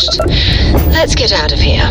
finished. Let's get out of here.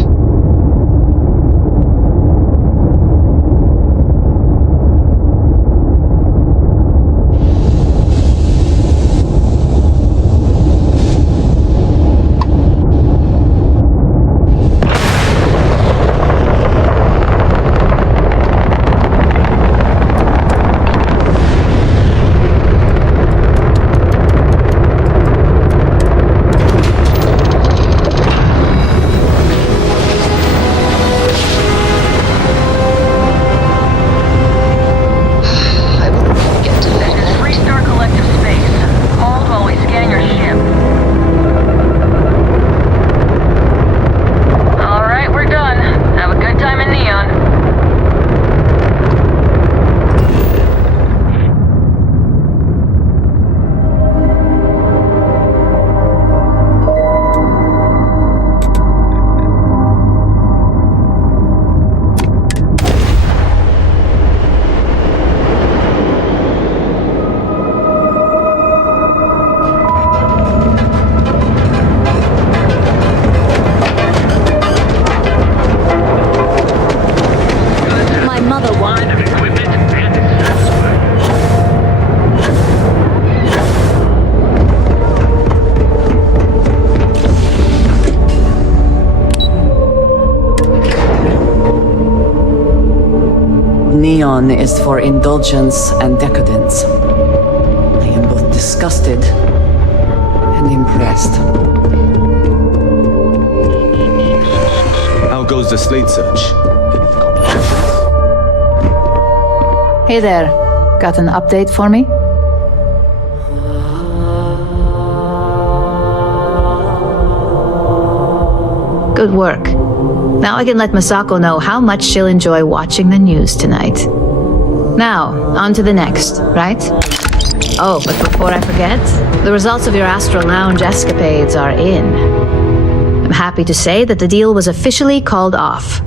Neon is for indulgence and decadence. I am both disgusted and impressed. How goes the slate search? Hey there. Got an update for me? Good work. Now I can let Masako know how much she'll enjoy watching the news tonight. Now, on to the next, right? Oh, but before I forget, the results of your Astral Lounge escapades are in. I'm happy to say that the deal was officially called off.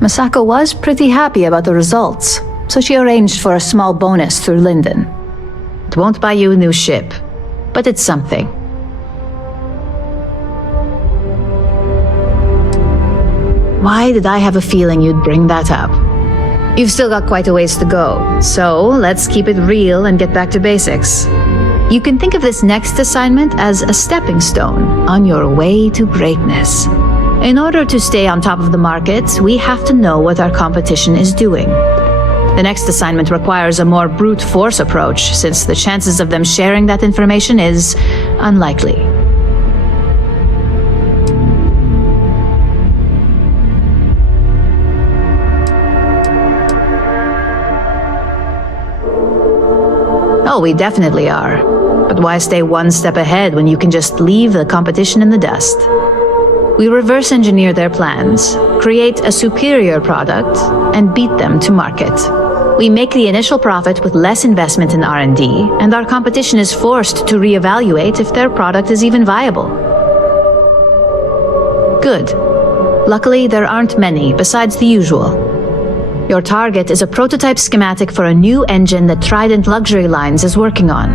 Masako was pretty happy about the results, so she arranged for a small bonus through Linden. It won't buy you a new ship, but it's something. Why did I have a feeling you'd bring that up? You've still got quite a ways to go, so let's keep it real and get back to basics. You can think of this next assignment as a stepping stone on your way to greatness. In order to stay on top of the market, we have to know what our competition is doing. The next assignment requires a more brute force approach, since the chances of them sharing that information is unlikely. Oh, we definitely are. But why stay one step ahead when you can just leave the competition in the dust? We reverse engineer their plans, create a superior product, and beat them to market. We make the initial profit with less investment in R&D, and our competition is forced to reevaluate if their product is even viable. Good. Luckily, there aren't many besides the usual. Your target is a prototype schematic for a new engine that Trident Luxury Lines is working on.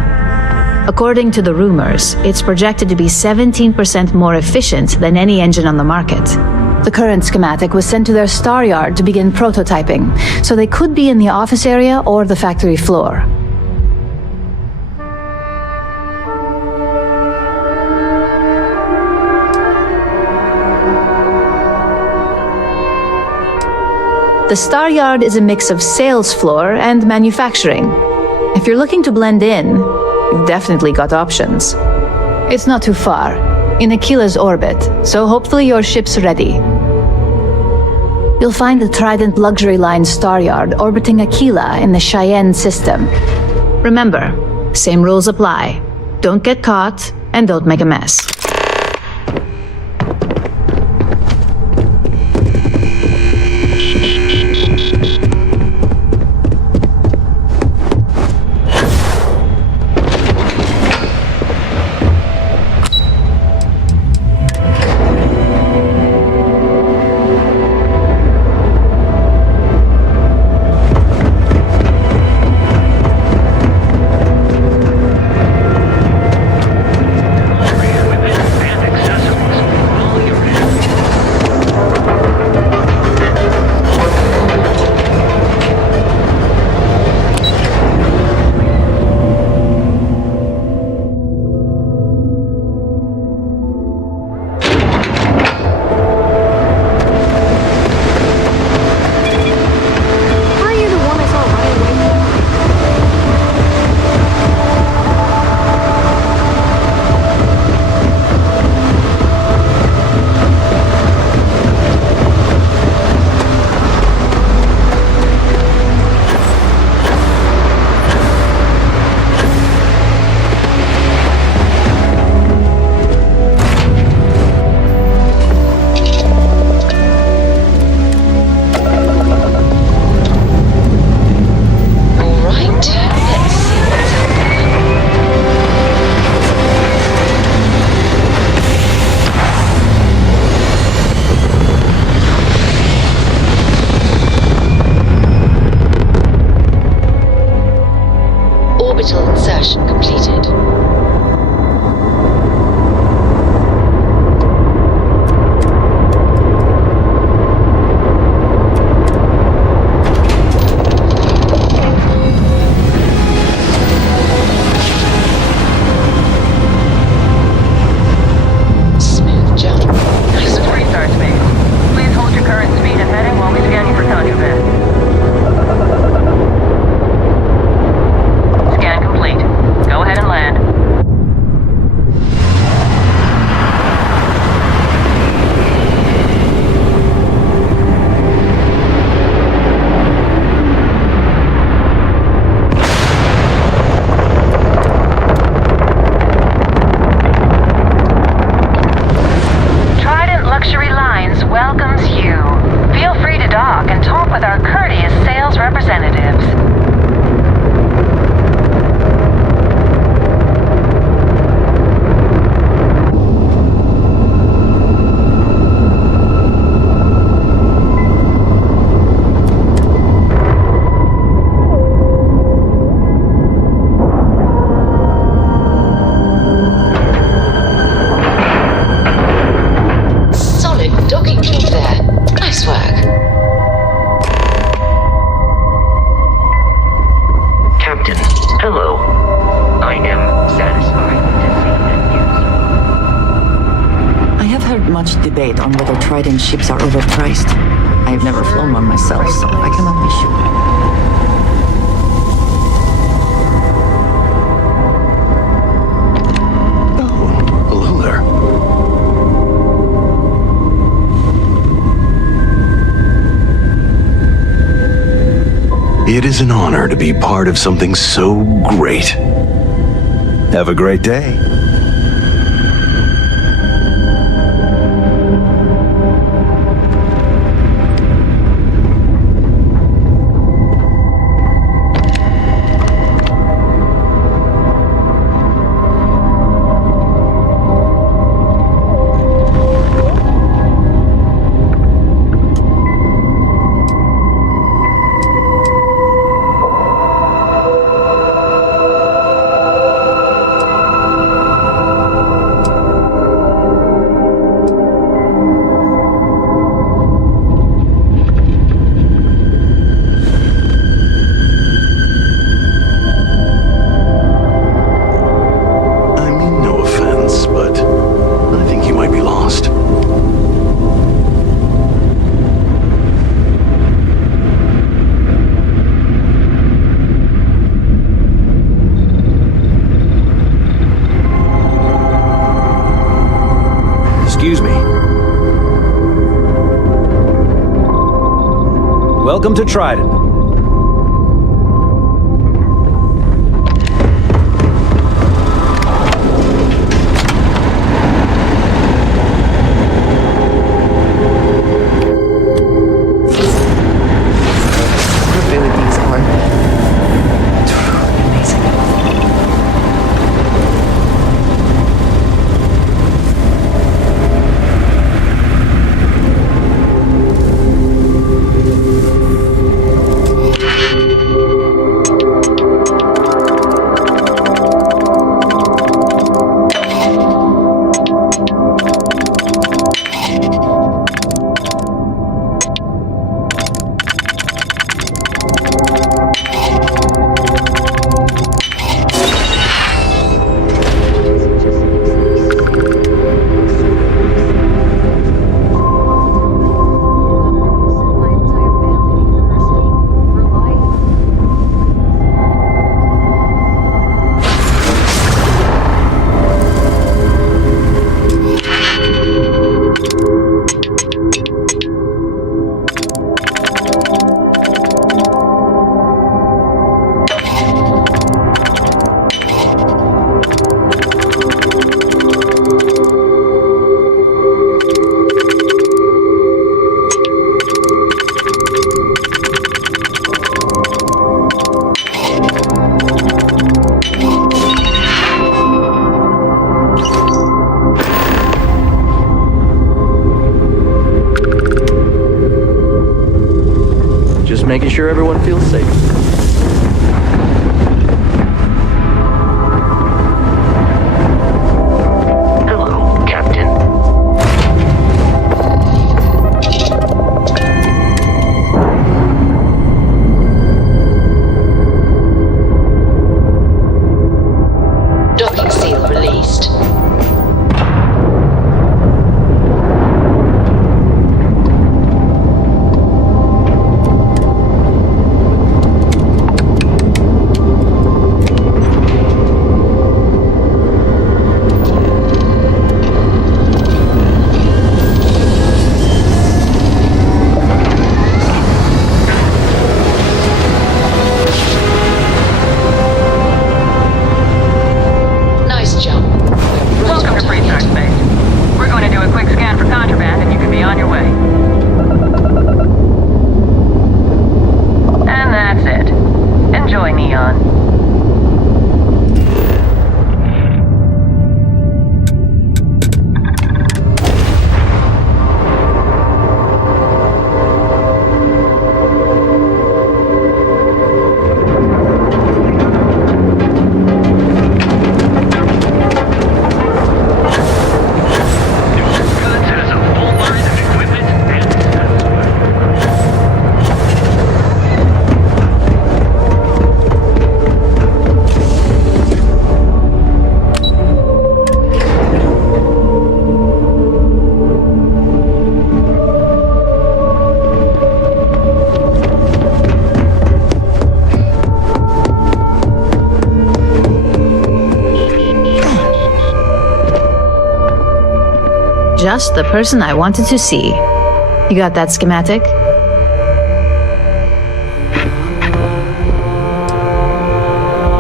According to the rumors, it's projected to be 17% more efficient than any engine on the market. The current schematic was sent to their star yard to begin prototyping, so they could be in the office area or the factory floor. The Star Yard is a mix of sales floor and manufacturing. If you're looking to blend in, you've definitely got options. It's not too far, in Aquila's orbit, so hopefully your ship's ready. You'll find the Trident Luxury Line Star Yard orbiting Aquila in the Cheyenne system. Remember, same rules apply. Don't get caught, and don't make a mess. with our courteous sales representatives. Solid docking job there. Nice work. Captain, hello. I am satisfied to see that I have heard much debate on whether Trident ships are overpriced. I have never flown one myself, so I cannot be sure. Hello there. It is an honor to be part of something so great. Have a great day. I mean no offense, but I think you might be lost. Excuse me. Welcome to Trident. Really these are truly amazing. Just making sure everyone feels safe. hello, Captain. Docking seal released. just the person I wanted to see. You got that schematic?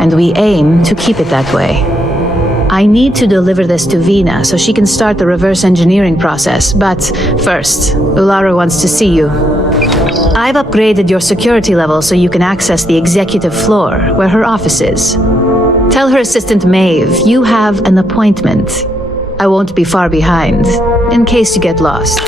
And we aim to keep it that way. I need to deliver this to Vina so she can start the reverse engineering process, but first, Ularu wants to see you. I've upgraded your security level so you can access the executive floor, where her office is. Tell her assistant Maeve you have an appointment. I won't be far behind, in case you get lost.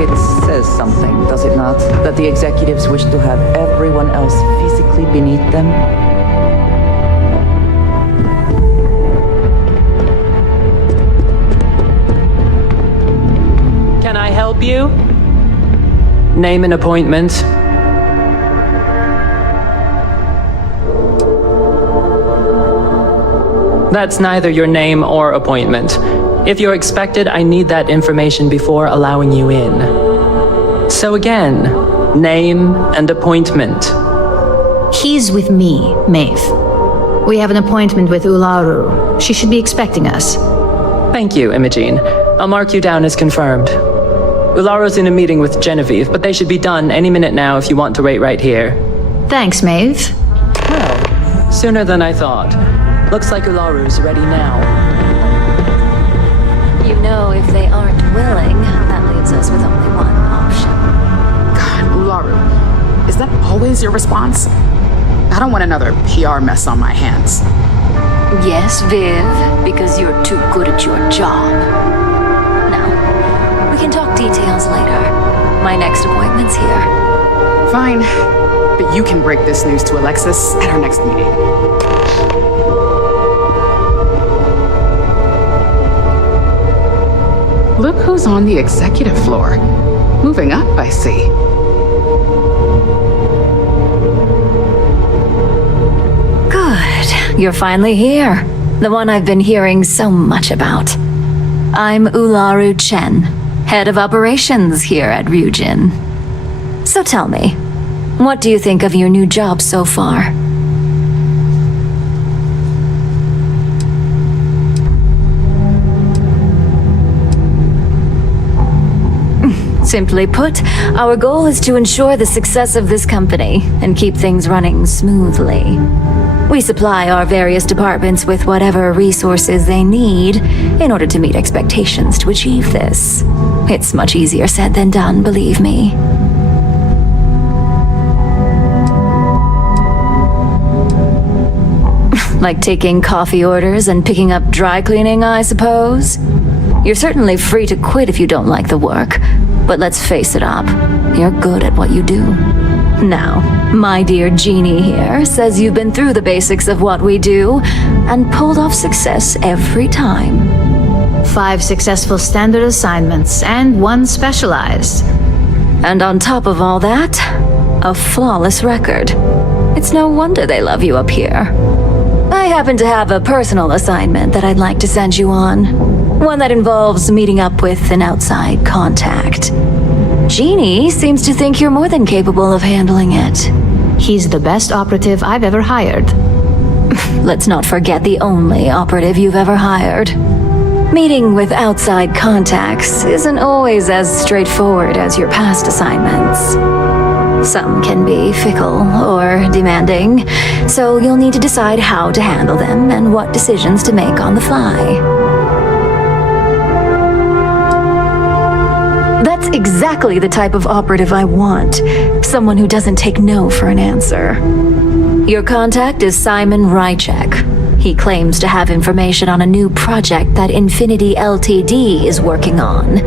It says something, does it not? That the executives wish to have everyone else physically beneath them? Can I help you? Name an appointment. That's neither your name or appointment. If you're expected, I need that information before allowing you in. So again, name and appointment. He's with me, Maeve. We have an appointment with Ularu. She should be expecting us. Thank you, Imogene. I'll mark you down as confirmed. Ularo's in a meeting with Genevieve, but they should be done any minute now if you want to wait right here. Thanks, Maeve. Well, sooner than I thought. Looks like Ularu's ready now. You know, if they aren't willing, that leaves us with only one option. God, Ularu, is that always your response? I don't want another PR mess on my hands. Yes, Viv, because you're too good at your job. Now, we can talk details later. My next appointment's here. Fine, but you can break this news to Alexis at our next meeting. Look who's on the executive floor. Moving up, I see. Good. You're finally here. The one I've been hearing so much about. I'm Ularu Chen, head of operations here at Ryujin. So tell me, what do you think of your new job so far? Simply put, our goal is to ensure the success of this company and keep things running smoothly. We supply our various departments with whatever resources they need in order to meet expectations to achieve this. It's much easier said than done, believe me. Like taking coffee orders and picking up dry cleaning, I suppose? You're certainly free to quit if you don't like the work, but let's face it up, you're good at what you do. Now, my dear Jeannie here says you've been through the basics of what we do and pulled off success every time. 5 successful standard assignments and 1 specialized. And on top of all that, a flawless record. It's no wonder they love you up here. I happen to have a personal assignment that I'd like to send you on. One that involves meeting up with an outside contact. Jeannie seems to think you're more than capable of handling it. He's the best operative I've ever hired. Let's not forget the only operative you've ever hired. Meeting with outside contacts isn't always as straightforward as your past assignments. Some can be fickle or demanding, so you'll need to decide how to handle them and what decisions to make on the fly. That's exactly the type of operative I want. Someone who doesn't take no for an answer. Your contact is Simon Rychek. He claims to have information on a new project that Infinity Ltd is working on.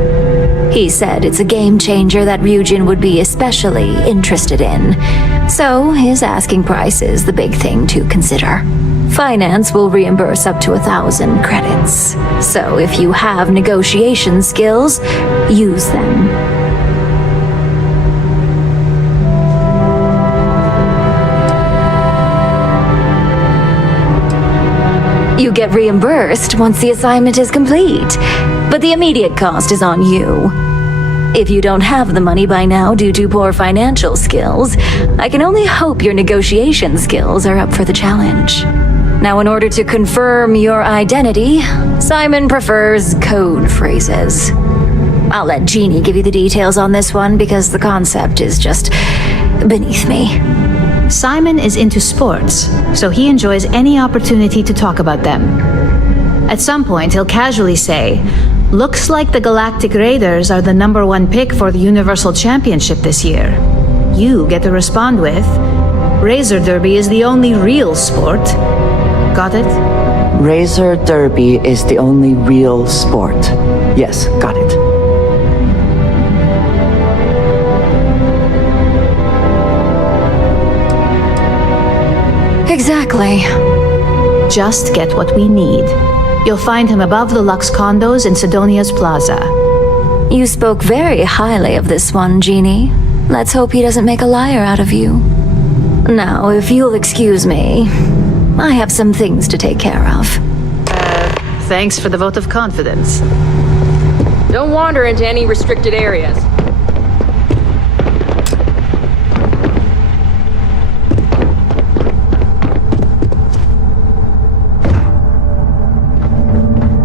He said it's a game changer that Ryujin would be especially interested in. So his asking price is the big thing to consider. Finance will reimburse up to 1,000 credits. So if you have negotiation skills, use them. You get reimbursed once the assignment is complete, but the immediate cost is on you. If you don't have the money by now due to poor financial skills, I can only hope your negotiation skills are up for the challenge. Now, in order to confirm your identity, Simon prefers code phrases. I'll let Jeannie give you the details on this one because the concept is just beneath me. Simon is into sports, so he enjoys any opportunity to talk about them. At some point, he'll casually say, "Looks like the Galactic Raiders are the #1 pick for the Universal Championship this year." You get to respond with, "Razor Derby is the only real sport." Got it? Razor Derby is the only real sport. Yes, got it. Exactly. Just get what we need. You'll find him above the Lux condos in Sidonia's Plaza. You spoke very highly of this one, Jeannie. Let's hope he doesn't make a liar out of you. Now, if you'll excuse me, I have some things to take care of. Thanks for the vote of confidence. Don't wander into any restricted areas.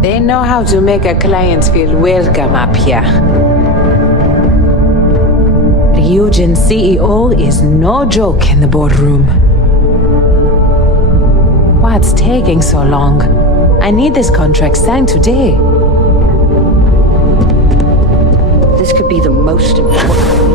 They know how to make a client feel welcome up here. Ryujin CEO is no joke in the boardroom. What's taking so long? I need this contract signed today. This could be the most important.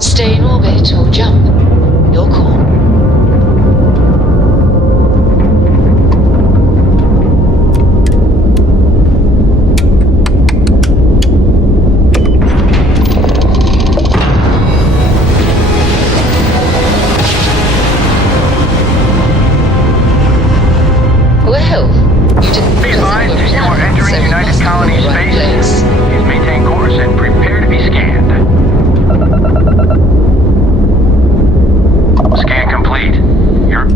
Stay in orbit or jump. Your call. Well, you didn't Be advised, you are entering United Colony space. Please maintain course and prepare to be scanned. Scan complete. You're...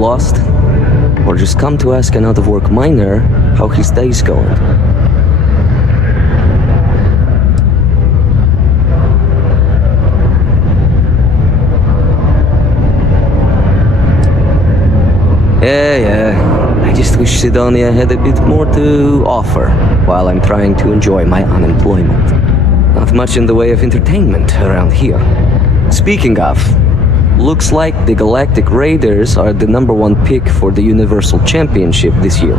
lost? Or just come to ask an out-of-work miner how his day's going? Yeah. I just wish Sidonia had a bit more to offer while I'm trying to enjoy my unemployment. Not much in the way of entertainment around here. Speaking of, looks like the Galactic Raiders are the #1 pick for the Universal Championship this year.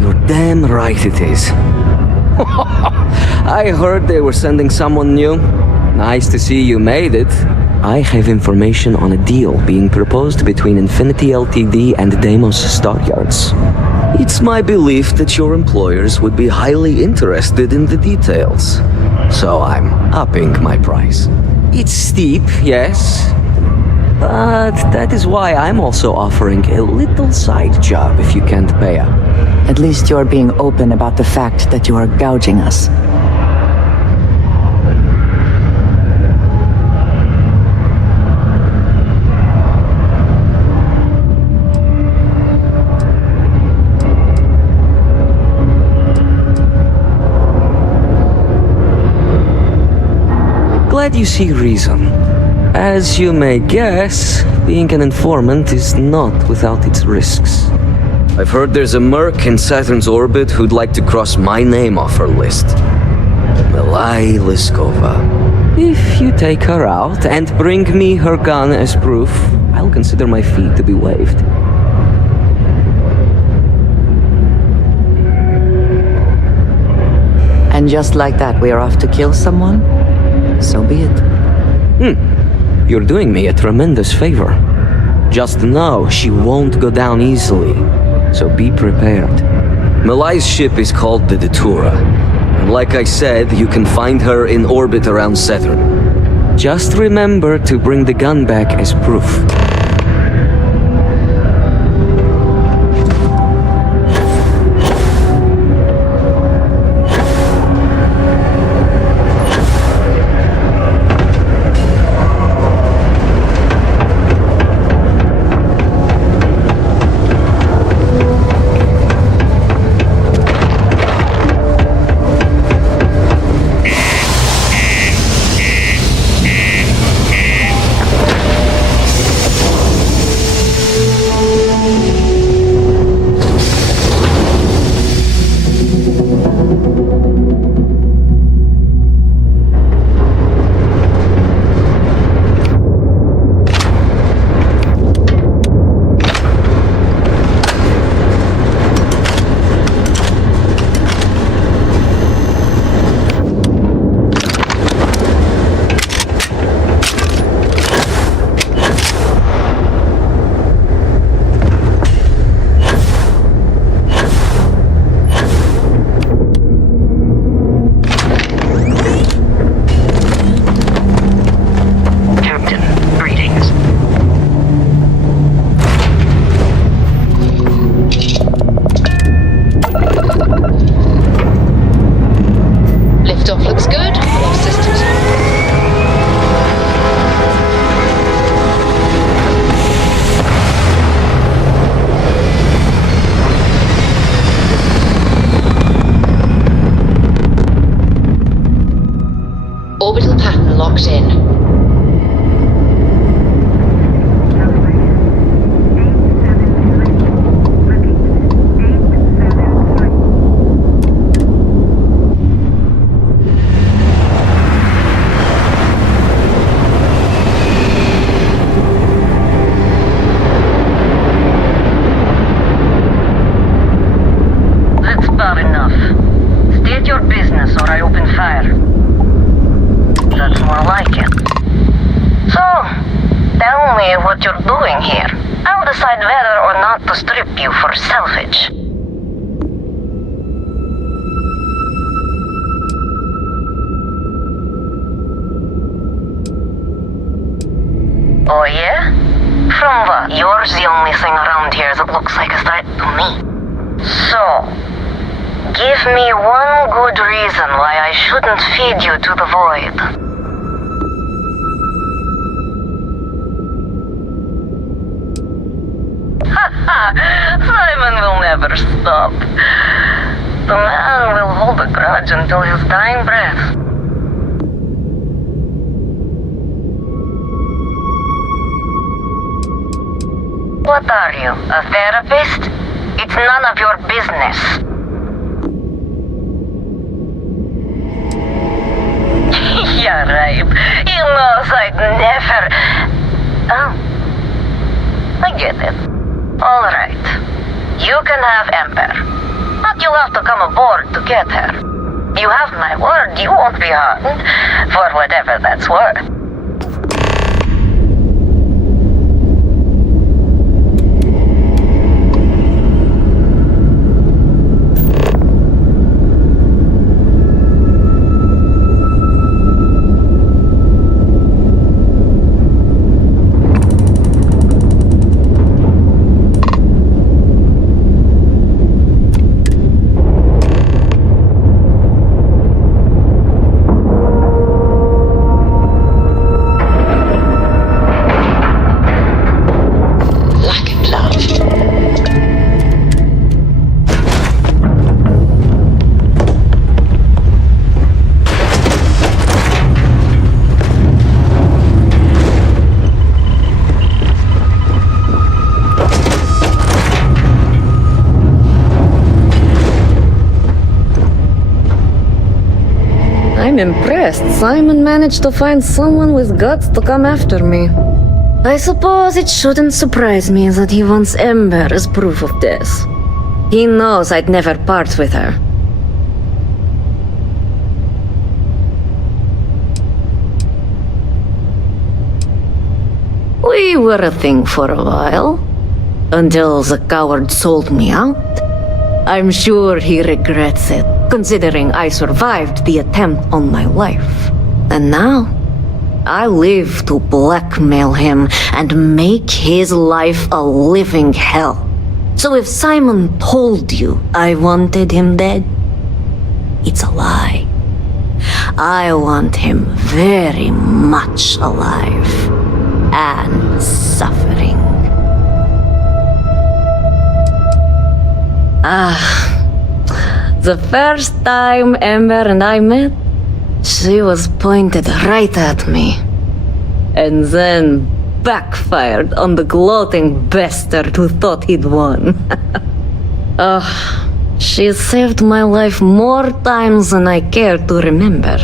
You're damn right it is. I heard they were sending someone new. Nice to see you made it. I have information on a deal being proposed between Infinity Ltd and Deimos Stockyards. It's my belief that your employers would be highly interested in the details. So I'm upping my price. It's steep, yes. But that is why I'm also offering a little side job if you can't pay up. At least you're being open about the fact that you are gouging us. Glad you see reason. As you may guess, being an informant is not without its risks. I've heard there's a merc in Saturn's orbit who'd like to cross my name off her list. Milai Liskova. If you take her out and bring me her gun as proof, I'll consider my fee to be waived. And just like that, we are off to kill someone? So be it. You're doing me a tremendous favor. Just know she won't go down easily, so be prepared. Malai's ship is called the Datura, and like I said, you can find her in orbit around Saturn. Just remember to bring the gun back as proof. Orbital pattern locked in. That's about enough. State your business or I open fire. That's more like it. So, tell me what you're doing here. I'll decide whether or not to strip you for salvage. Oh yeah? From what? You're the only thing around here that looks like a threat to me. So, give me one good reason why I shouldn't feed you to the void. Simon will never stop. The man will hold a grudge until his dying breath. What are you, a therapist? It's none of your business. Yeah, right. He knows I'd never... Oh. I get it. All right. You can have Ember. But you'll have to come aboard to get her. You have my word you won't be harmed, for whatever that's worth. I'm impressed. Simon managed to find someone with guts to come after me. I suppose it shouldn't surprise me that he wants Ember as proof of this. He knows I'd never part with her. We were a thing for a while, until the coward sold me out. I'm sure he regrets it, considering I survived the attempt on my life. And now, I live to blackmail him and make his life a living hell. So if Simon told you I wanted him dead, it's a lie. I want him very much alive and suffering. The first time Ember and I met, she was pointed right at me. And then backfired on the gloating bastard who thought he'd won. She saved my life more times than I care to remember.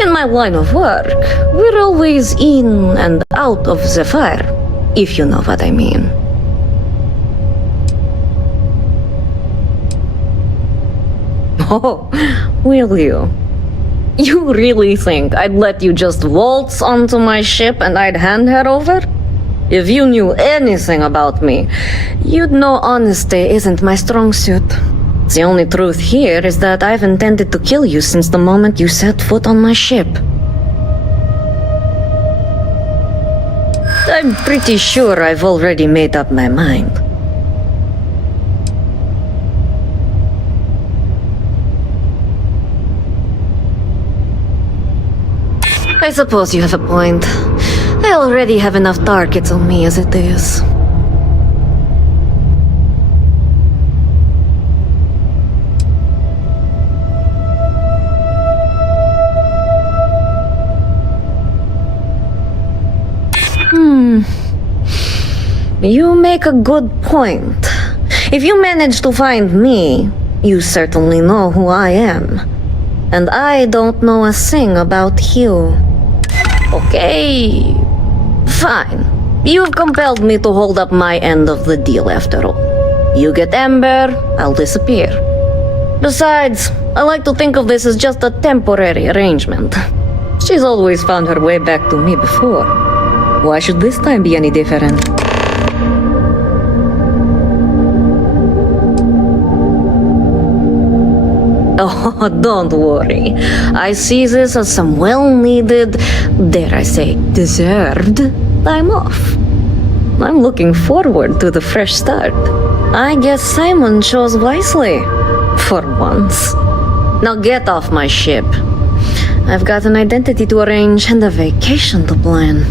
In my line of work, we're always in and out of the fire, if you know what I mean. Oh, will you? You really think I'd let you just waltz onto my ship and I'd hand her over? If you knew anything about me, you'd know honesty isn't my strong suit. The only truth here is that I've intended to kill you since the moment you set foot on my ship. I'm pretty sure I've already made up my mind. I suppose you have a point. I already have enough targets on me as it is. You make a good point. If you manage to find me, you certainly know who I am. And I don't know a thing about you. Okay, fine. You've compelled me to hold up my end of the deal after all. You get Ember, I'll disappear. Besides, I like to think of this as just a temporary arrangement. She's always found her way back to me before. Why should this time be any different? Oh, don't worry. I see this as some well-needed, dare I say, deserved time off. I'm looking forward to the fresh start. I guess Simon chose wisely. For once. Now get off my ship. I've got an identity to arrange and a vacation to plan.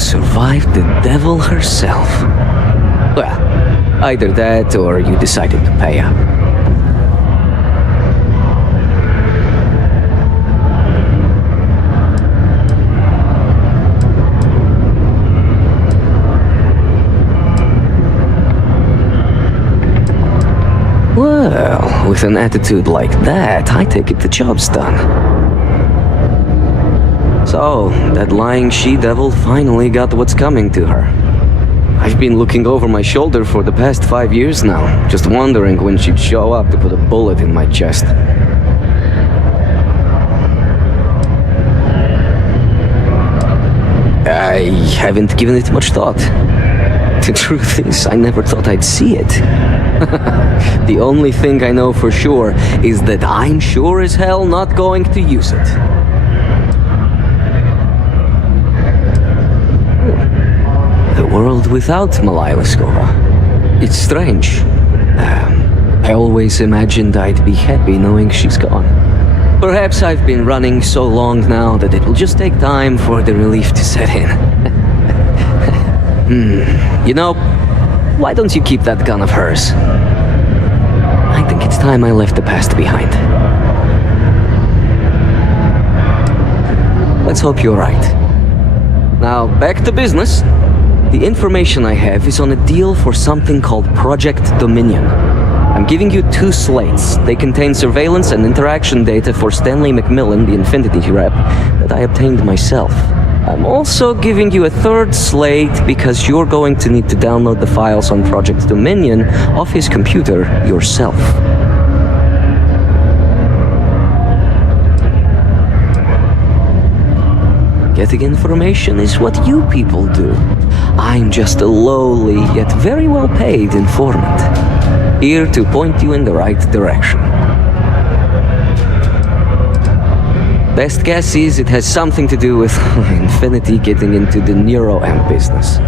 survived the devil herself. Well, either that or you decided to pay up. Well, with an attitude like that, I take it the job's done. So, that lying she-devil finally got what's coming to her. I've been looking over my shoulder for the past 5 years now, just wondering when she'd show up to put a bullet in my chest. I haven't given it much thought. The truth is, I never thought I'd see it. The only thing I know for sure is that I'm sure as hell not going to use it. The world without Malaya Liskova. It's strange. I always imagined I'd be happy knowing she's gone. Perhaps I've been running so long now that it will just take time for the relief to set in. You know, why don't you keep that gun of hers? I think it's time I left the past behind. Let's hope you're right. Now, back to business. The information I have is on a deal for something called Project Dominion. I'm giving you 2 slates. They contain surveillance and interaction data for Stanley McMillan, the Infinity rep, that I obtained myself. I'm also giving you a 3rd slate because you're going to need to download the files on Project Dominion off his computer yourself. Getting information is what you people do. I'm just a lowly, yet very well paid informant. Here to point you in the right direction. Best guess is it has something to do with Infinity getting into the NeuroAmp business.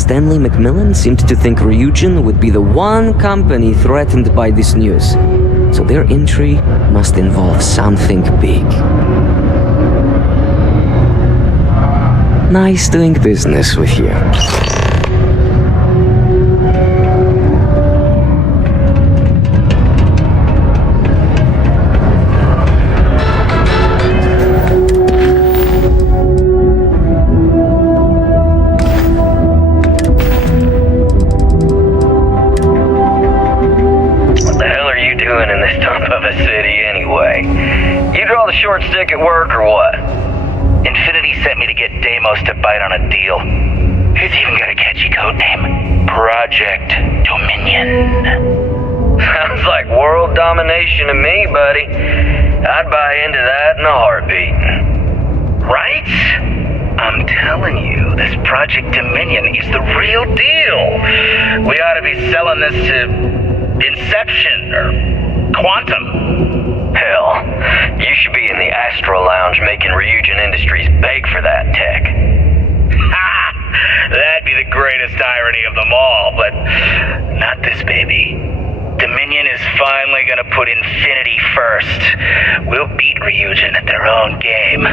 Stanley McMillan seemed to think Ryujin would be the one company threatened by this news. So their entry must involve something big. Nice doing business with you. Short stick at work or what? Infinity sent me to get Deimos to bite on a deal. He's even got a catchy code name. Project Dominion. Sounds like world domination to me, buddy. I'd buy into that in a heartbeat. Right? I'm telling you, this Project Dominion is the real deal. We ought to be selling this to Inception or Quantum. Hell, you should be in the Astro Lounge making Ryujin Industries beg for that tech. Ha! That'd be the greatest irony of them all, but not this baby. Dominion is finally gonna put Infinity first. We'll beat Ryujin at their own game.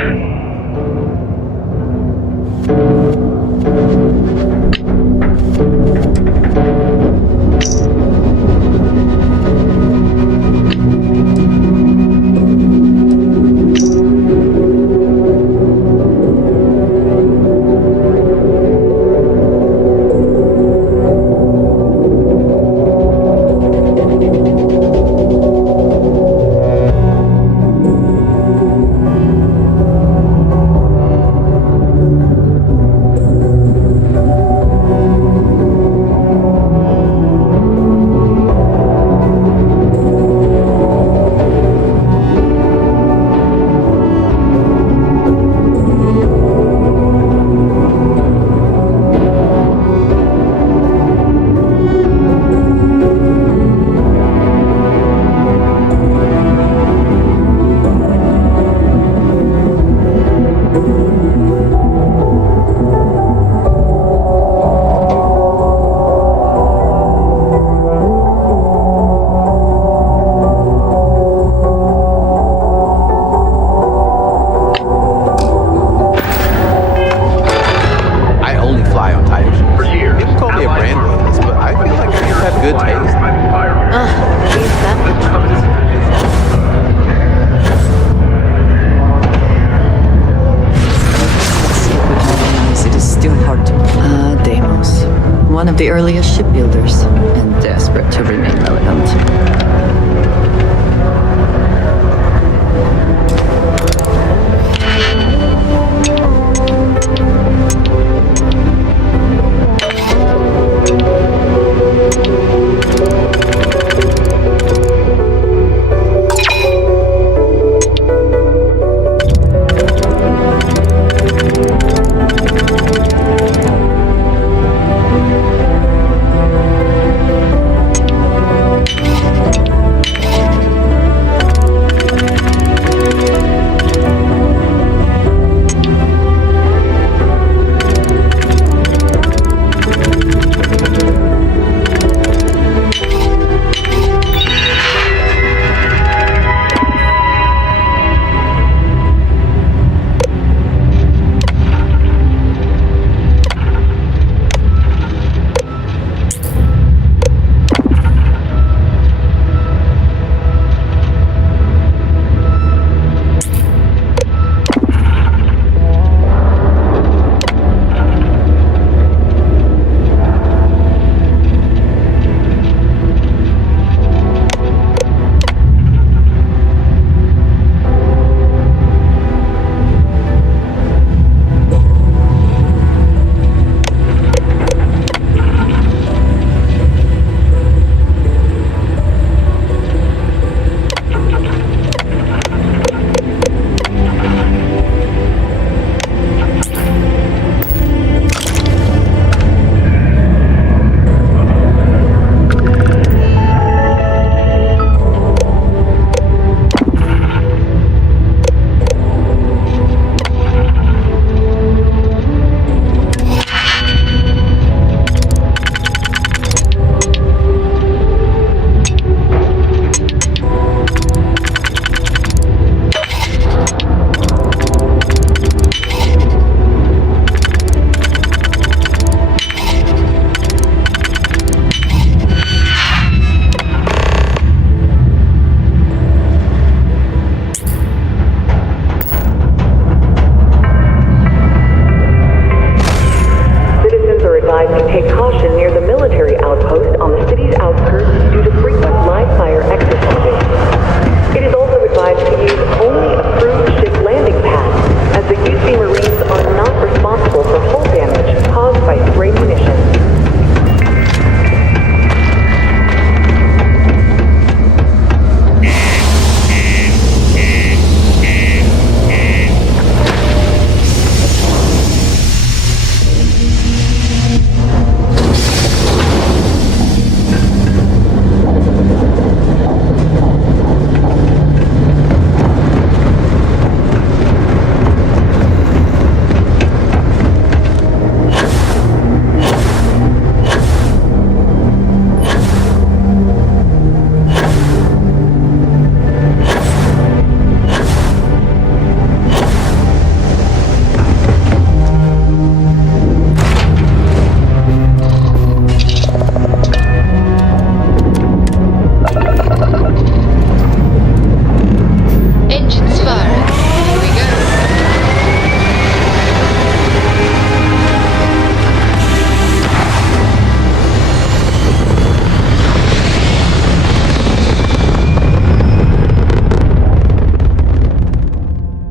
the earliest shipbuilders, and desperate to remain relevant.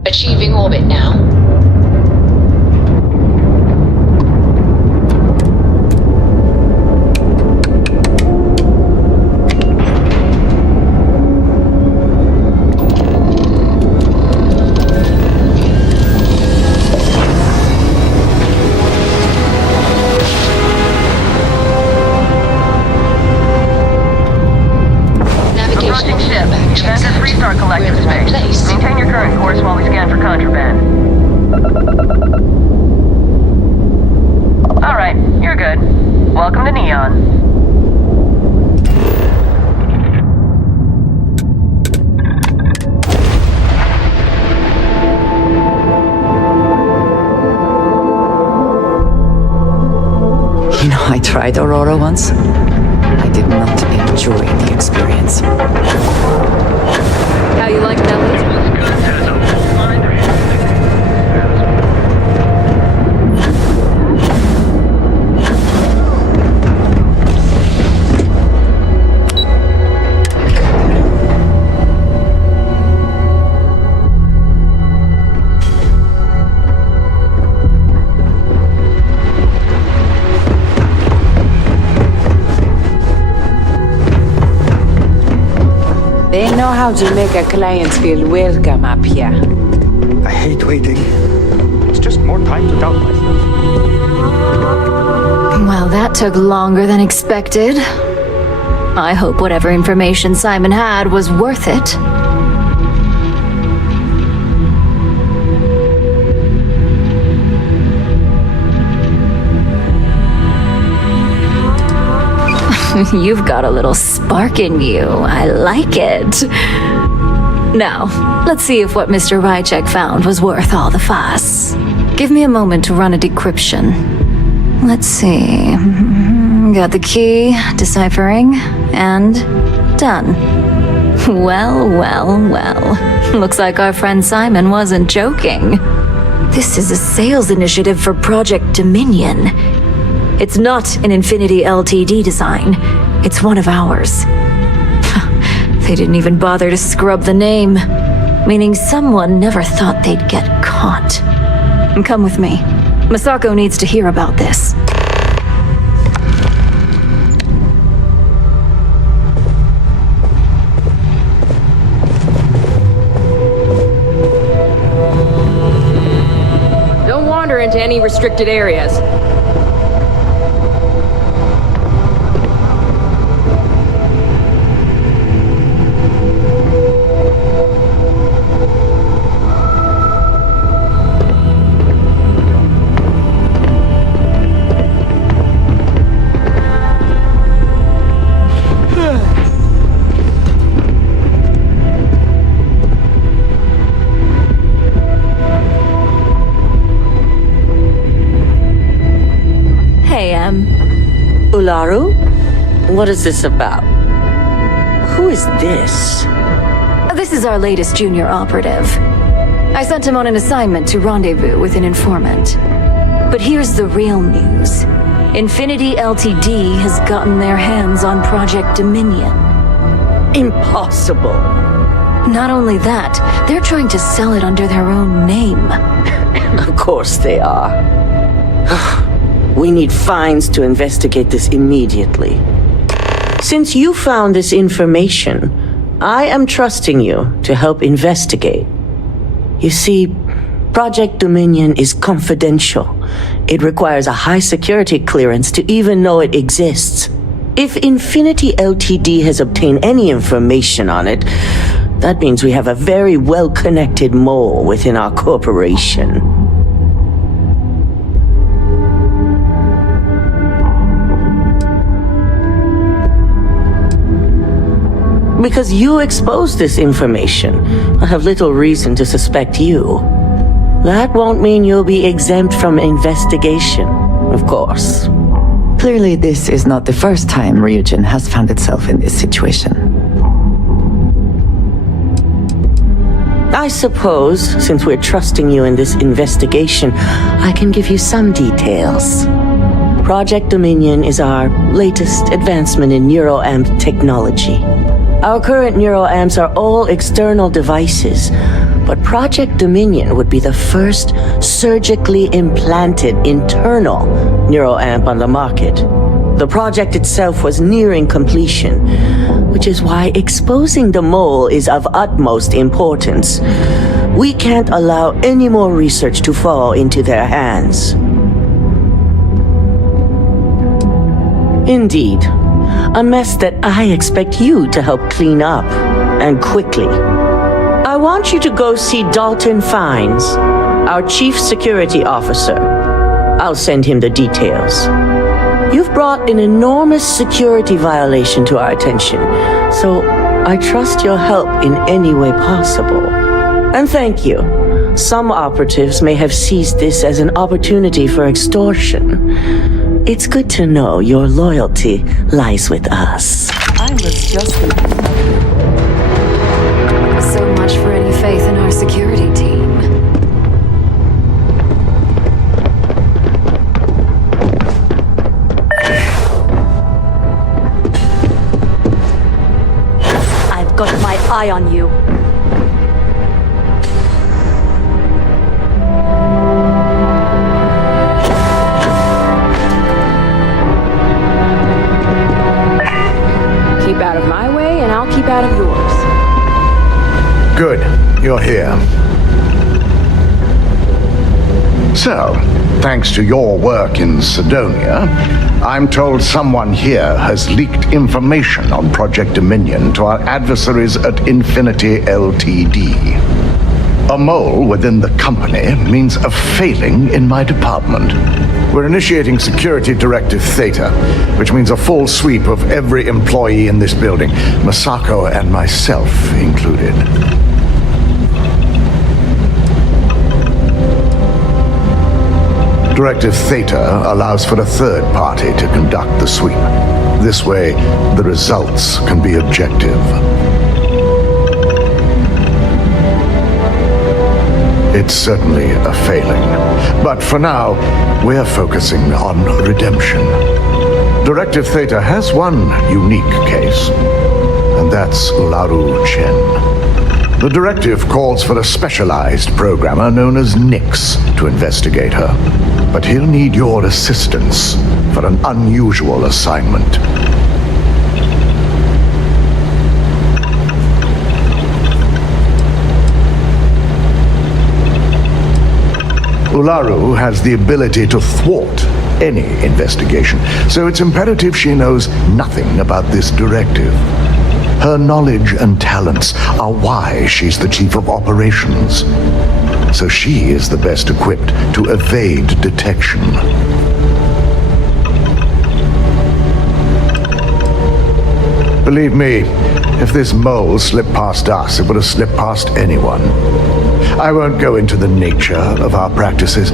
Achieving orbit now. Approaching ship. Event is restart collective space. Maintain your current course while we scan for contraband. Alright, you're good. Welcome to Neon. You know, I tried Aurora once. I did not enjoy the experience. How you like that one? know how to make a client feel welcome up here. I hate waiting. It's just more time to doubt myself. Well, that took longer than expected. I hope whatever information Simon had was worth it. You've got a little spark in you. I like it. Now, let's see if what Mr. Rychek found was worth all the fuss. Give me a moment to run a decryption. Let's see. Got the key, deciphering, and done. Well, well, well. Looks like our friend Simon wasn't joking. This is a sales initiative for Project Dominion. It's not an Infinity Ltd design. It's one of ours. They didn't even bother to scrub the name, meaning someone never thought they'd get caught. Come with me. Masako needs to hear about this. Don't wander into any restricted areas. Ularu? What is this about? Who is this? This is our latest junior operative. I sent him on an assignment to rendezvous with an informant. But here's the real news. Infinity Ltd has gotten their hands on Project Dominion. Impossible. Not only that, they're trying to sell it under their own name. Of course they are. We need Fines to investigate this immediately. Since you found this information, I am trusting you to help investigate. You see, Project Dominion is confidential. It requires a high security clearance to even know it exists. If Infinity Ltd has obtained any information on it, that means we have a very well-connected mole within our corporation. Because you exposed this information, I have little reason to suspect you. That won't mean you'll be exempt from investigation, of course. Clearly, this is not the first time Ryujin has found itself in this situation. I suppose, since we're trusting you in this investigation, I can give you some details. Project Dominion is our latest advancement in neuroamp technology. Our current neuroamps are all external devices, but Project Dominion would be the first surgically implanted internal neuroamp on the market. The project itself was nearing completion, which is why exposing the mole is of utmost importance. We can't allow any more research to fall into their hands. Indeed. A mess that I expect you to help clean up, and quickly. I want you to go see Dalton Fines, our Chief Security Officer. I'll send him the details. You've brought an enormous security violation to our attention, so I trust your help in any way possible. And thank you. Some operatives may have seized this as an opportunity for extortion. It's good to know your loyalty lies with us. I was just So much for any faith in our security team. I've got my eye on you. Keep out of my way, and I'll keep out of yours. you're here. So, thanks to your work in Sidonia, I'm told someone here has leaked information on Project Dominion to our adversaries at Infinity Ltd. A mole within the company means a failing in my department. We're initiating Security Directive Theta, which means a full sweep of every employee in this building, Masako and myself included. Directive Theta allows for a third party to conduct the sweep. This way, the results can be objective. It's certainly a failing, but for now, we're focusing on redemption. Directive Theta has one unique case, and that's Ularu Chen. The directive calls for a specialized programmer known as Nix to investigate her, but he'll need your assistance for an unusual assignment. Ularu has the ability to thwart any investigation, so it's imperative she knows nothing about this directive. Her knowledge and talents are why she's the chief of operations, so she is the best equipped to evade detection. Believe me, if this mole slipped past us, it would have slipped past anyone. I won't go into the nature of our practices,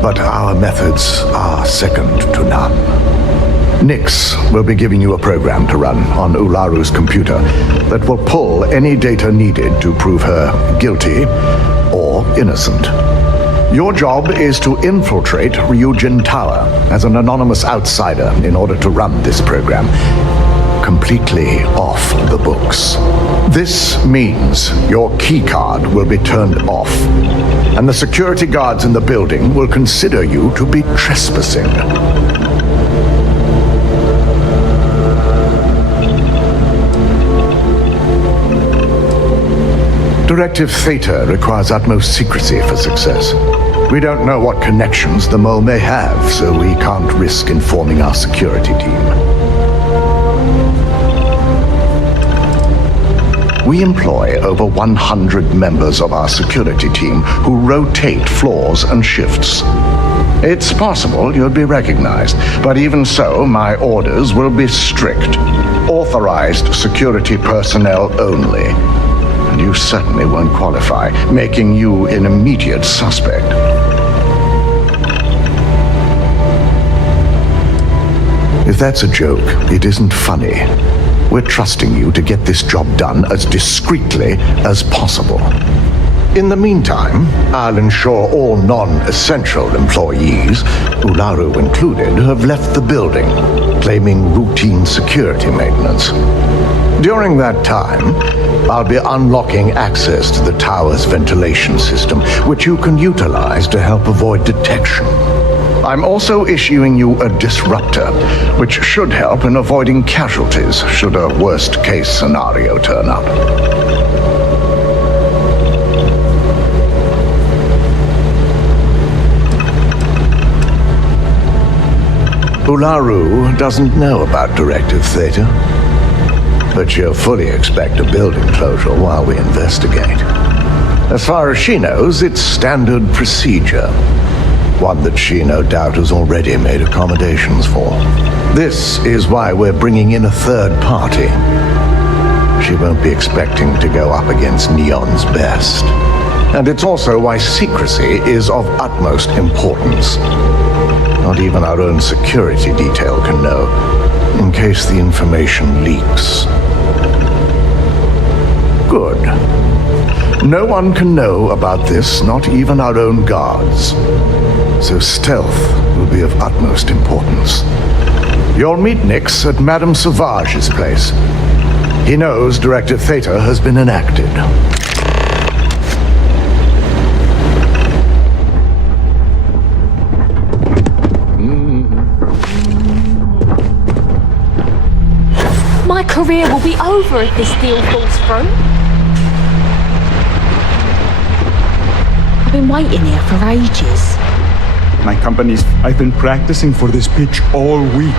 but our methods are second to none. Nix will be giving you a program to run on Ularu's computer that will pull any data needed to prove her guilty or innocent. Your job is to infiltrate Ryujin Tower as an anonymous outsider in order to run this program completely off the books. This means your keycard will be turned off, and the security guards in the building will consider you to be trespassing. Directive Theta requires utmost secrecy for success. We don't know what connections the mole may have, so we can't risk informing our security team. We employ over 100 members of our security team who rotate floors and shifts. It's possible you'll be recognized, but even so, my orders will be strict. Authorized security personnel only. And you certainly won't qualify, making you an immediate suspect. If that's a joke, it isn't funny. We're trusting you to get this job done as discreetly as possible. In the meantime, I'll ensure all non-essential employees, Ularu included, have left the building, claiming routine security maintenance. During that time, I'll be unlocking access to the tower's ventilation system, which you can utilize to help avoid detection. I'm also issuing you a disruptor, which should help in avoiding casualties should a worst-case scenario turn up. Ularu doesn't know about Directive Theta, but she'll fully expect a building closure while we investigate. As far as she knows, it's standard procedure. One that she no doubt has already made accommodations for. This is why we're bringing in a third party. She won't be expecting to go up against Neon's best. And it's also why secrecy is of utmost importance. Not even our own security detail can know, in case the information leaks. Good. No one can know about this, not even our own guards. So stealth will be of utmost importance. You'll meet Nix at Madame Sauvage's place. He knows Directive Theta has been enacted. My career will be over if this deal falls through. I've been waiting here for ages. I've been practicing for this pitch all week.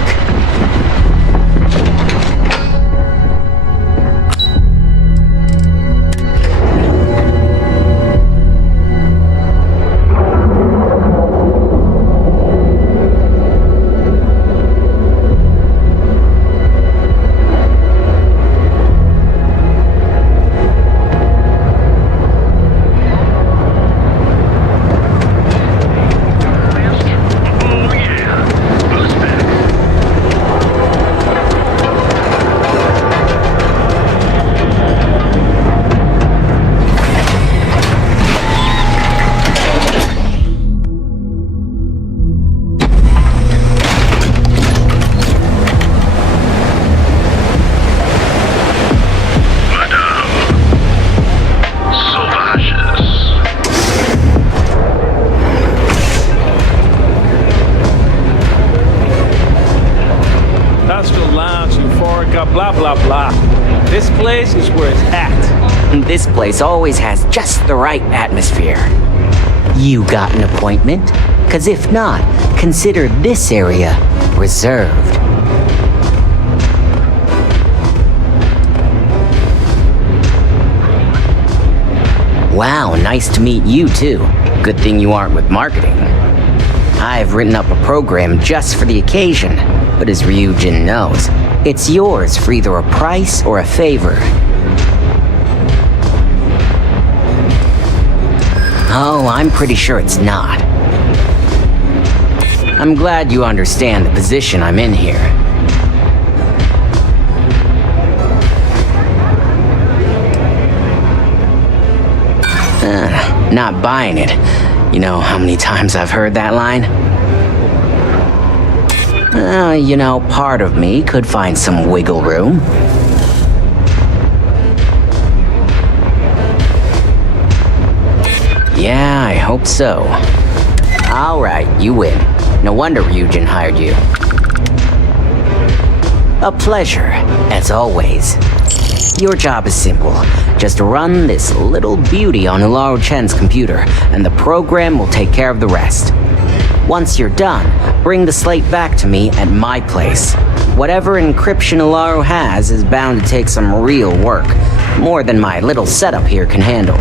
Blah, blah, blah. This place is where it's at. This place always has just the right atmosphere. You got an appointment? 'Cause if not, consider this area reserved. Wow, nice to meet you too. Good thing you aren't with marketing. I've written up a program just for the occasion, but as Ryujin knows, it's yours for either a price or a favor. Oh, I'm pretty sure it's not. I'm glad you understand the position I'm in here. Not buying it. You know how many times I've heard that line? Part of me could find some wiggle room. Yeah, I hope so. All right, you win. No wonder Ryujin hired you. A pleasure, as always. Your job is simple. Just run this little beauty on Ularu Chen's computer, and the program will take care of the rest. Once you're done, bring the slate back to me at my place. Whatever encryption Ularu has is bound to take some real work, more than my little setup here can handle.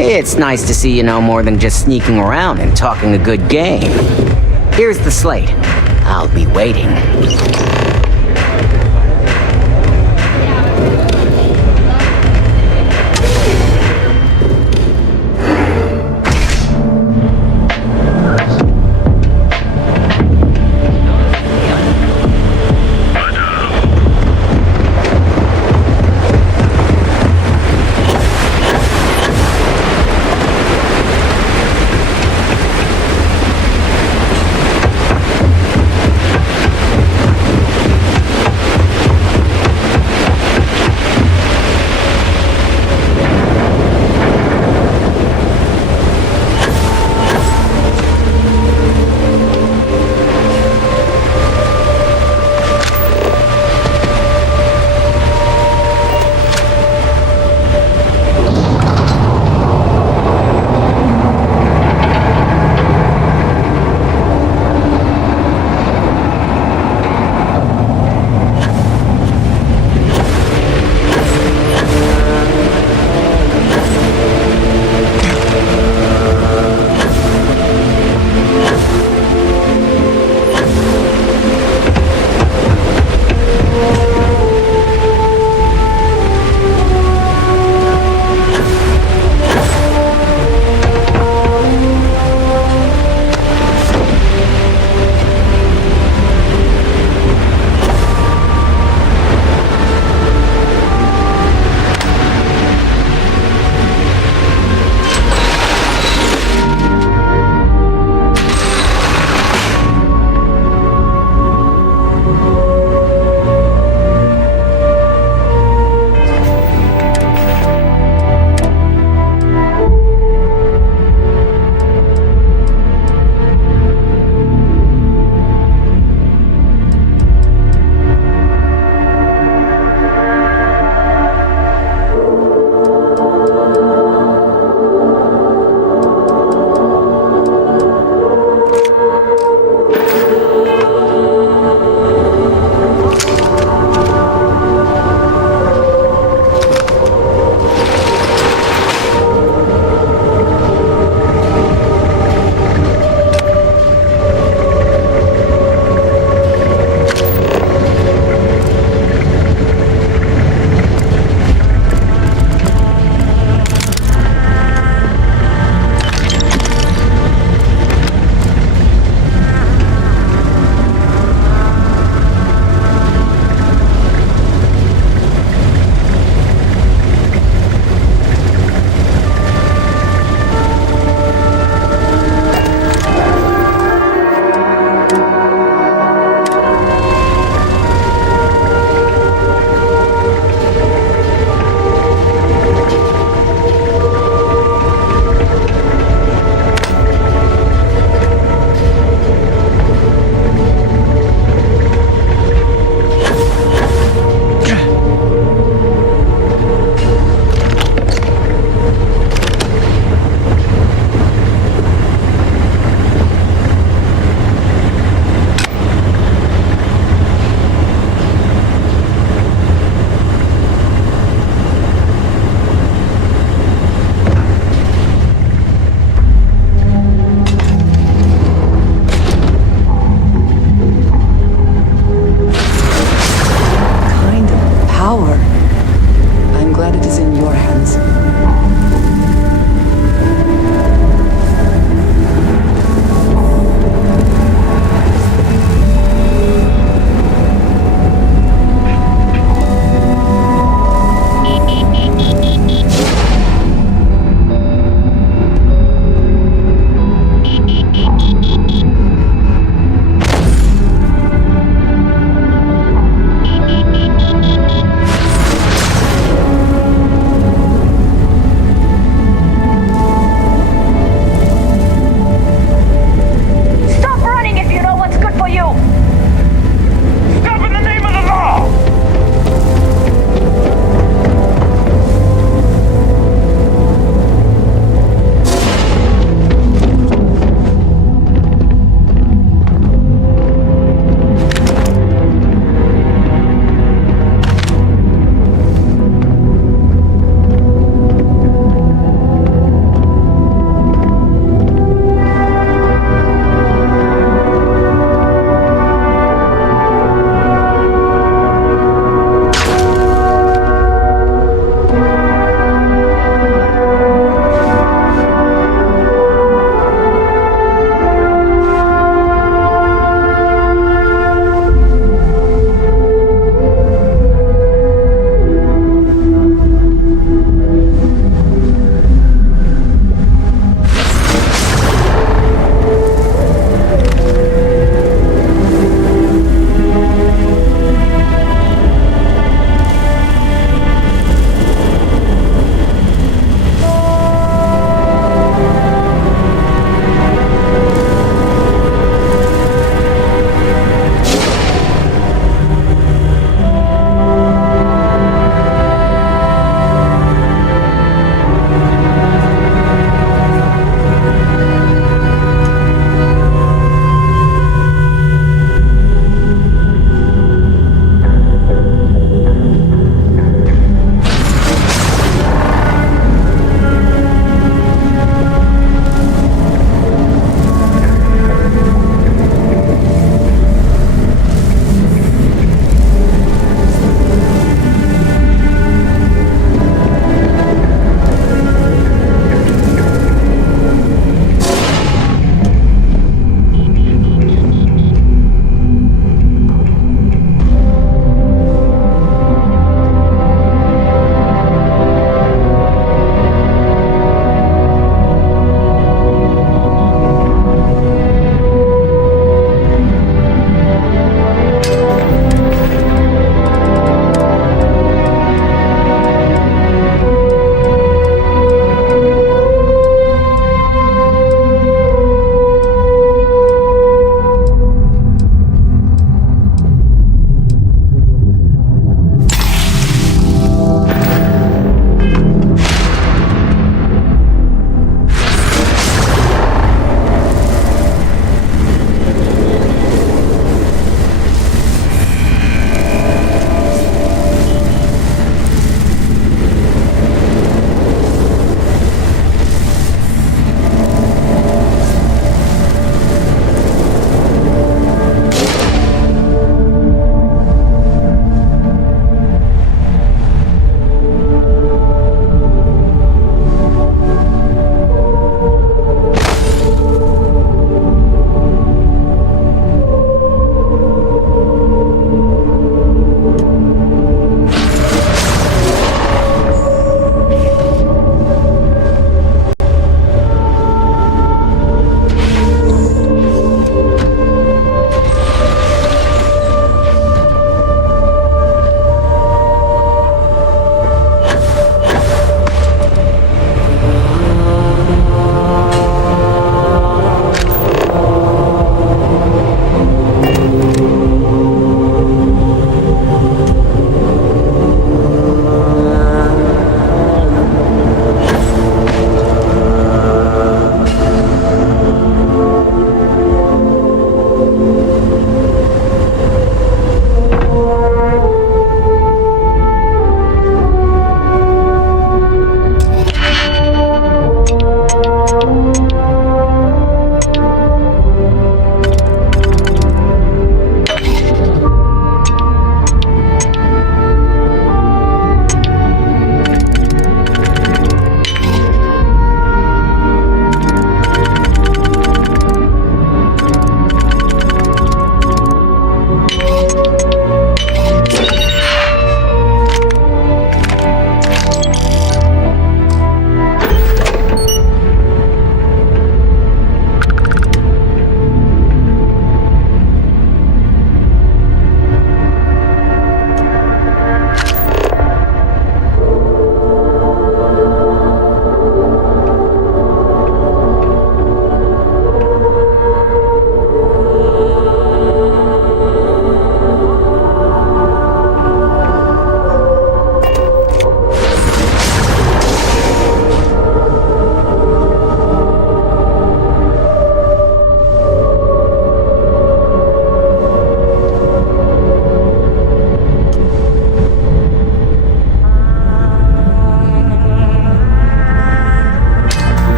It's nice to see you know more than just sneaking around and talking a good game. Here's the slate. I'll be waiting.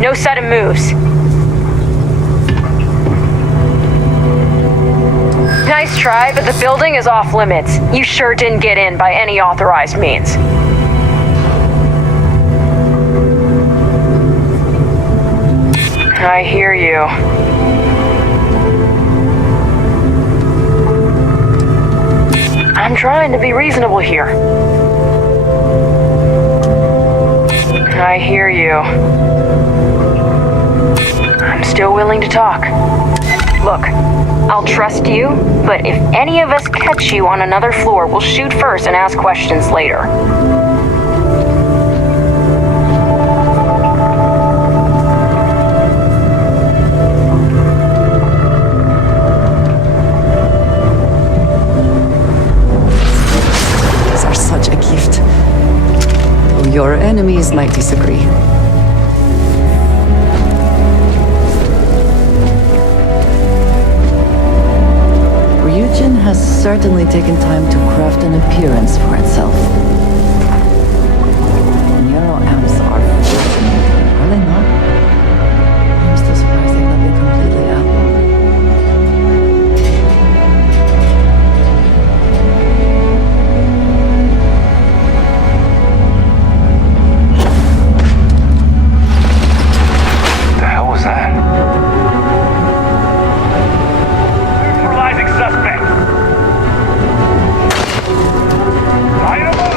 No sudden moves. Nice try, but the building is off limits. You sure didn't get in by any authorized means. I hear you. I'm trying to be reasonable here. I hear you. I'm still willing to talk. Look, I'll trust you, but if any of us catch you on another floor, we'll shoot first and ask questions later. These are such a gift. Though your enemies might disagree. Ryujin has certainly taken time to craft an appearance for itself. Neuroamps are fascinating, are they not? I'm still surprised they've not been completely out. The hell was that? Neutralizing suspect. Light him up!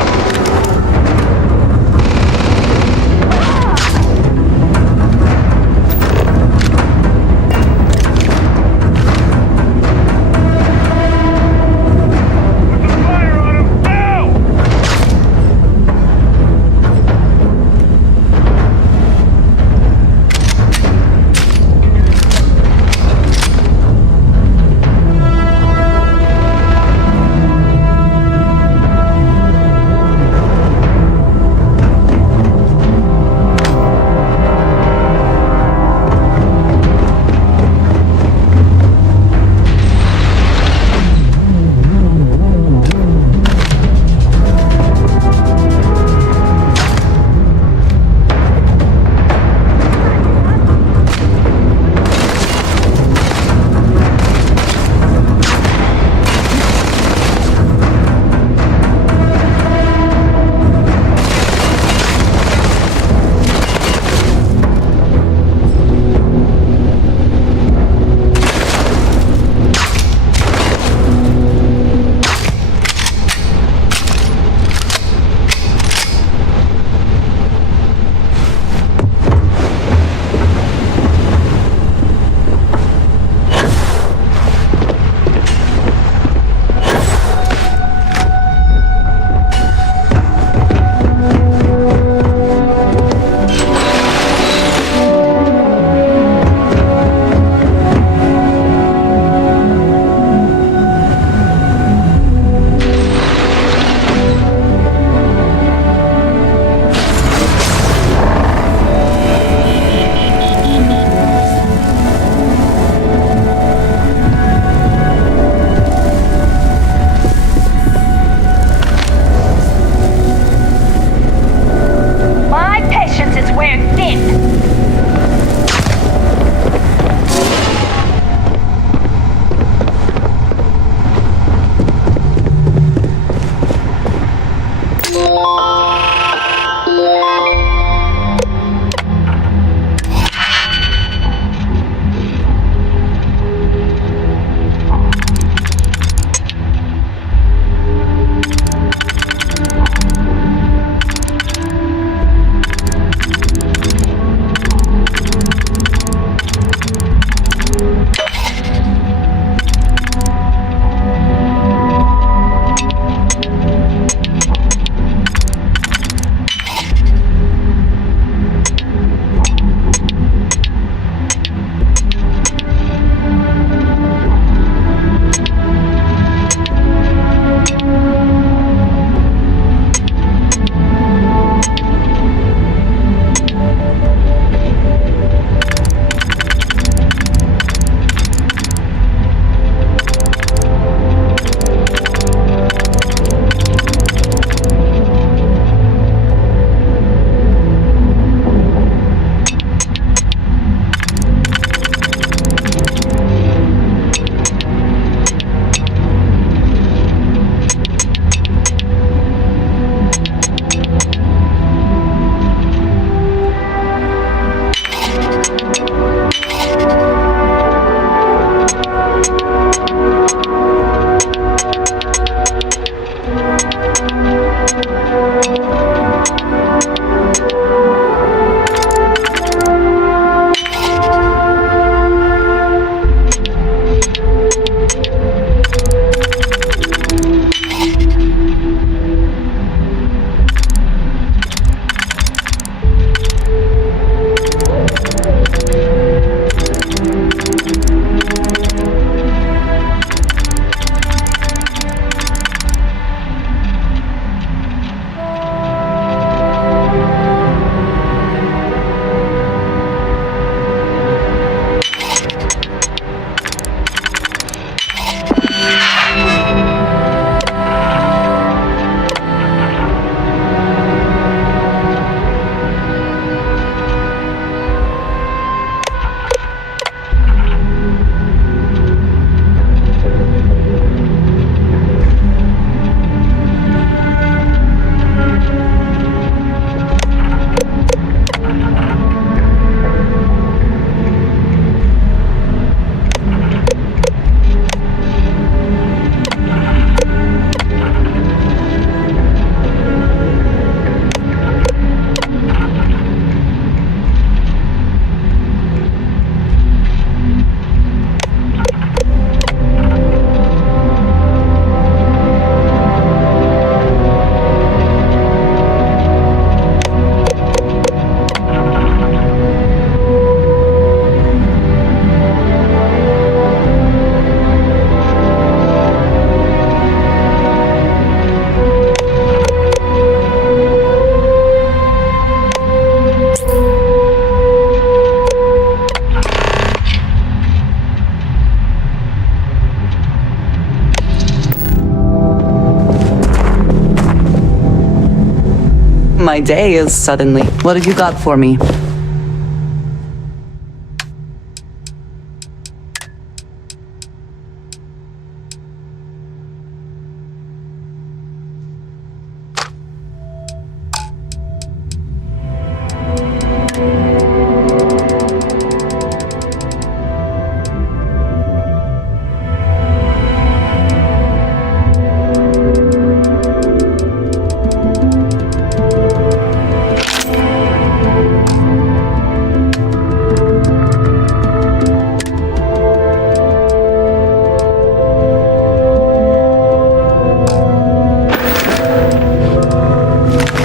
My day is suddenly. What have you got for me?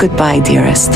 Goodbye, dearest.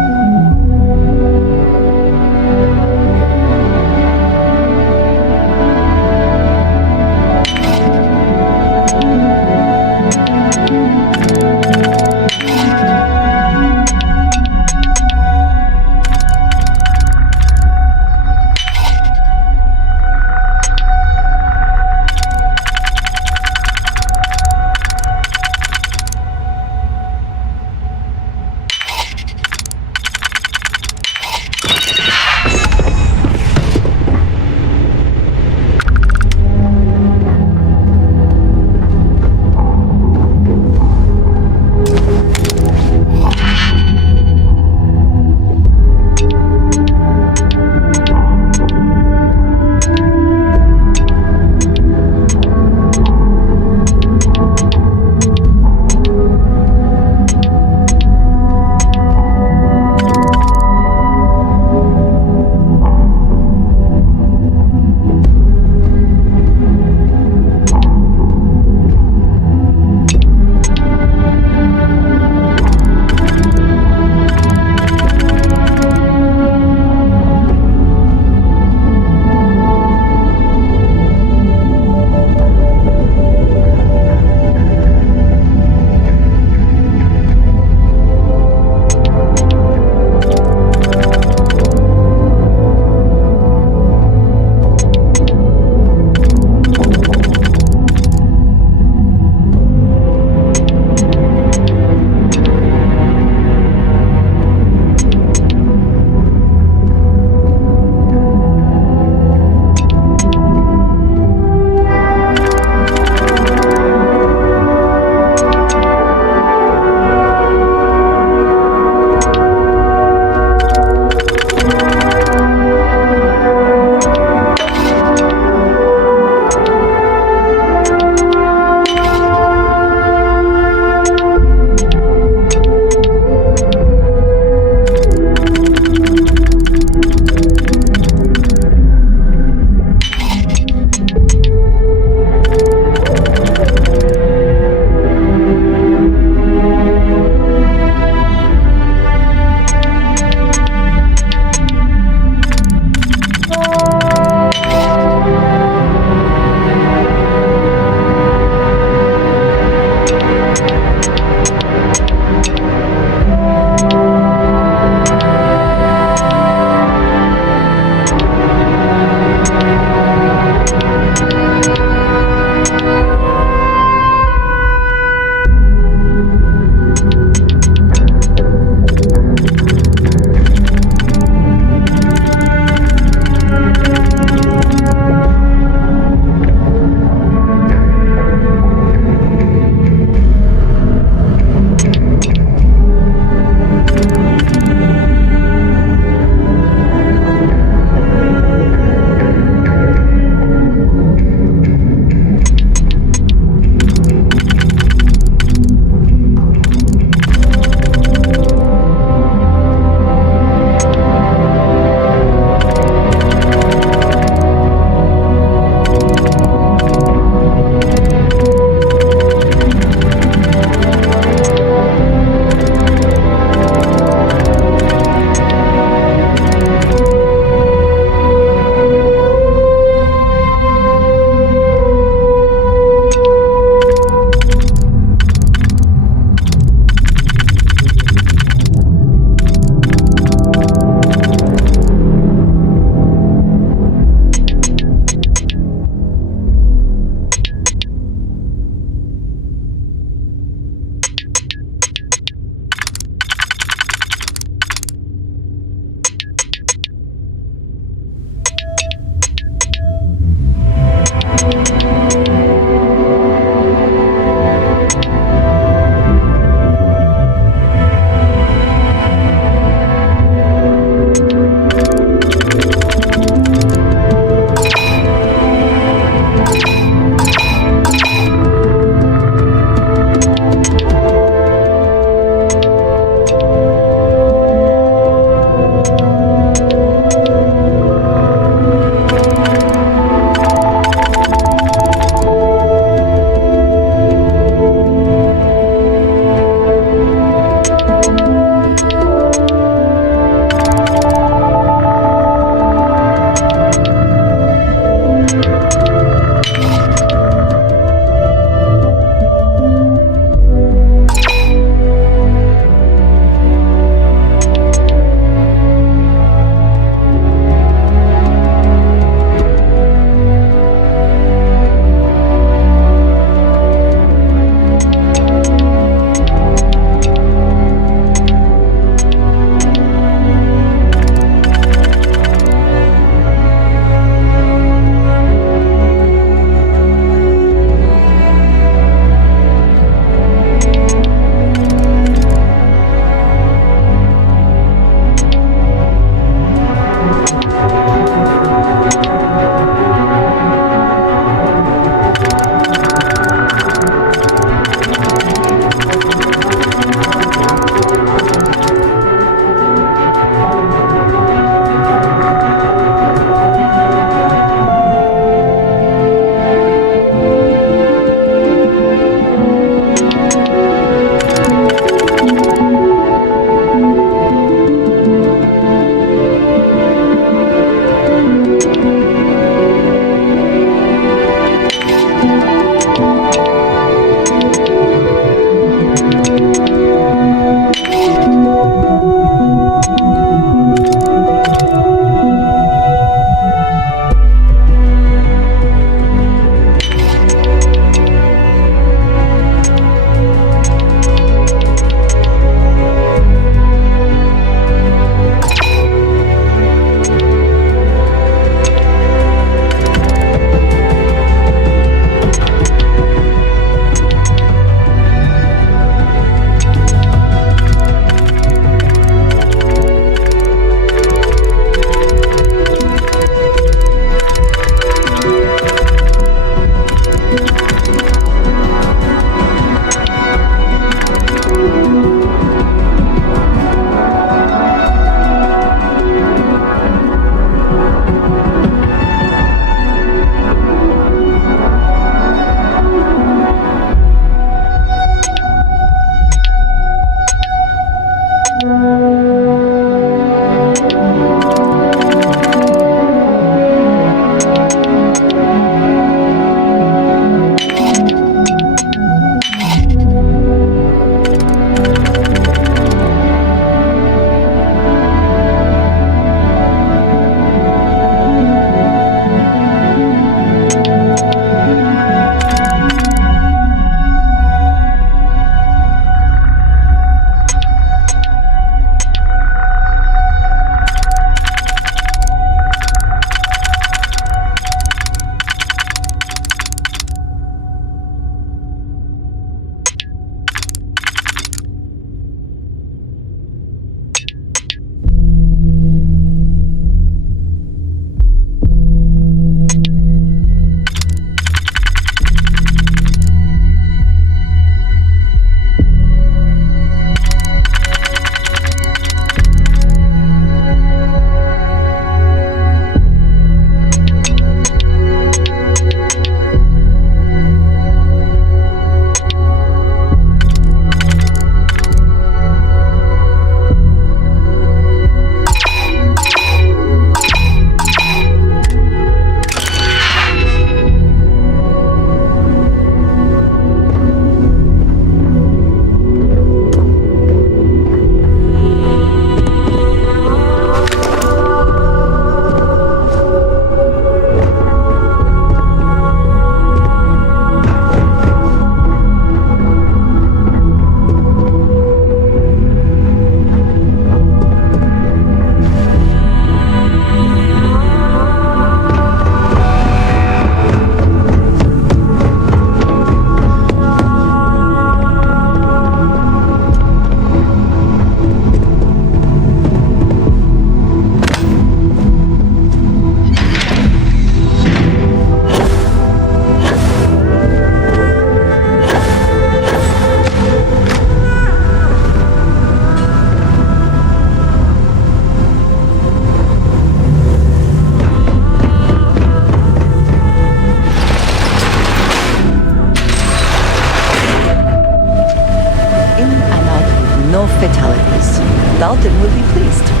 Dalton will be pleased.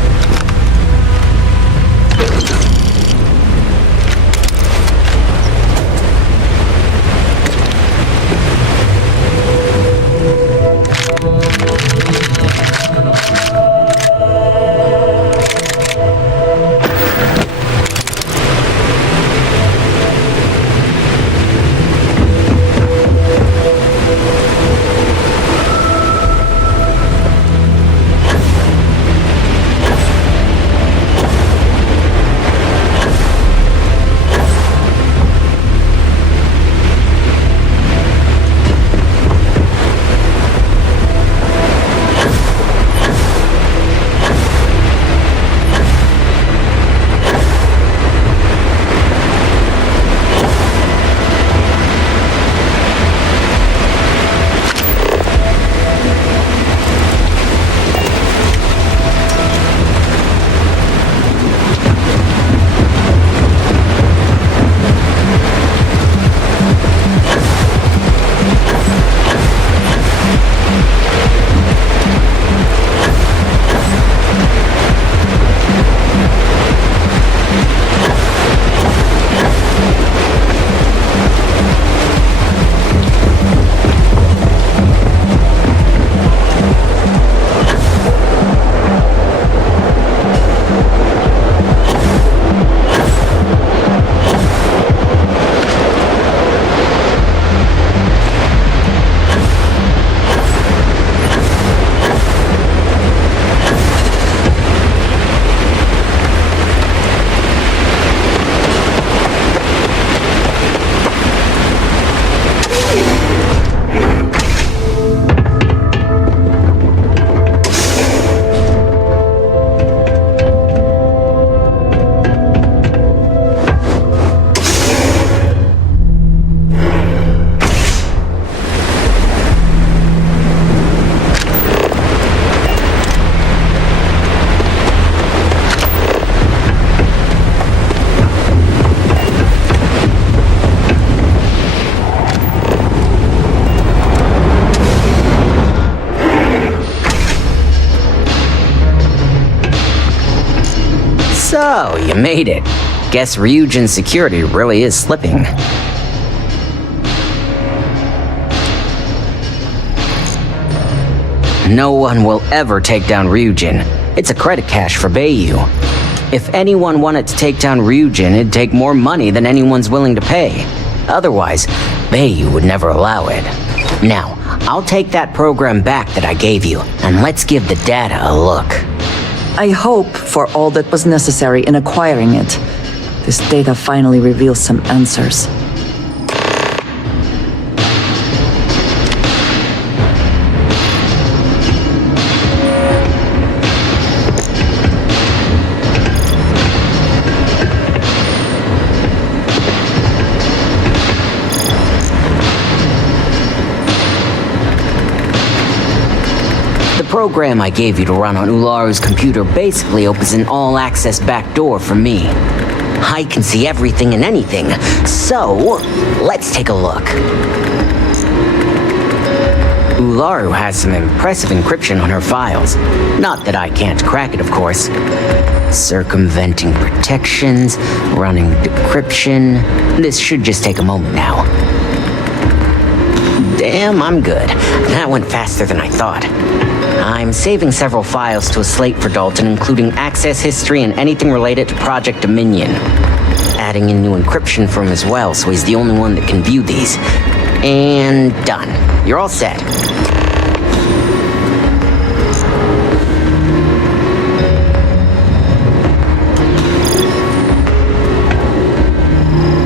So, you made it. Guess Ryujin's security really is slipping. No one will ever take down Ryujin. It's a credit cache for Bayu. If anyone wanted to take down Ryujin, it'd take more money than anyone's willing to pay. Otherwise, Bayu would never allow it. Now, I'll take that program back that I gave you, and let's give the data a look. I hope for all that was necessary in acquiring it, this data finally reveals some answers. The program I gave you to run on Ularu's computer basically opens an all-access backdoor for me. I can see everything and anything, so let's take a look. Ularu has some impressive encryption on her files. Not that I can't crack it, of course. Circumventing protections, running decryption. This should just take a moment now. Damn, I'm good. That went faster than I thought. I'm saving several files to a slate for Dalton, including access history and anything related to Project Dominion. Adding in new encryption for him as well, so he's the only one that can view these. And done. You're all set.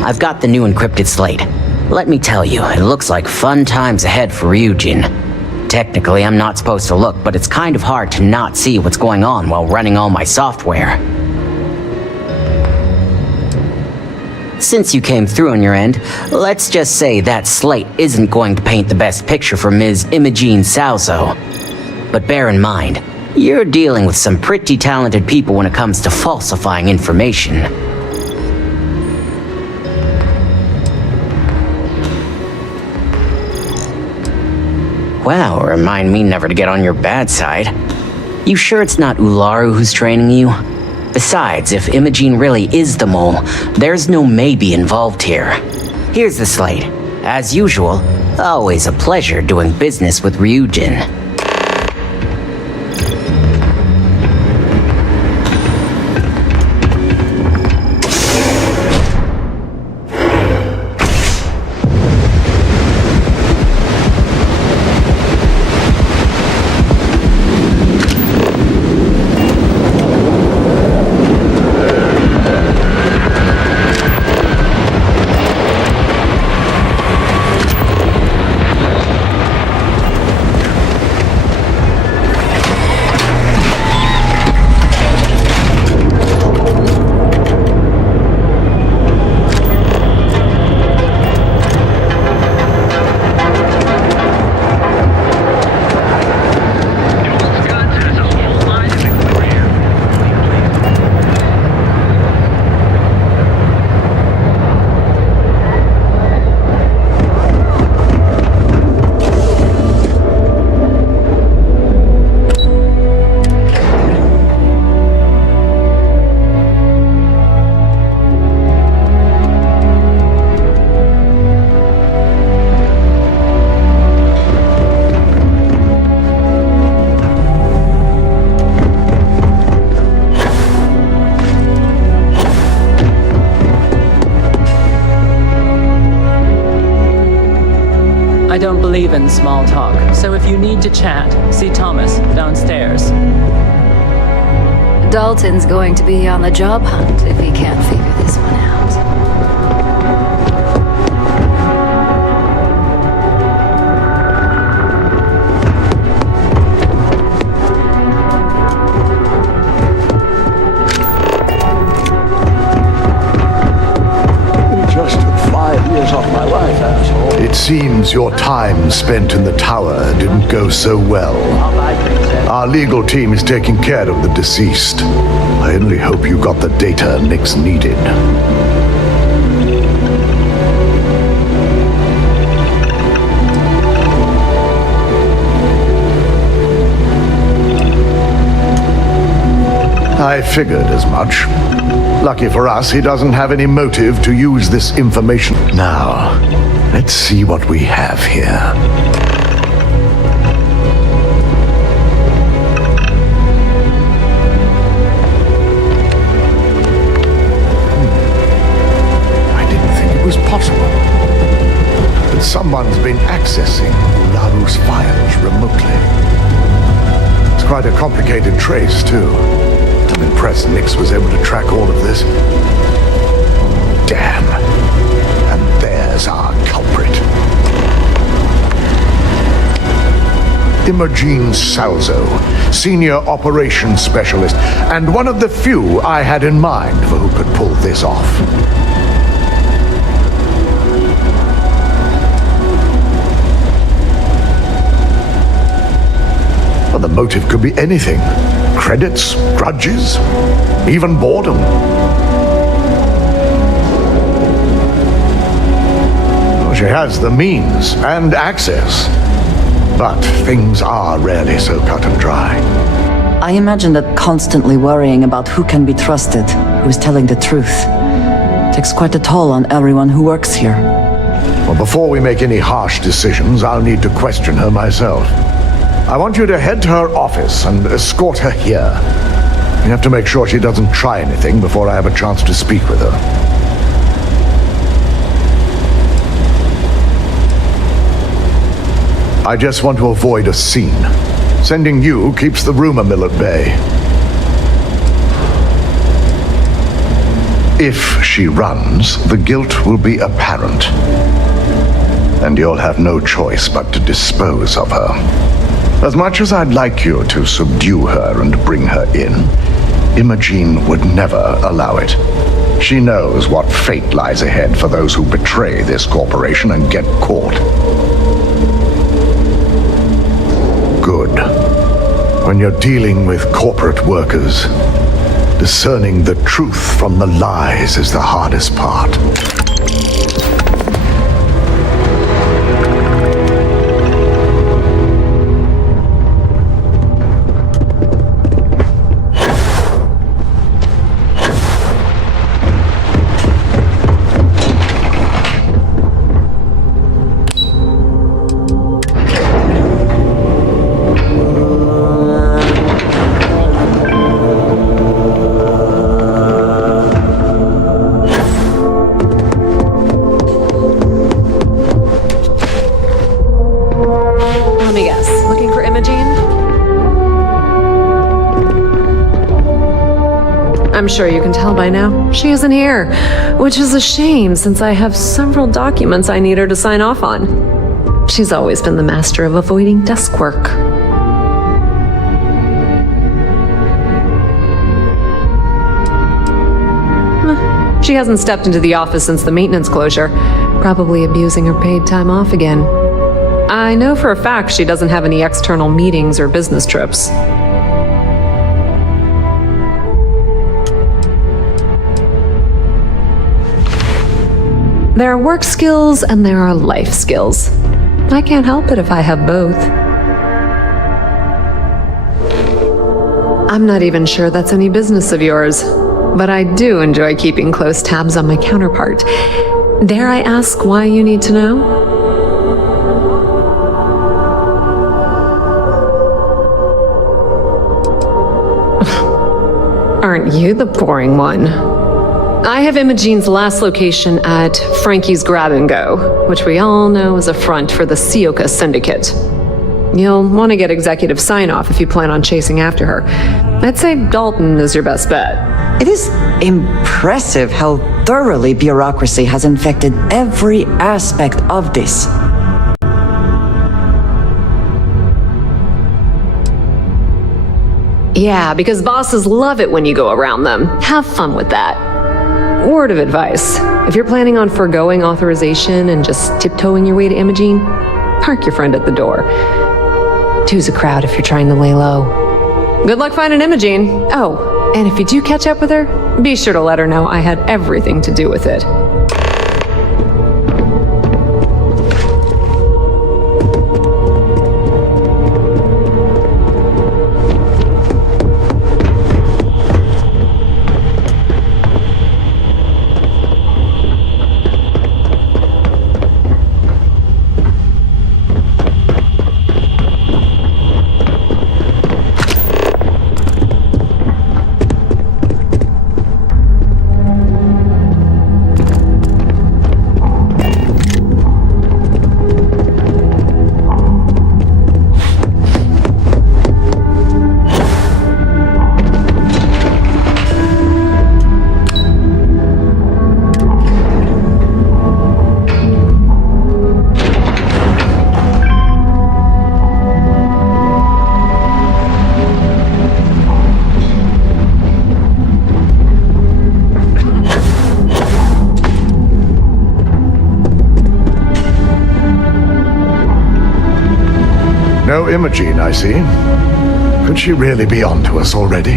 I've got the new encrypted slate. Let me tell you, it looks like fun times ahead for Ryujin. Technically, I'm not supposed to look, but it's kind of hard to not see what's going on while running all my software. Since you came through on your end, let's just say that slate isn't going to paint the best picture for Ms. Imogene Salzo. But bear in mind, you're dealing with some pretty talented people when it comes to falsifying information. Wow, remind me never to get on your bad side. You sure it's not Ularu who's training you? Besides, if Imogene really is the mole, there's no maybe involved here. Here's the slate. As usual, always a pleasure doing business with Ryujin. I don't believe in small talk, so if you need to chat, see Thomas downstairs. Dalton's going to be on the job hunt if he can't figure this one out. You just took 5 years off my life, asshole. It seems your time spent in the tower didn't go so well. Our legal team is taking care of the deceased. I only hope you got the data Nix needed. I figured as much. Lucky for us, he doesn't have any motive to use this information. Now, let's see what we have here. I didn't think it was possible that someone's been accessing Ularu's files remotely. It's quite a complicated trace, too. I'm impressed Nix was able to track all of this. Damn. And there's our culprit. Imogene Salzo, Senior Operations Specialist, and one of the few I had in mind for who could pull this off. Well, the motive could be anything. Credits, grudges, even boredom. Well, she has the means and access. But things are rarely so cut and dry. I imagine that constantly worrying about who can be trusted, who is telling the truth, takes quite a toll on everyone who works here. Well, before we make any harsh decisions, I'll need to question her myself. I want you to head to her office and escort her here. You have to make sure she doesn't try anything before I have a chance to speak with her. I just want to avoid a scene. Sending you keeps the rumor mill at bay. If she runs, the guilt will be apparent. And you'll have no choice but to dispose of her. As much as I'd like you to subdue her and bring her in, Imogene would never allow it. She knows what fate lies ahead for those who betray this corporation and get caught. Good. When you're dealing with corporate workers, discerning the truth from the lies is the hardest part. I'm sure you can tell by now. She isn't here, which is a shame since I have several documents I need her to sign off on. She's always been the master of avoiding desk work. She hasn't stepped into the office since the maintenance closure, probably abusing her paid time off again. I know for a fact she doesn't have any external meetings or business trips. There are work skills and there are life skills. I can't help it if I have both. I'm not even sure that's any business of yours, but I do enjoy keeping close tabs on my counterpart. Dare I ask why you need to know? Aren't you the boring one? I have Imogene's last location at Frankie's Grab and Go, which we all know is a front for the Sioka Syndicate. You'll want to get executive sign-off if you plan on chasing after her. I'd say Dalton is your best bet. It is impressive how thoroughly bureaucracy has infected every aspect of this. Yeah, because bosses love it when you go around them. Have fun with that. Word of advice, if you're planning on foregoing authorization and just tiptoeing your way to Imogene, park your friend at the door. Two's a crowd if you're trying to lay low. Good luck finding Imogene. Oh, and if you do catch up with her, be sure to let her know I had everything to do with it. Imogene, I see. Could she really be onto us already?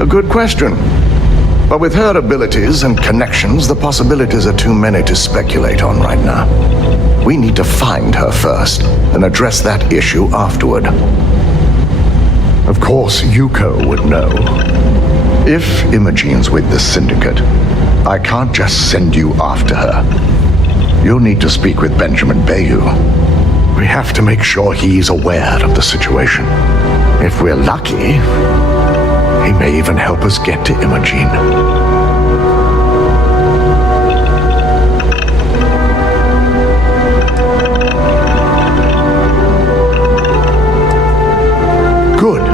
A good question. But with her abilities and connections, the possibilities are too many to speculate on right now. We need to find her first, and address that issue afterward. Of course, Yuko would know. If Imogene's with the Syndicate, I can't just send you after her. You'll need to speak with Benjamin Bayou. We have to make sure he's aware of the situation. If we're lucky, he may even help us get to Imogene. Good,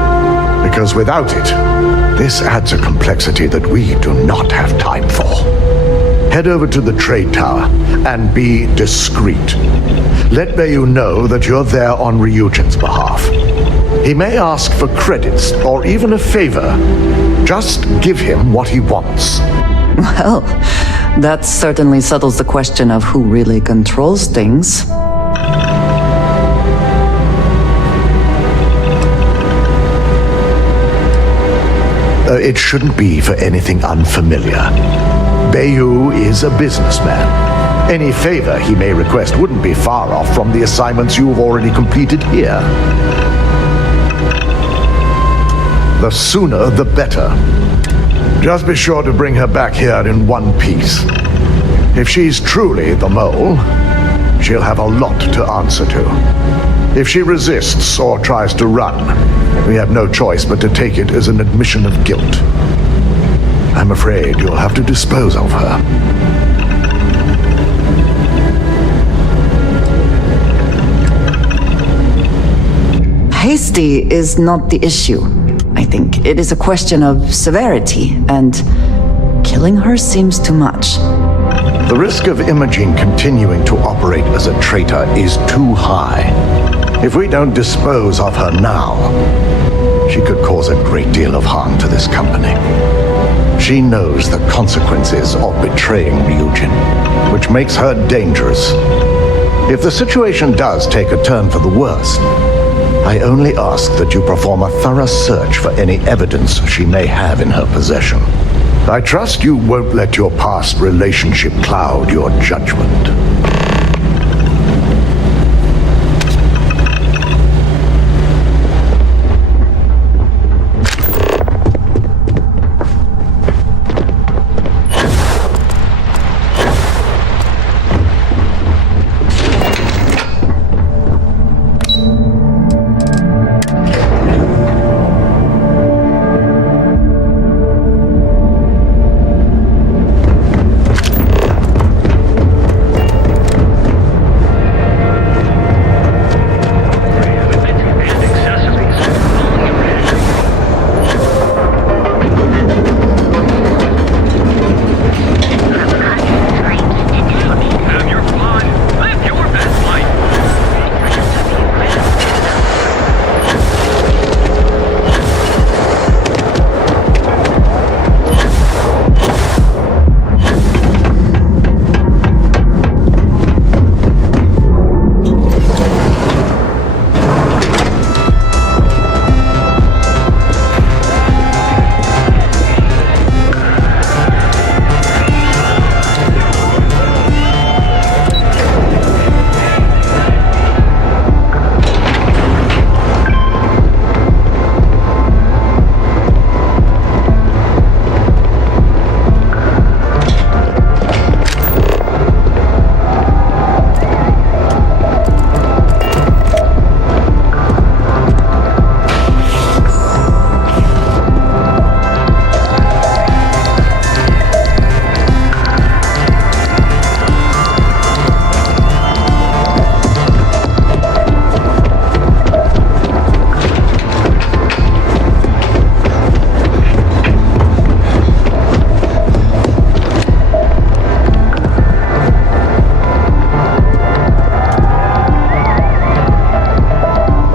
because without it, this adds a complexity that we do not have time for. Head over to the trade tower and be discreet. Let Bayou know that you're there on Ryujin's behalf. He may ask for credits or even a favor. Just give him what he wants. Well, that certainly settles the question of who really controls things. It shouldn't be for anything unfamiliar. Bayou is a businessman. Any favor he may request wouldn't be far off from the assignments you've already completed here. The sooner, the better. Just be sure to bring her back here in one piece. If she's truly the mole, she'll have a lot to answer to. If she resists or tries to run, we have no choice but to take it as an admission of guilt. I'm afraid you'll have to dispose of her. Hasty is not the issue, I think. It is a question of severity, and killing her seems too much. The risk of Imogene continuing to operate as a traitor is too high. If we don't dispose of her now, she could cause a great deal of harm to this company. She knows the consequences of betraying Ryujin, which makes her dangerous. If the situation does take a turn for the worse, I only ask that you perform a thorough search for any evidence she may have in her possession. I trust you won't let your past relationship cloud your judgment.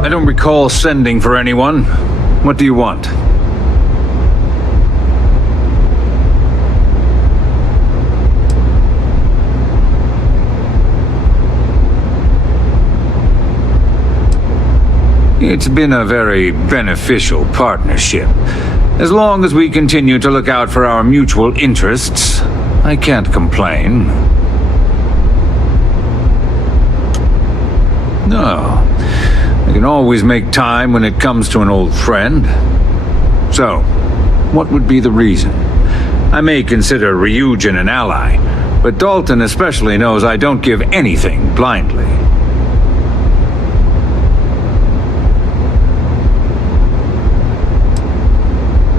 I don't recall sending for anyone. What do you want? It's been a very beneficial partnership. As long as we continue to look out for our mutual interests, I can't complain. No. I can always make time when it comes to an old friend. So, what would be the reason? I may consider Ryujin an ally, but Dalton especially knows I don't give anything blindly.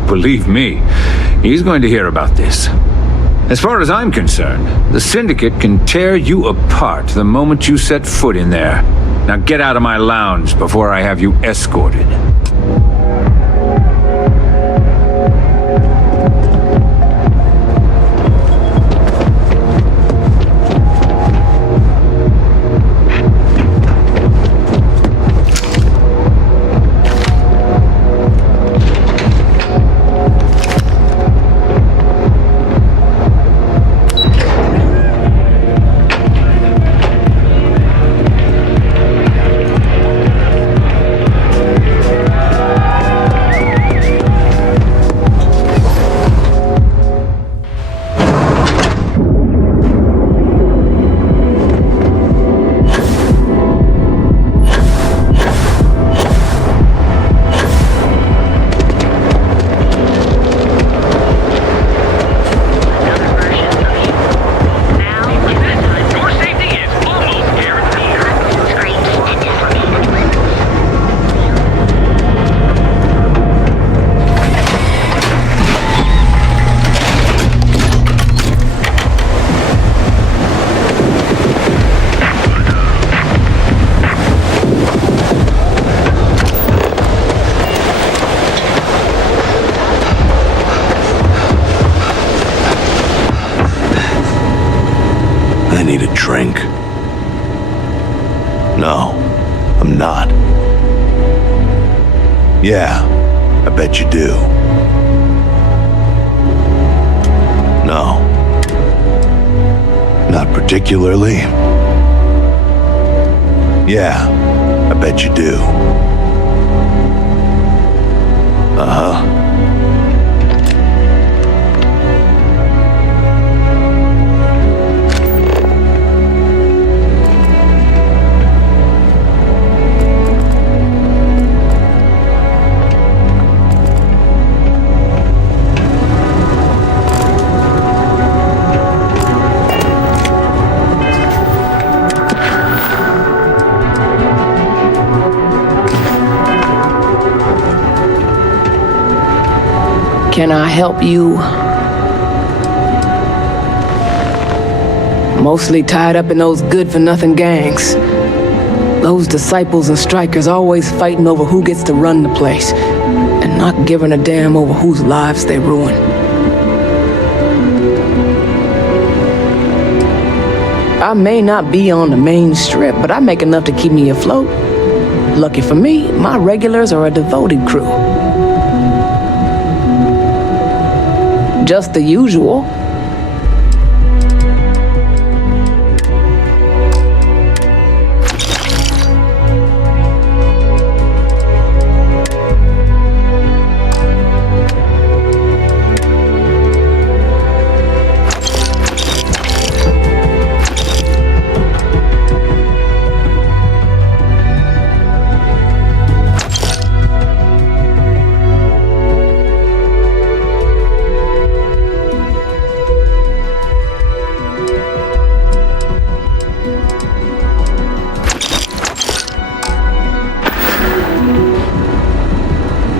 Believe me, he's going to hear about this. As far as I'm concerned, the Syndicate can tear you apart the moment you set foot in there. Now get out of my lounge before I have you escorted. Drink? No, I'm not. Yeah, I bet you do. No. Not particularly. Yeah, I bet you do. Uh-huh. Can I help you? Mostly tied up in those good-for-nothing gangs. Those disciples and strikers always fighting over who gets to run the place, and not giving a damn over whose lives they ruin. I may not be on the main strip, but I make enough to keep me afloat. Lucky for me, my regulars are a devoted crew. Just the usual.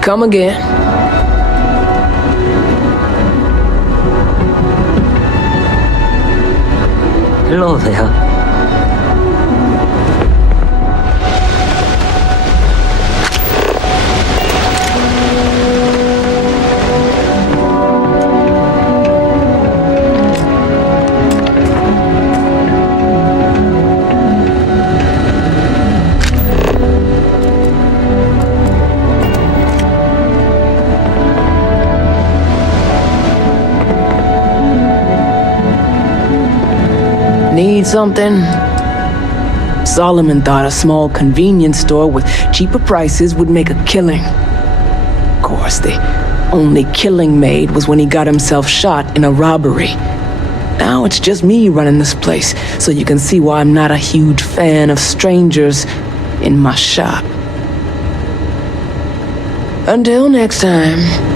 Come again. Hello there. Need something? Solomon thought a small convenience store with cheaper prices would make a killing. Of course, the only killing made was when he got himself shot in a robbery. Now it's just me running this place, so you can see why I'm not a huge fan of strangers in my shop. Until next time.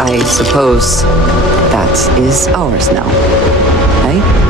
I suppose that is ours now, eh?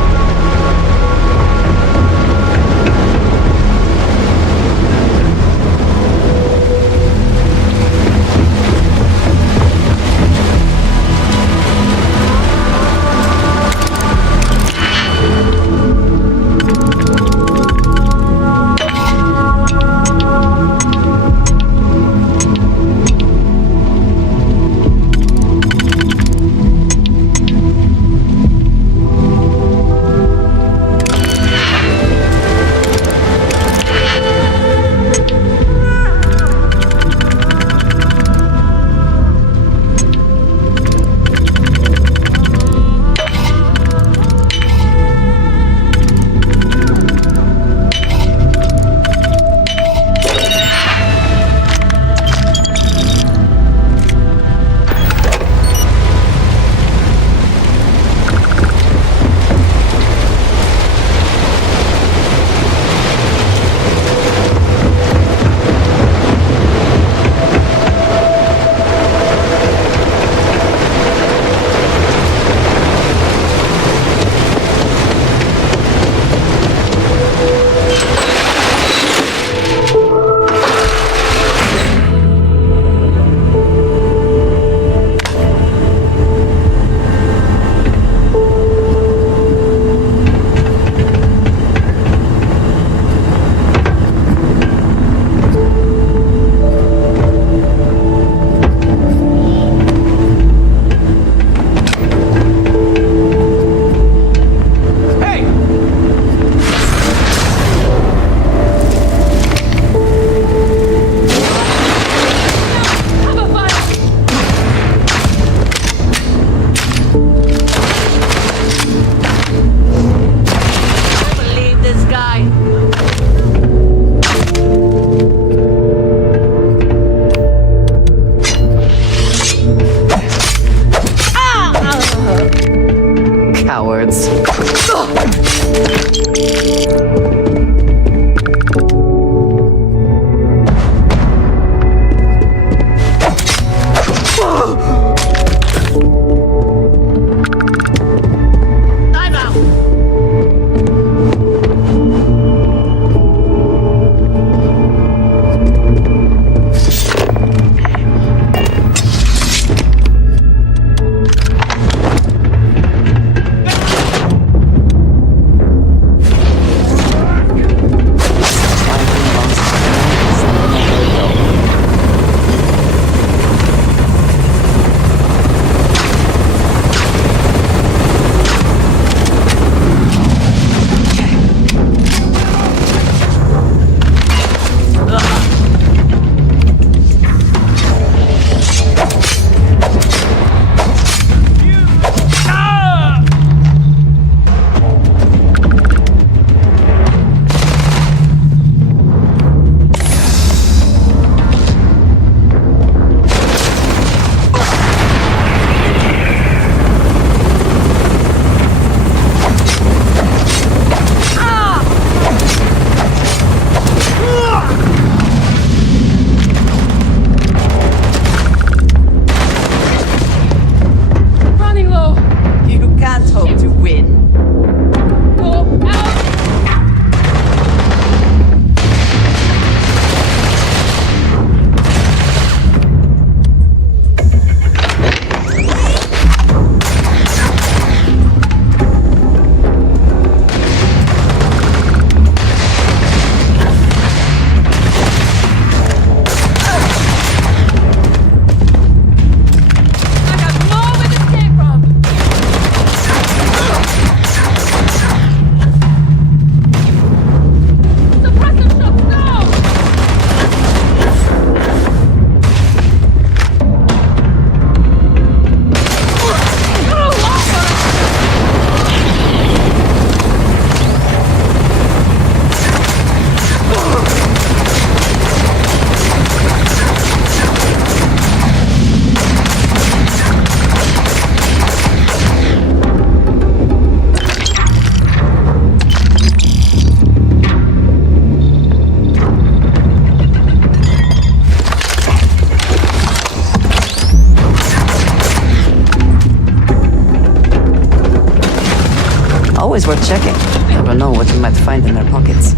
always worth checking. Never know what you might find in their pockets.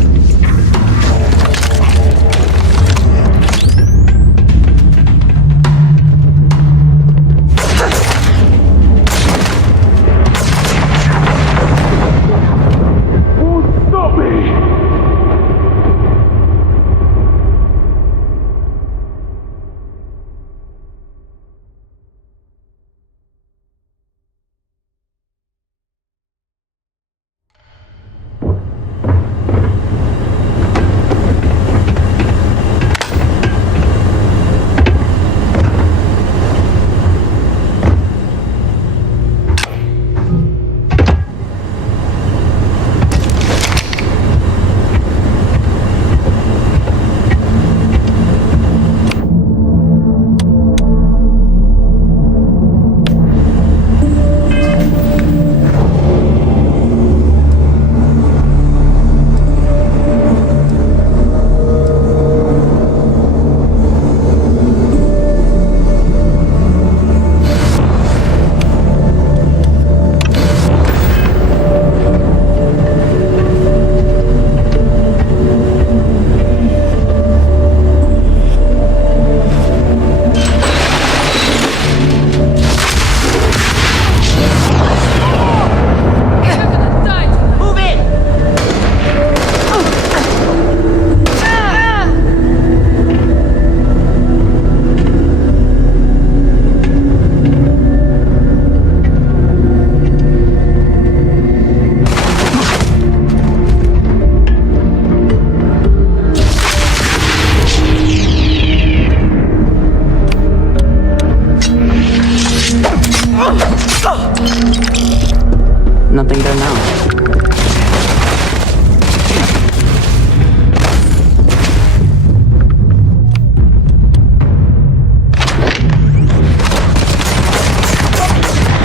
Nothing there now.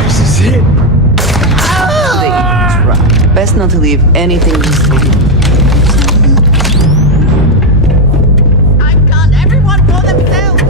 This is it. Best not to leave anything useful. I've done everyone for themselves.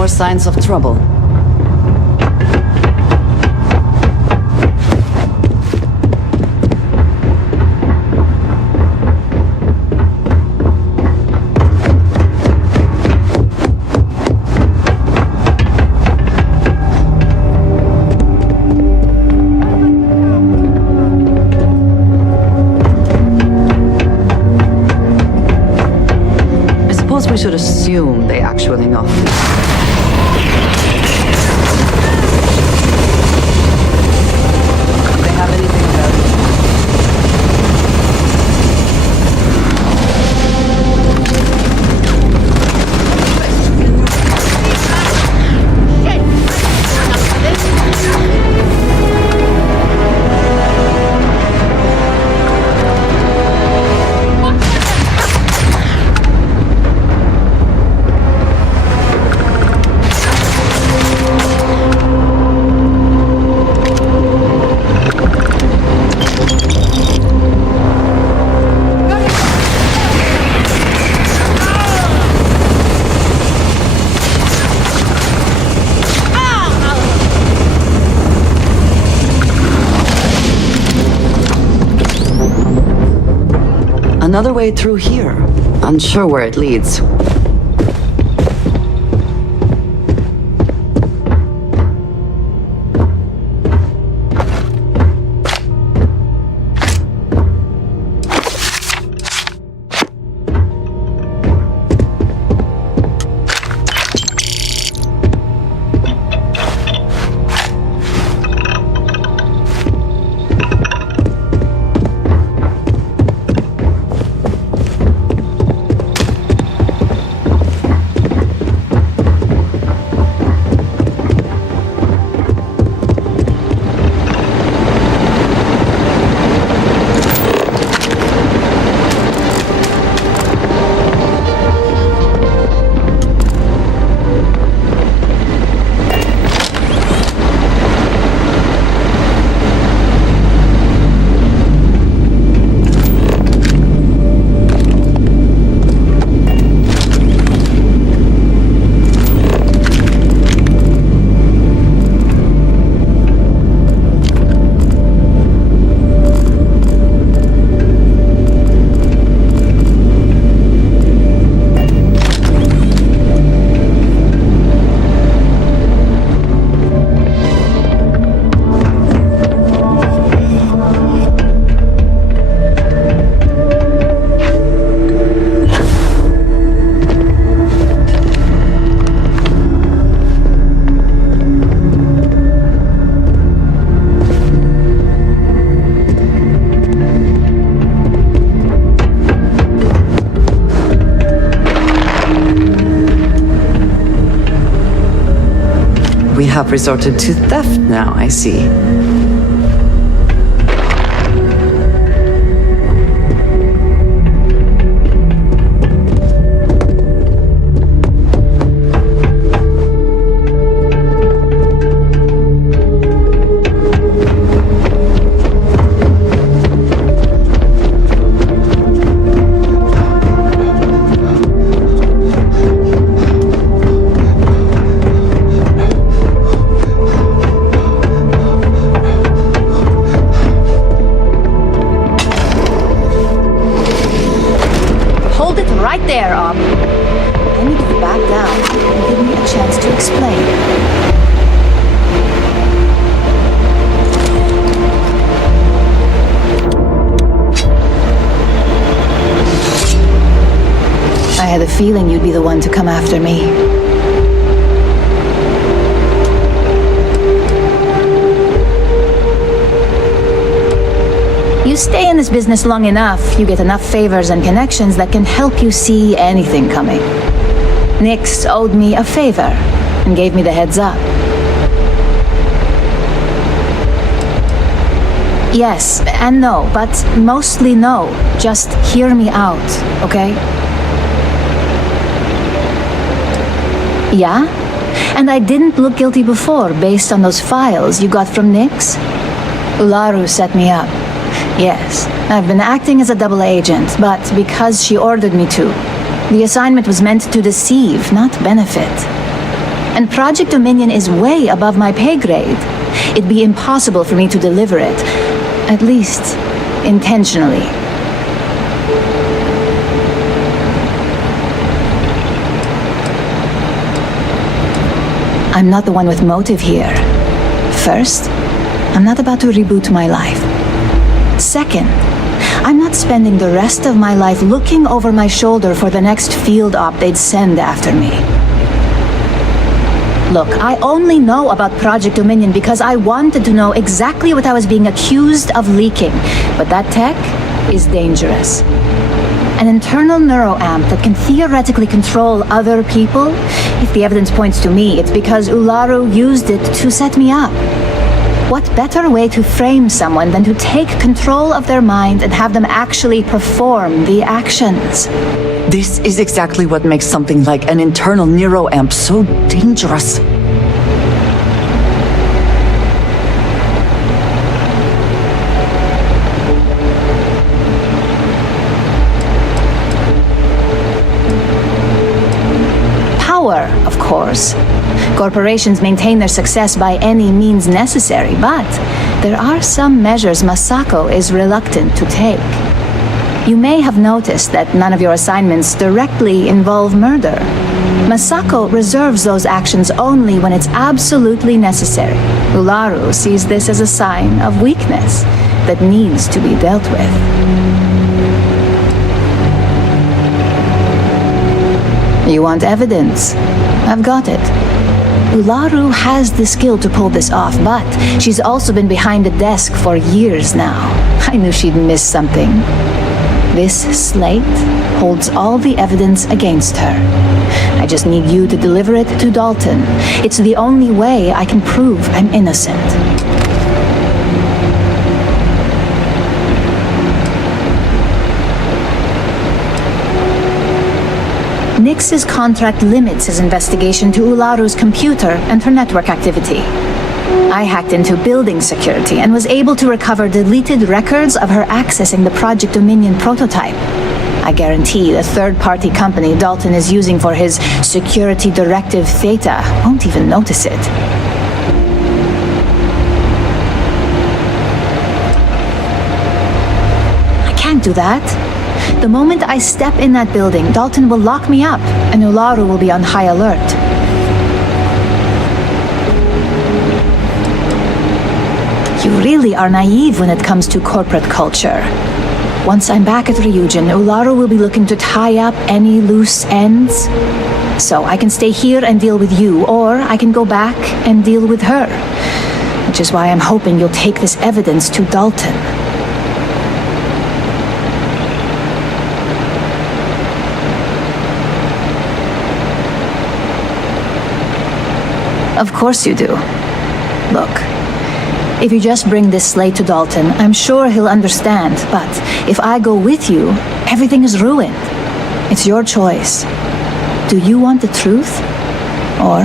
more signs of trouble. We should assume they actually know. Do they have anything about it? Another way through here. Unsure where it leads. We have resorted to theft now, I see. Right there, Ob. I need you to back down and give me a chance to explain. I had a feeling you'd be the one to come after me. You stay in this business long enough, you get enough favors and connections that can help you see anything coming. Nyx owed me a favor and gave me the heads up. Yes and no, but mostly no. Just hear me out, okay? Yeah? And I didn't look guilty before based on those files you got from Nyx? Ularu set me up. Yes, I've been acting as a double agent, but because she ordered me to. The assignment was meant to deceive, not benefit. And Project Dominion is way above my pay grade. It'd be impossible for me to deliver it. At least, intentionally. I'm not the one with motive here. First, I'm not about to reboot my life. Second, I'm not spending the rest of my life looking over my shoulder for the next field op they'd send after me. Look, I only know about Project Dominion because I wanted to know exactly what I was being accused of leaking. But that tech is dangerous. An internal neuroamp that can theoretically control other people? If the evidence points to me, it's because Ularu used it to set me up. What better way to frame someone than to take control of their mind and have them actually perform the actions? This is exactly what makes something like an internal neuroamp so dangerous. Of course. Corporations maintain their success by any means necessary, but there are some measures Masako is reluctant to take. You may have noticed that none of your assignments directly involve murder. Masako reserves those actions only when it's absolutely necessary. Ularu sees this as a sign of weakness that needs to be dealt with. You want evidence? I've got it. Ularu has the skill to pull this off, but she's also been behind the desk for years now. I knew she'd miss something. This slate holds all the evidence against her. I just need you to deliver it to Dalton. It's the only way I can prove I'm innocent. Nix's contract limits his investigation to Ularu's computer and her network activity. I hacked into building security and was able to recover deleted records of her accessing the Project Dominion prototype. I guarantee the third-party company Dalton is using for his security directive Theta won't even notice it. I can't do that. The moment I step in that building, Dalton will lock me up, and Ularu will be on high alert. You really are naive when it comes to corporate culture. Once I'm back at Ryujin, Ularu will be looking to tie up any loose ends. So I can stay here and deal with you, or I can go back and deal with her. Which is why I'm hoping you'll take this evidence to Dalton. Of course you do. Look, if you just bring this slate to Dalton, I'm sure he'll understand, but if I go with you, everything is ruined. It's your choice. Do you want the truth? Or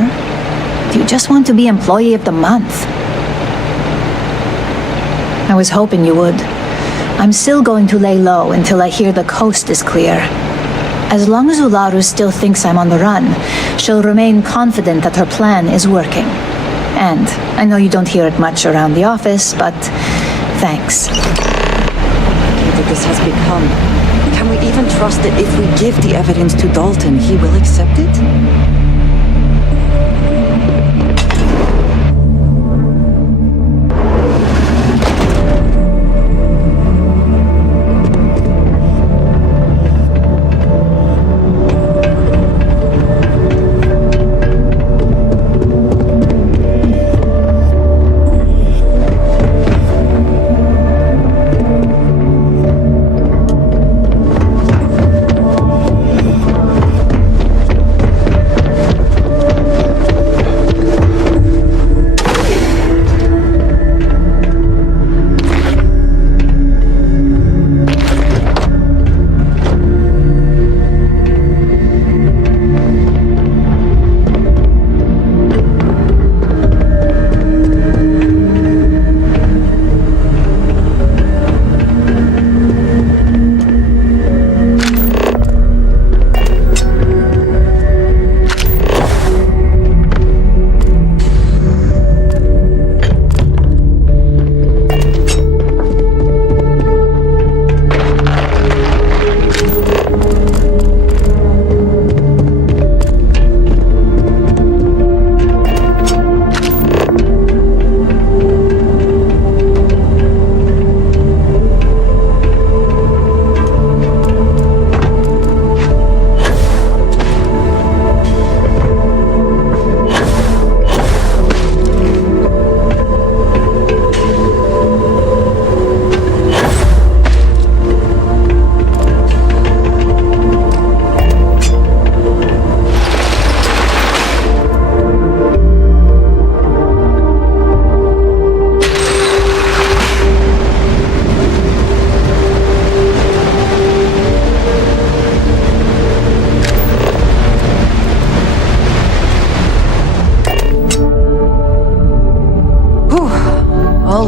do you just want to be Employee of the Month? I was hoping you would. I'm still going to lay low until I hear the coast is clear. As long as Ularu still thinks I'm on the run, she'll remain confident that her plan is working. And I know you don't hear it much around the office, but thanks. That this has become. Can we even trust that if we give the evidence to Dalton, he will accept it?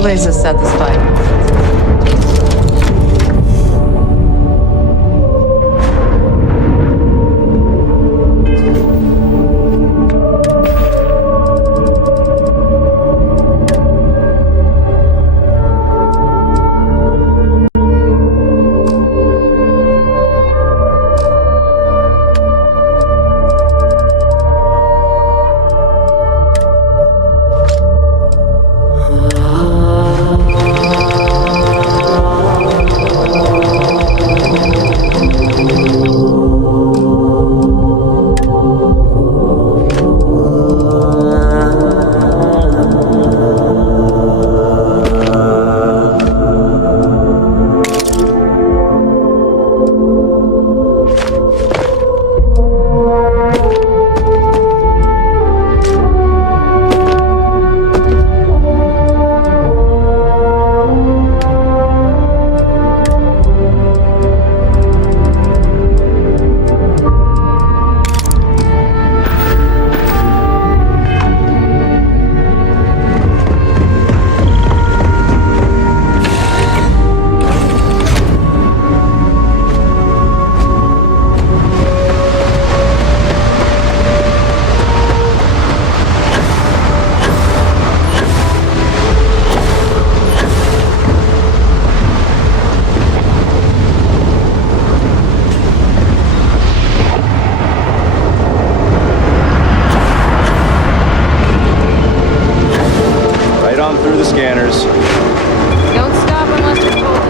always a satisfying. Through the scanners. Don't stop unless you're told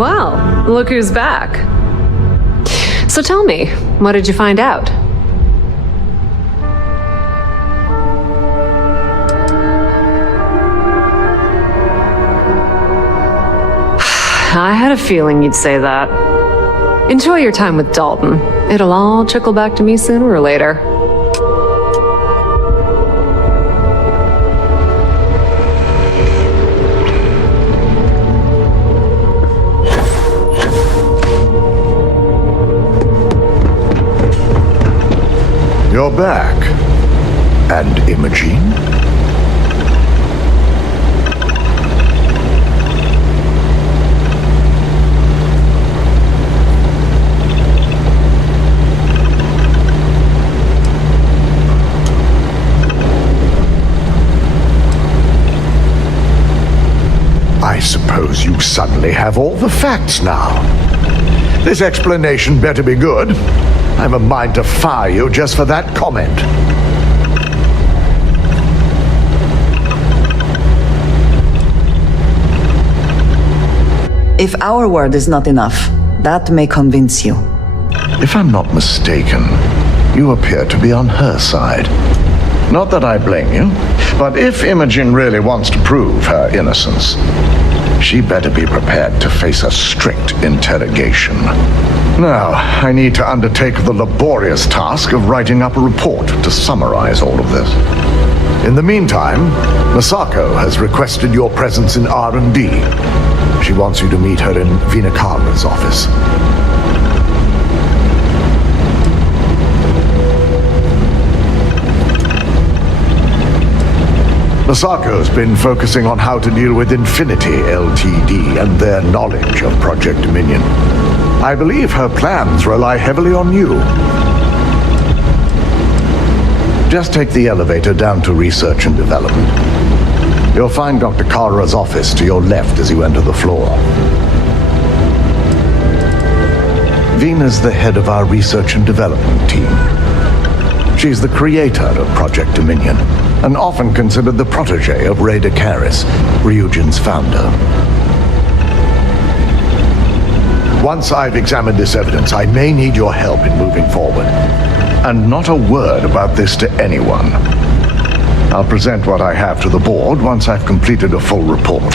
Well, look who's back. So tell me, what did you find out? I had a feeling you'd say that. Enjoy your time with Dalton. It'll all trickle back to me sooner or later. You're back. And Imogene? I suppose you suddenly have all the facts now. This explanation better be good. I have a mind to fire you just for that comment. If our word is not enough, that may convince you. If I'm not mistaken, you appear to be on her side. Not that I blame you, but if Imogen really wants to prove her innocence, she better be prepared to face a strict interrogation. Now, I need to undertake the laborious task of writing up a report to summarize all of this. In the meantime, Masako has requested your presence in R&D. She wants you to meet her in Vinakara's office. Masako's been focusing on how to deal with Infinity Ltd. And their knowledge of Project Dominion. I believe her plans rely heavily on you. Just take the elevator down to Research and Development. You'll find Dr. Kara's office to your left as you enter the floor. Vina's the head of our Research and Development team. She's the creator of Project Dominion, and often considered the protege of Ray Decaris, Ryujin's founder. Once I've examined this evidence, I may need your help in moving forward. And not a word about this to anyone. I'll present what I have to the board once I've completed a full report.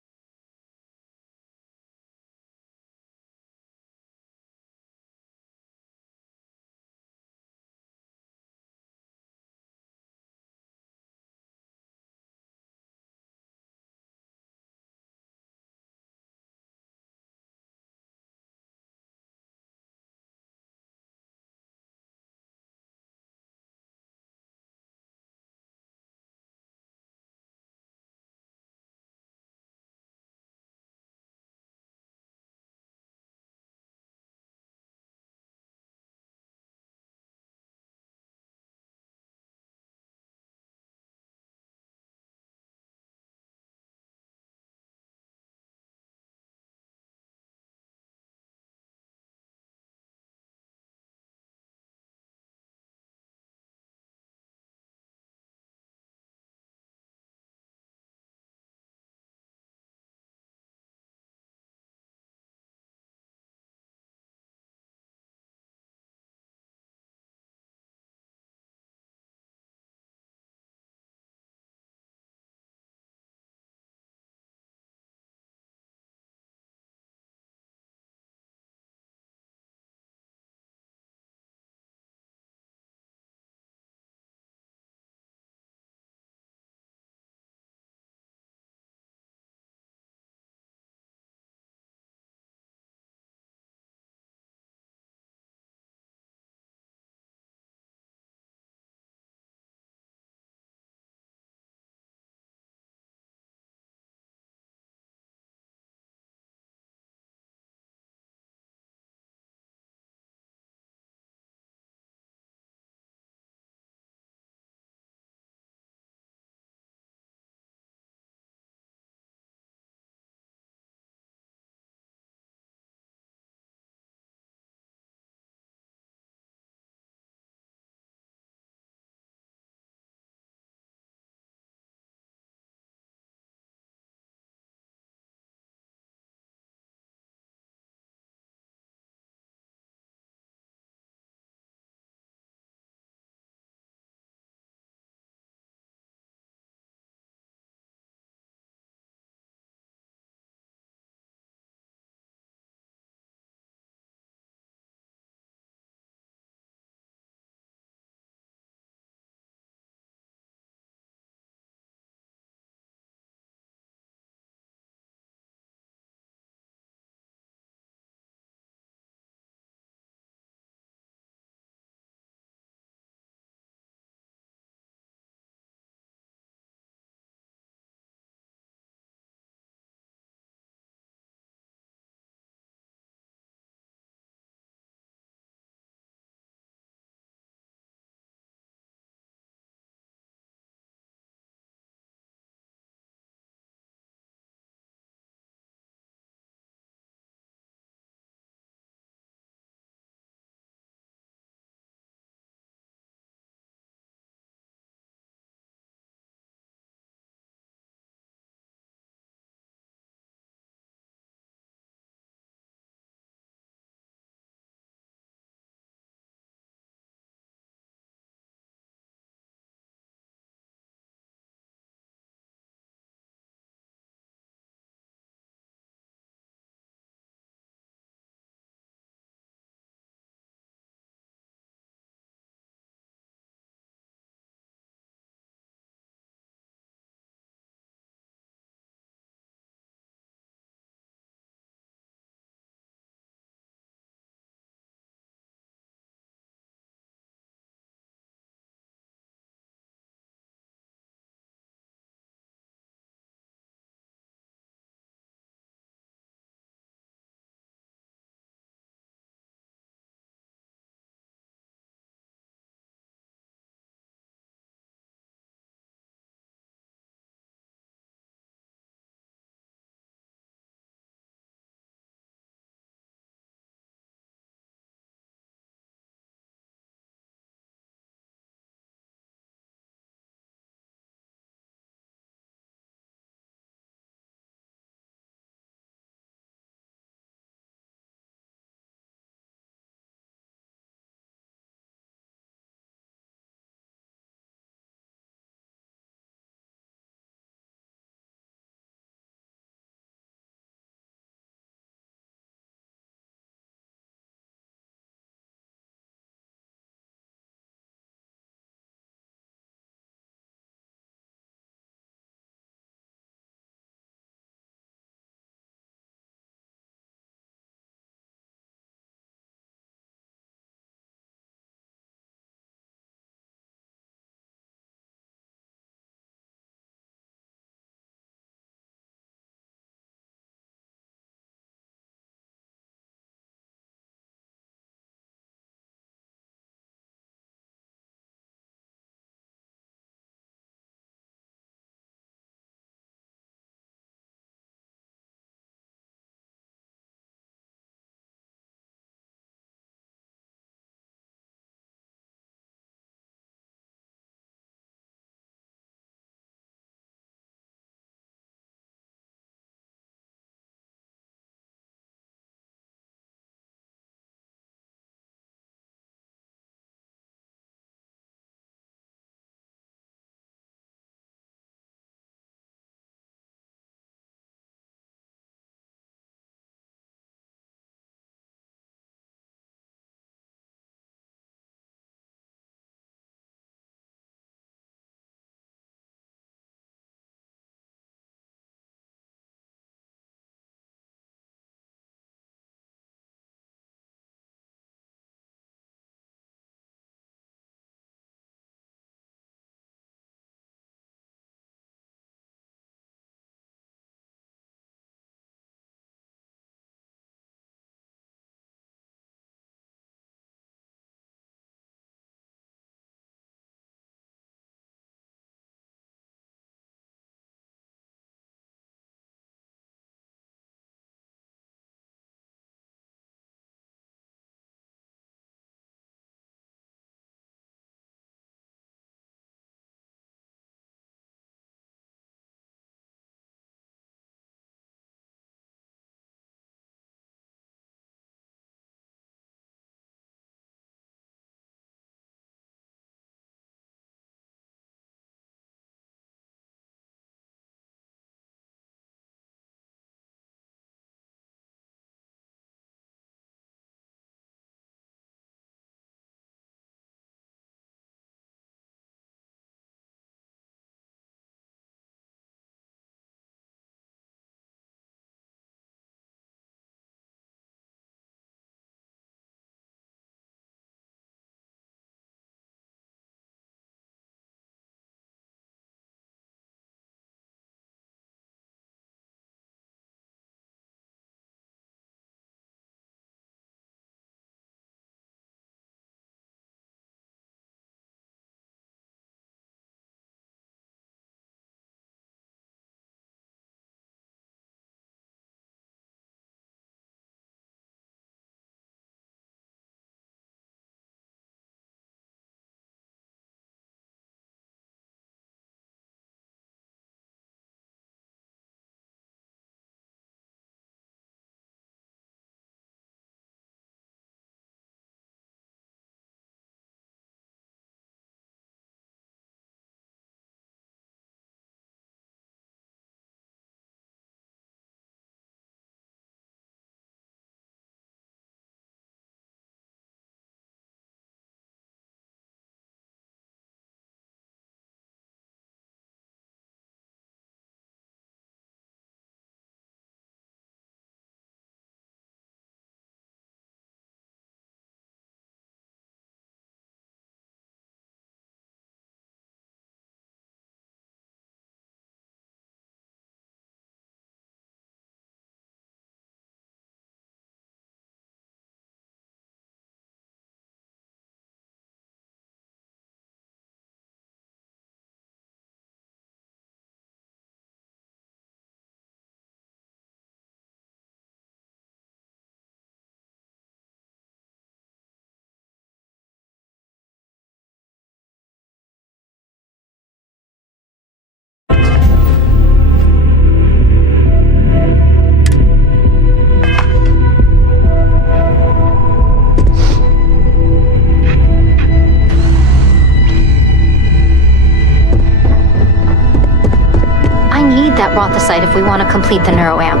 that Rothosite if we want to complete the neuroamp.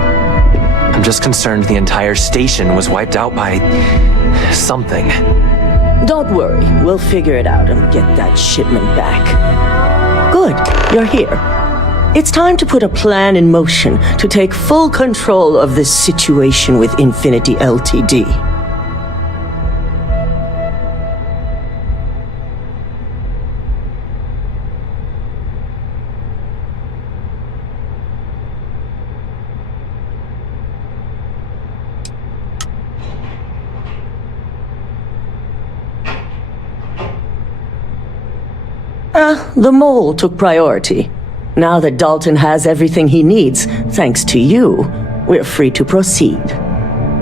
I'm just concerned the entire station was wiped out by something. Don't worry, we'll figure it out and get that shipment back. Good, you're here. It's time to put a plan in motion to take full control of this situation with Infinity LTD. The mole took priority. Now that Dalton has everything he needs, thanks to you, we're free to proceed.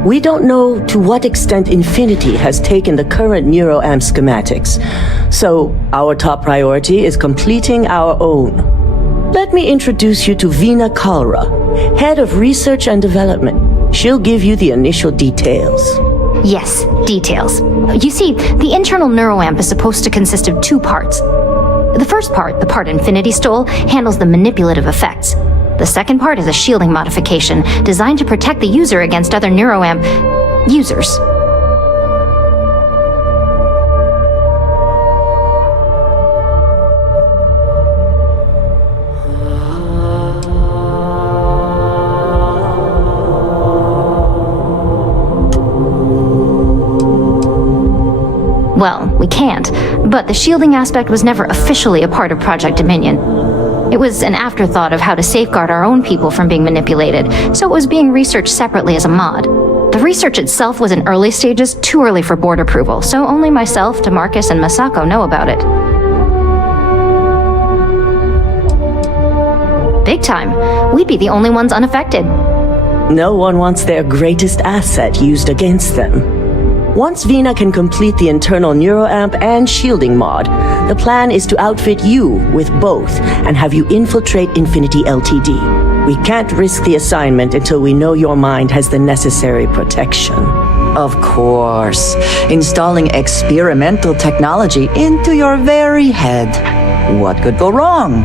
We don't know to what extent Infinity has taken the current neuroamp schematics, so our top priority is completing our own. Let me introduce you to Veena Kalra, Head of Research and Development. She'll give you the initial details. Yes, details. You see, the internal neuroamp is supposed to consist of two parts. The first part, the part Infinity stole, handles the manipulative effects. The second part is a shielding modification designed to protect the user against other neuroamp users. Well, we can't, but the shielding aspect was never officially a part of Project Dominion. It was an afterthought of how to safeguard our own people from being manipulated, so it was being researched separately as a mod. The research itself was in early stages, too early for board approval, so only myself, DeMarcus, and Masako know about it. Big time. We'd be the only ones unaffected. No one wants their greatest asset used against them. Once Veena can complete the internal neuroamp and shielding mod, the plan is to outfit you with both and have you infiltrate Infinity LTD. We can't risk the assignment until we know your mind has the necessary protection. Of course. Installing experimental technology into your very head. What could go wrong?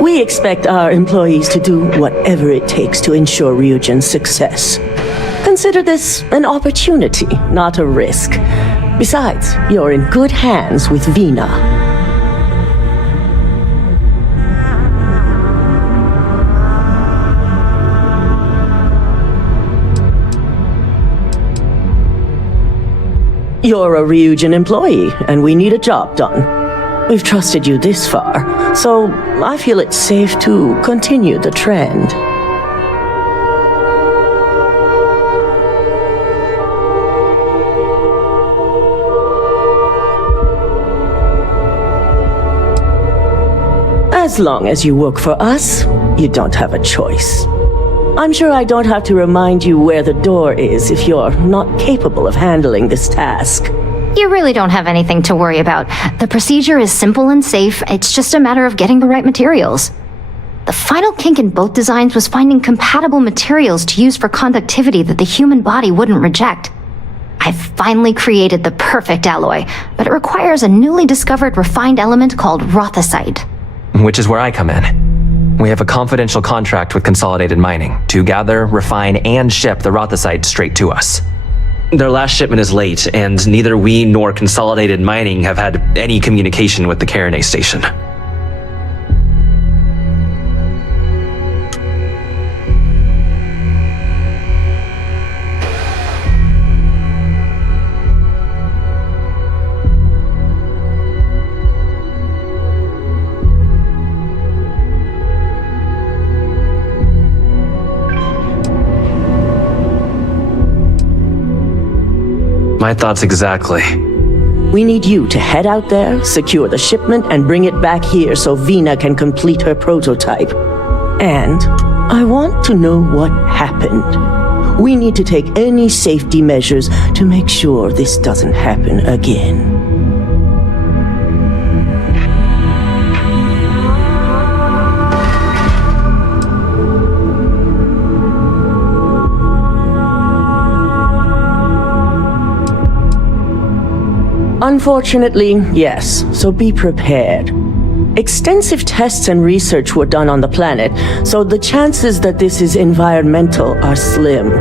We expect our employees to do whatever it takes to ensure Ryujin's success. Consider this an opportunity, not a risk. Besides, you're in good hands with Veena. You're a Ryujin employee, and we need a job done. We've trusted you this far, so I feel it's safe to continue the trend. As long as you work for us, you don't have a choice. I'm sure I don't have to remind you where the door is if you're not capable of handling this task. You really don't have anything to worry about. The procedure is simple and safe. It's just a matter of getting the right materials. The final kink in both designs was finding compatible materials to use for conductivity that the human body wouldn't reject. I've finally created the perfect alloy, but it requires a newly discovered refined element called Rothosite. Which is where I come in. We have a confidential contract with Consolidated Mining to gather, refine, and ship the Rothosite straight to us. Their last shipment is late, and neither we nor Consolidated Mining have had any communication with the Carinay station. My thoughts exactly. We need you to head out there, secure the shipment, and bring it back here so Vina can complete her prototype. And I want to know what happened. We need to take any safety measures to make sure this doesn't happen again. Unfortunately, yes, so be prepared. Extensive tests and research were done on the planet, so the chances that this is environmental are slim.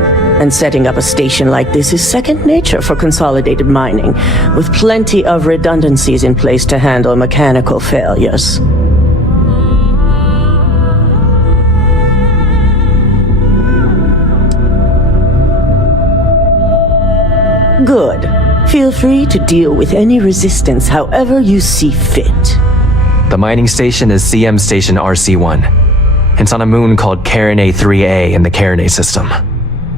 And setting up a station like this is second nature for consolidated mining, with plenty of redundancies in place to handle mechanical failures. Good. Feel free to deal with any resistance however you see fit. The mining station is CM Station RC-1. It's on a moon called Carinae 3A in the Carinae system.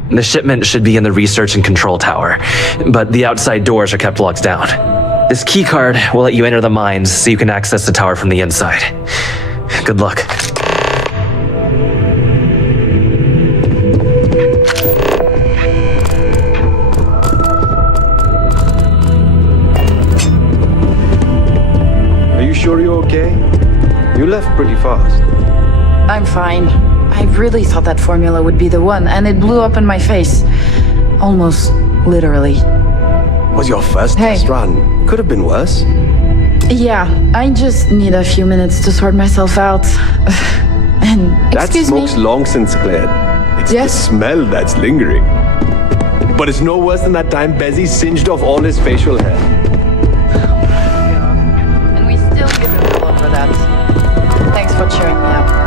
The shipment should be in the research and control tower, but the outside doors are kept locked down. This keycard will let you enter the mines so you can access the tower from the inside. Good luck. Sure you're okay? You left pretty fast. I'm fine. I really thought that formula would be the one, and it blew up in my face. Almost literally. Was your first test run? Could have been worse. Yeah, I just need a few minutes to sort myself out. And that excuse smoke's me. long since cleared. It's the smell that's lingering. But it's no worse than that time Bezzy singed off all his facial hair. For that. Thanks for cheering me up.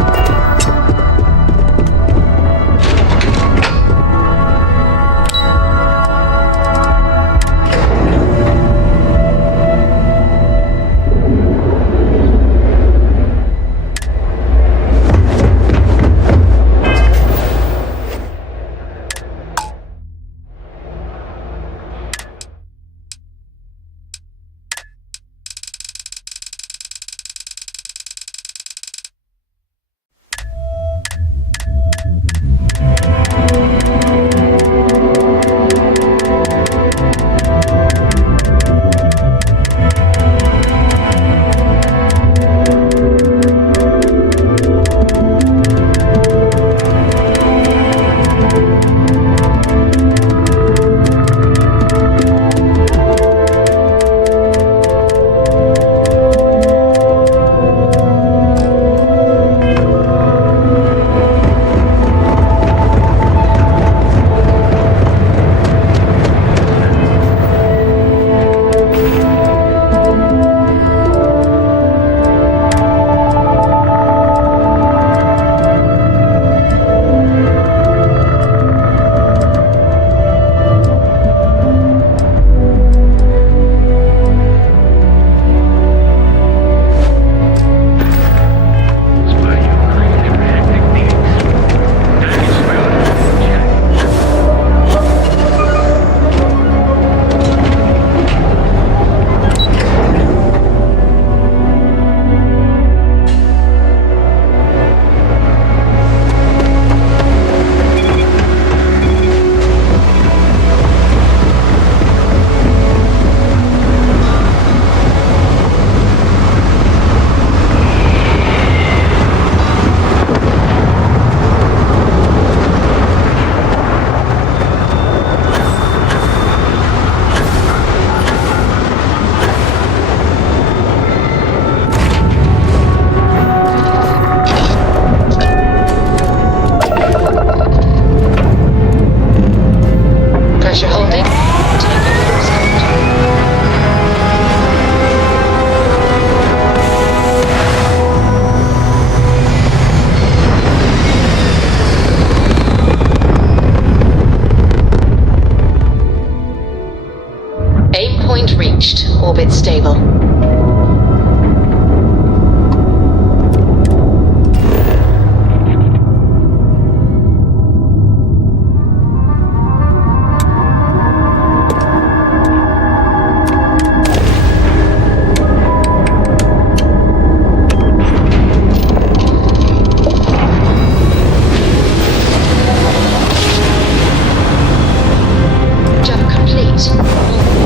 engines.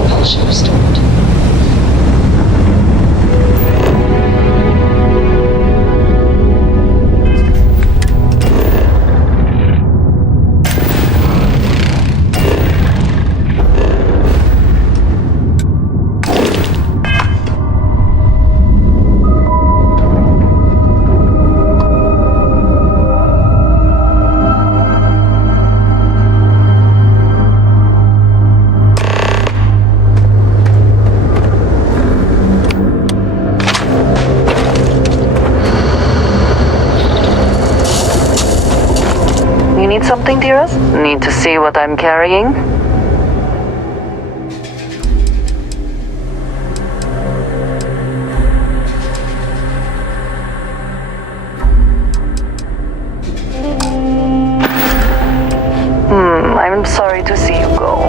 Propulsion restored. Need something, dearest? Need to see what I'm carrying? I'm sorry to see you go.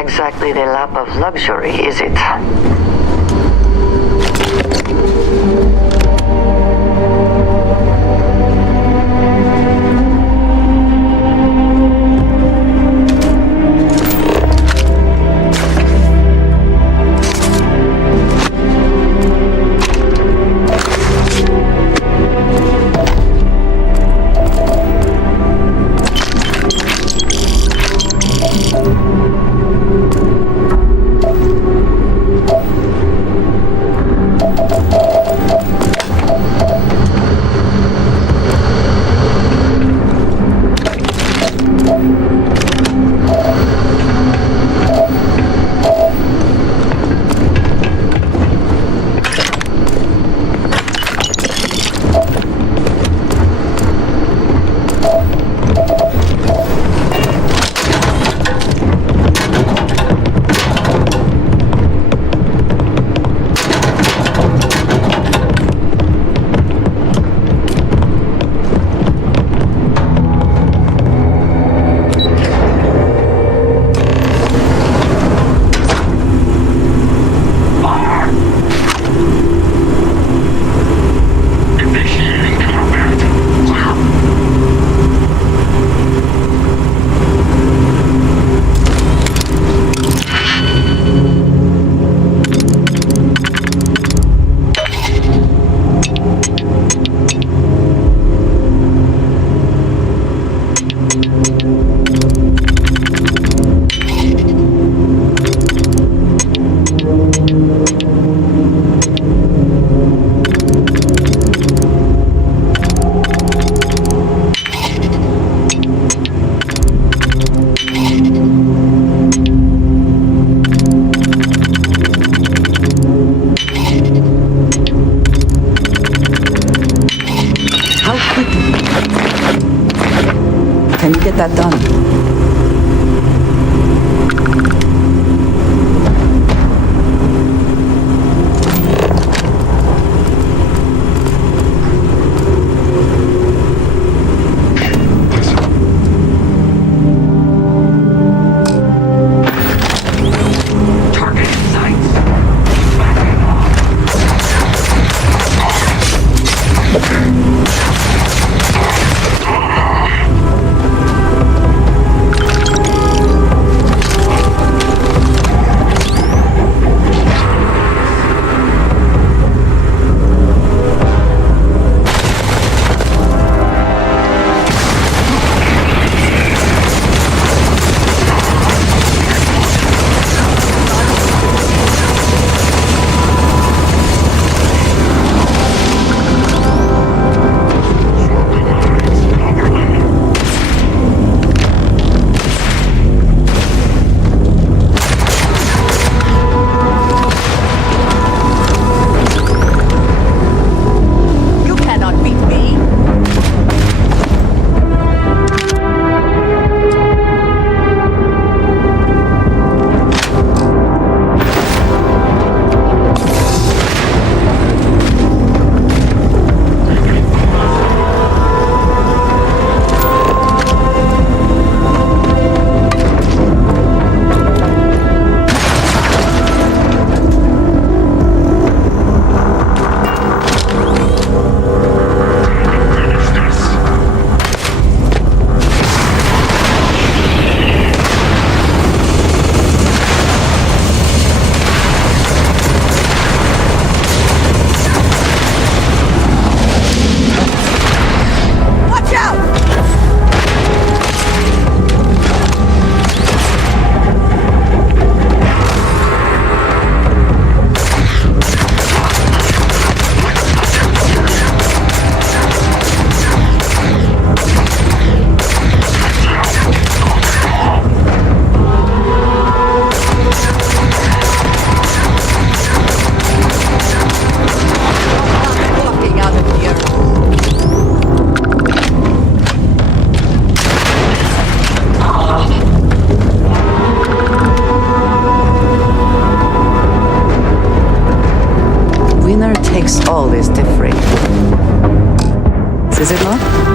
Exactly the lap of luxury, is it? that done. All is different. Is it not?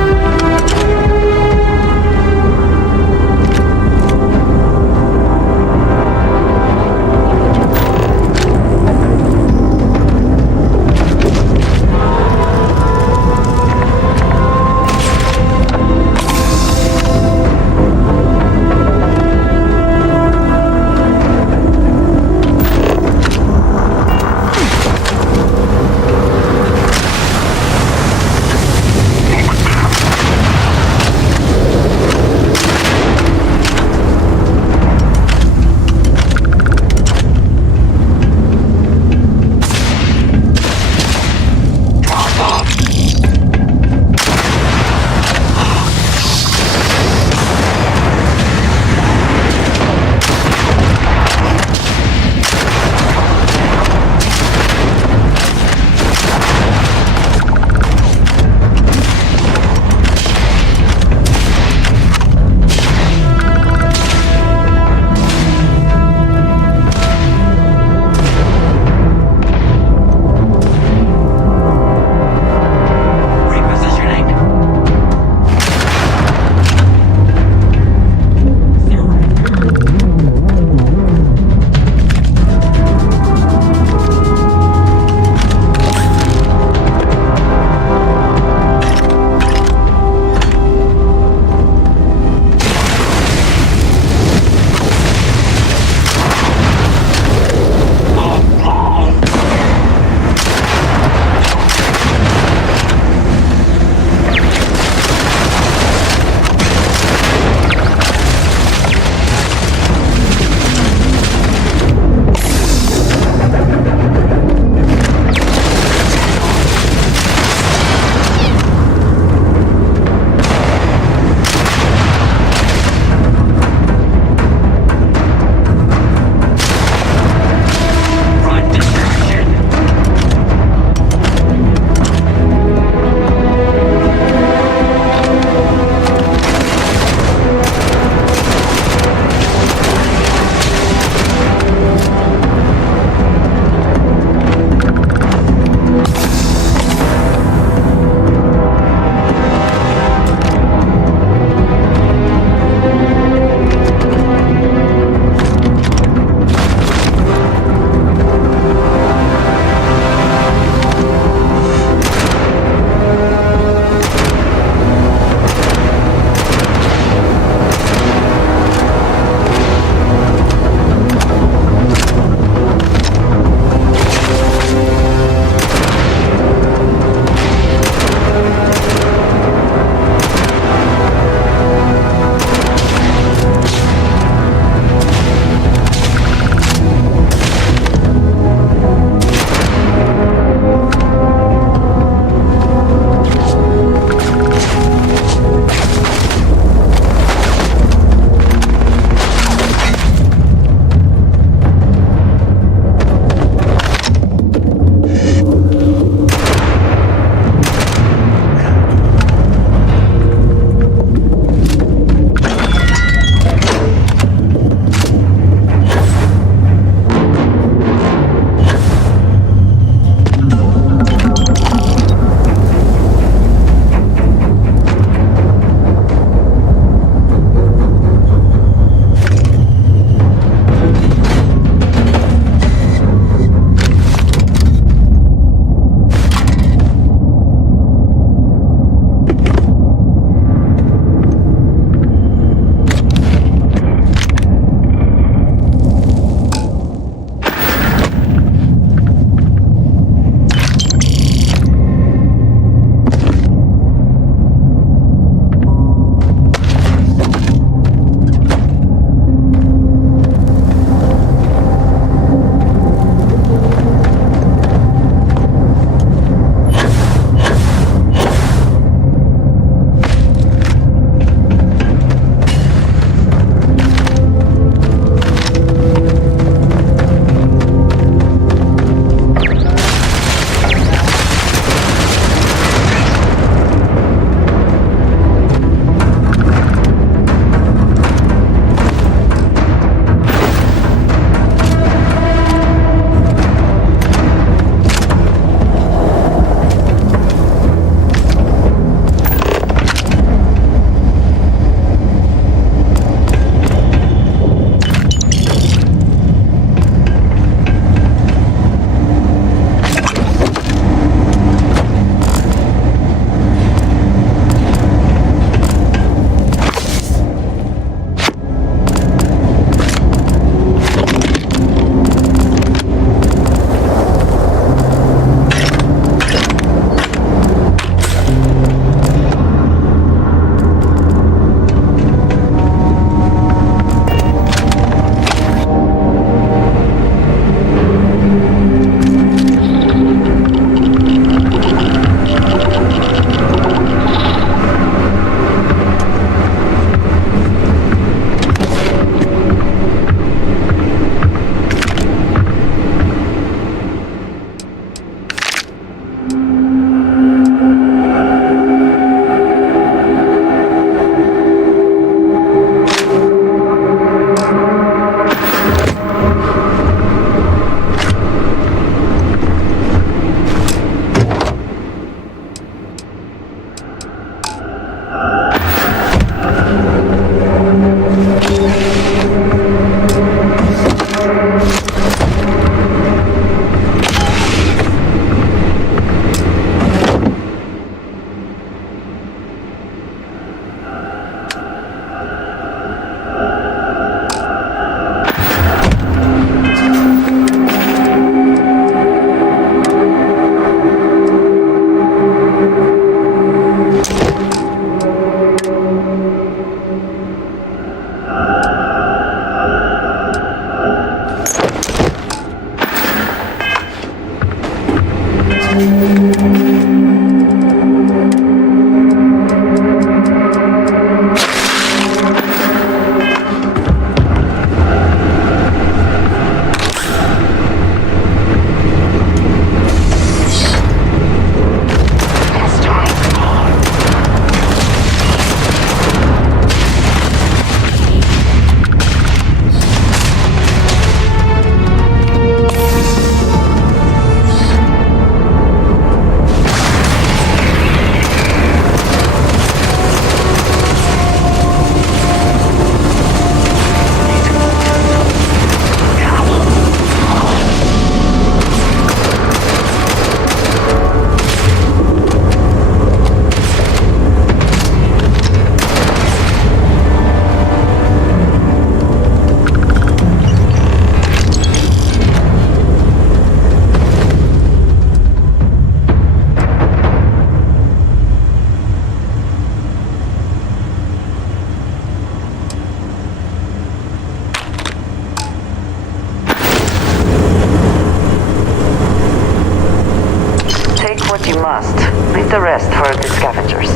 Leave the rest for the scavengers.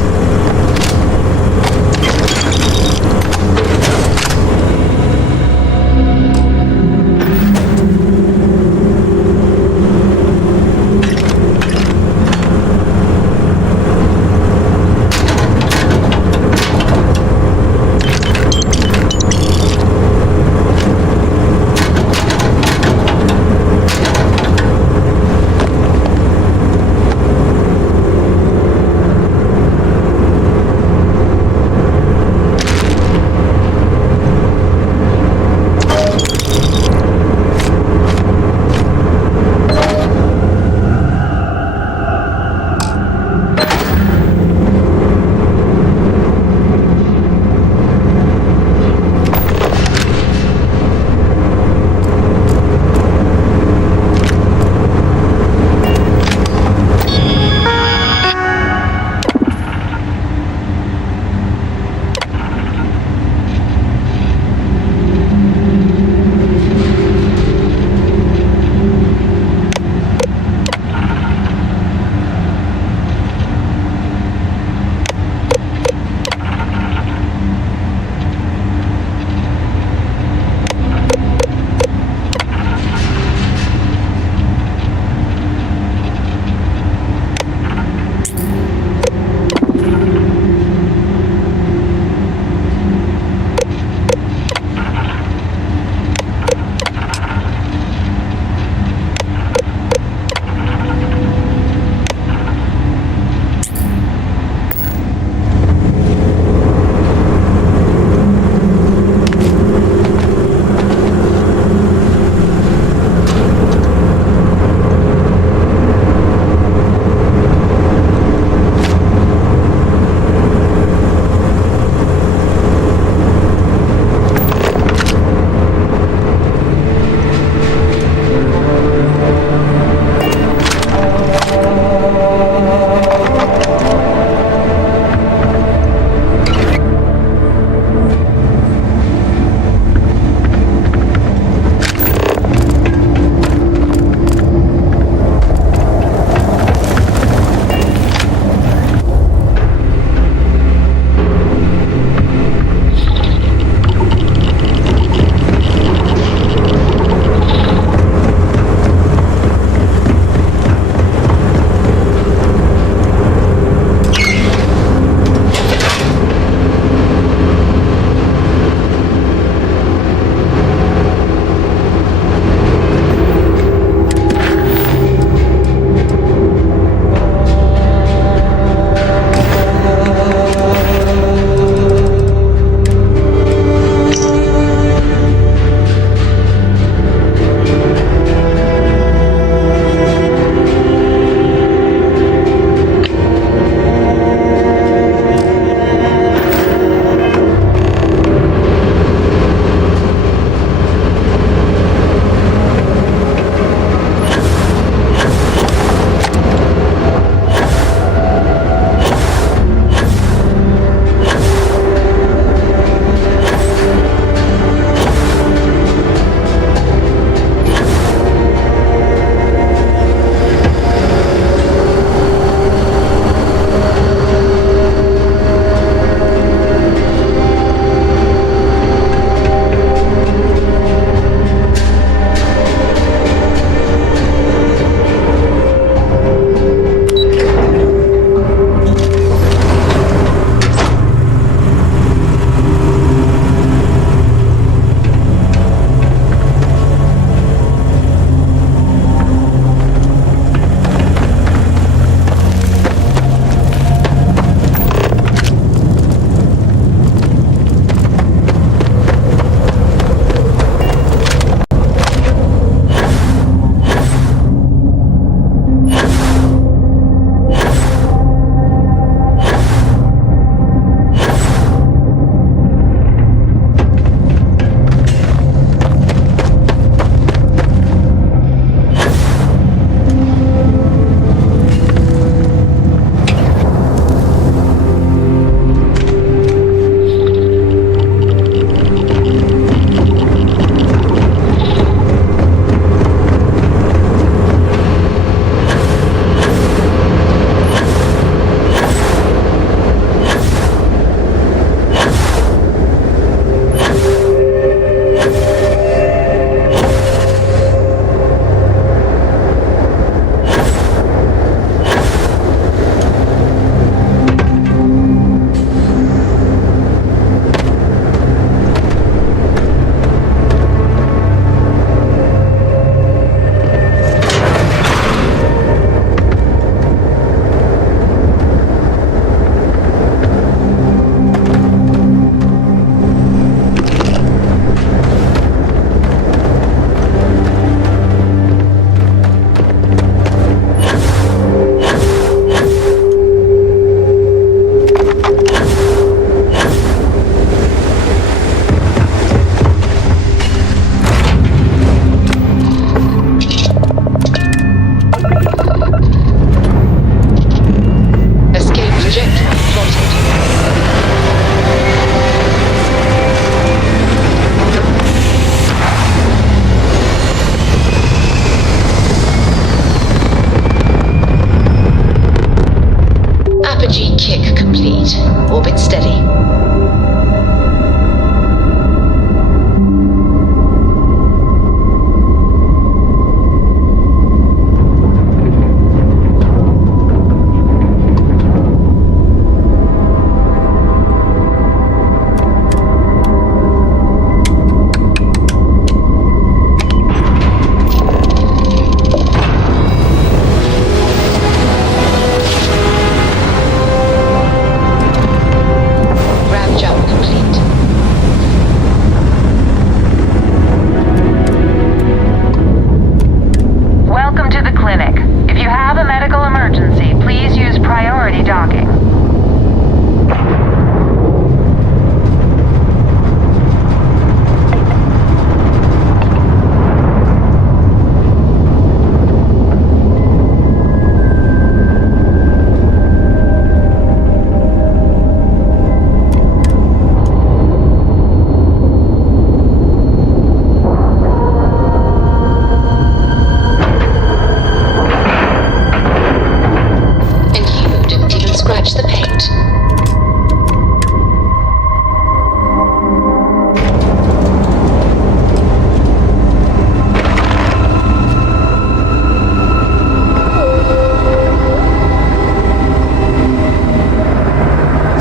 Steady.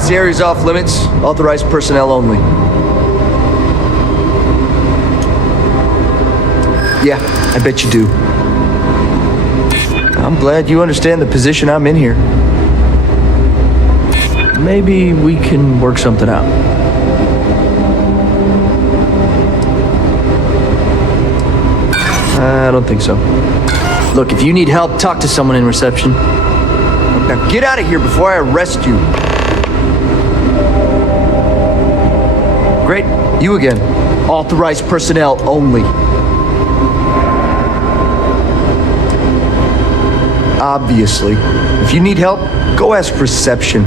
This area's off limits. Authorized personnel only. Yeah, I bet you do. I'm glad you understand the position I'm in here. Maybe we can work something out. I don't think so. Look, if you need help, talk to someone in reception. Now get out of here before I arrest you. Great, you again. Authorized personnel only. Obviously. If you need help, go ask reception.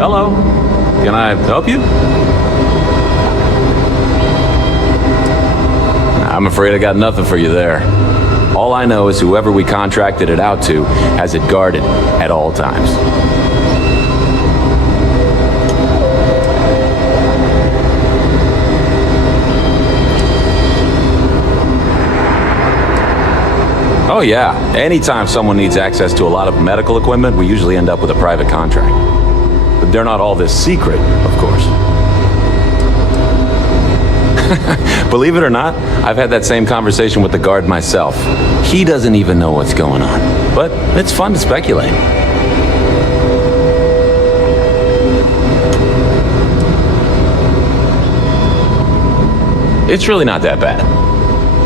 Hello. Can I help you? I'm afraid I got nothing for you there. All I know is whoever we contracted it out to has it guarded at all times. Oh yeah, anytime someone needs access to a lot of medical equipment, we usually end up with a private contract. But they're not all this secret, of course. Believe it or not, I've had that same conversation with the guard myself. He doesn't even know what's going on. But it's fun to speculate. It's really not that bad.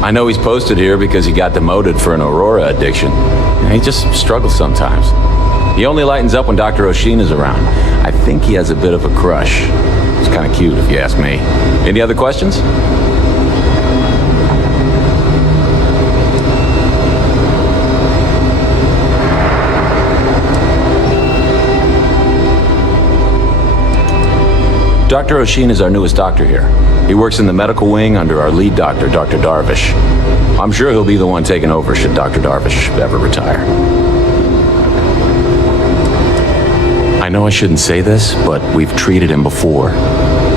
I know he's posted here because he got demoted for an Aurora addiction. And he just struggles sometimes. He only lightens up when Dr. Oshin is around. I think he has a bit of a crush. It's kind of cute if you ask me. Any other questions? Dr. Oshin is our newest doctor here. He works in the medical wing under our lead doctor, Dr. Darvish. I'm sure he'll be the one taking over should Dr. Darvish ever retire. I know I shouldn't say this, but we've treated him before.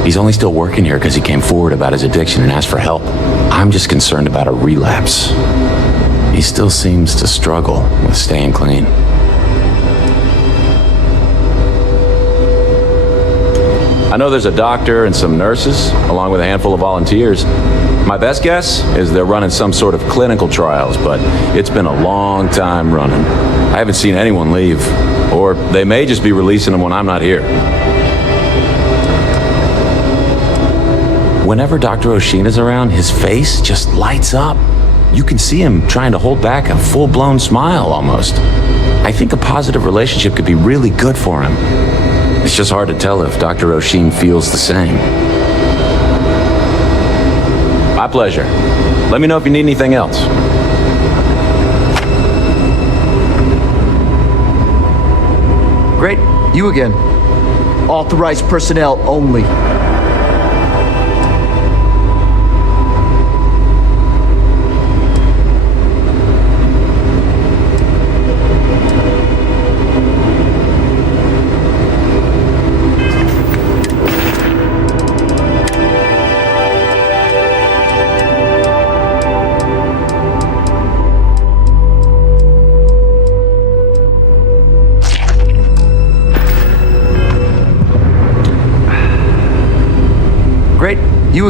He's only still working here because he came forward about his addiction and asked for help. I'm just concerned about a relapse. He still seems to struggle with staying clean. I know there's a doctor and some nurses, along with a handful of volunteers. My best guess is they're running some sort of clinical trials, but it's been a long time running. I haven't seen anyone leave, or they may just be releasing them when I'm not here. Whenever Dr. Oshin is around, his face just lights up. You can see him trying to hold back a full-blown smile almost. I think a positive relationship could be really good for him. It's just hard to tell if Dr. Oshin feels the same. My pleasure. Let me know if you need anything else. Great, you again. Authorized personnel only.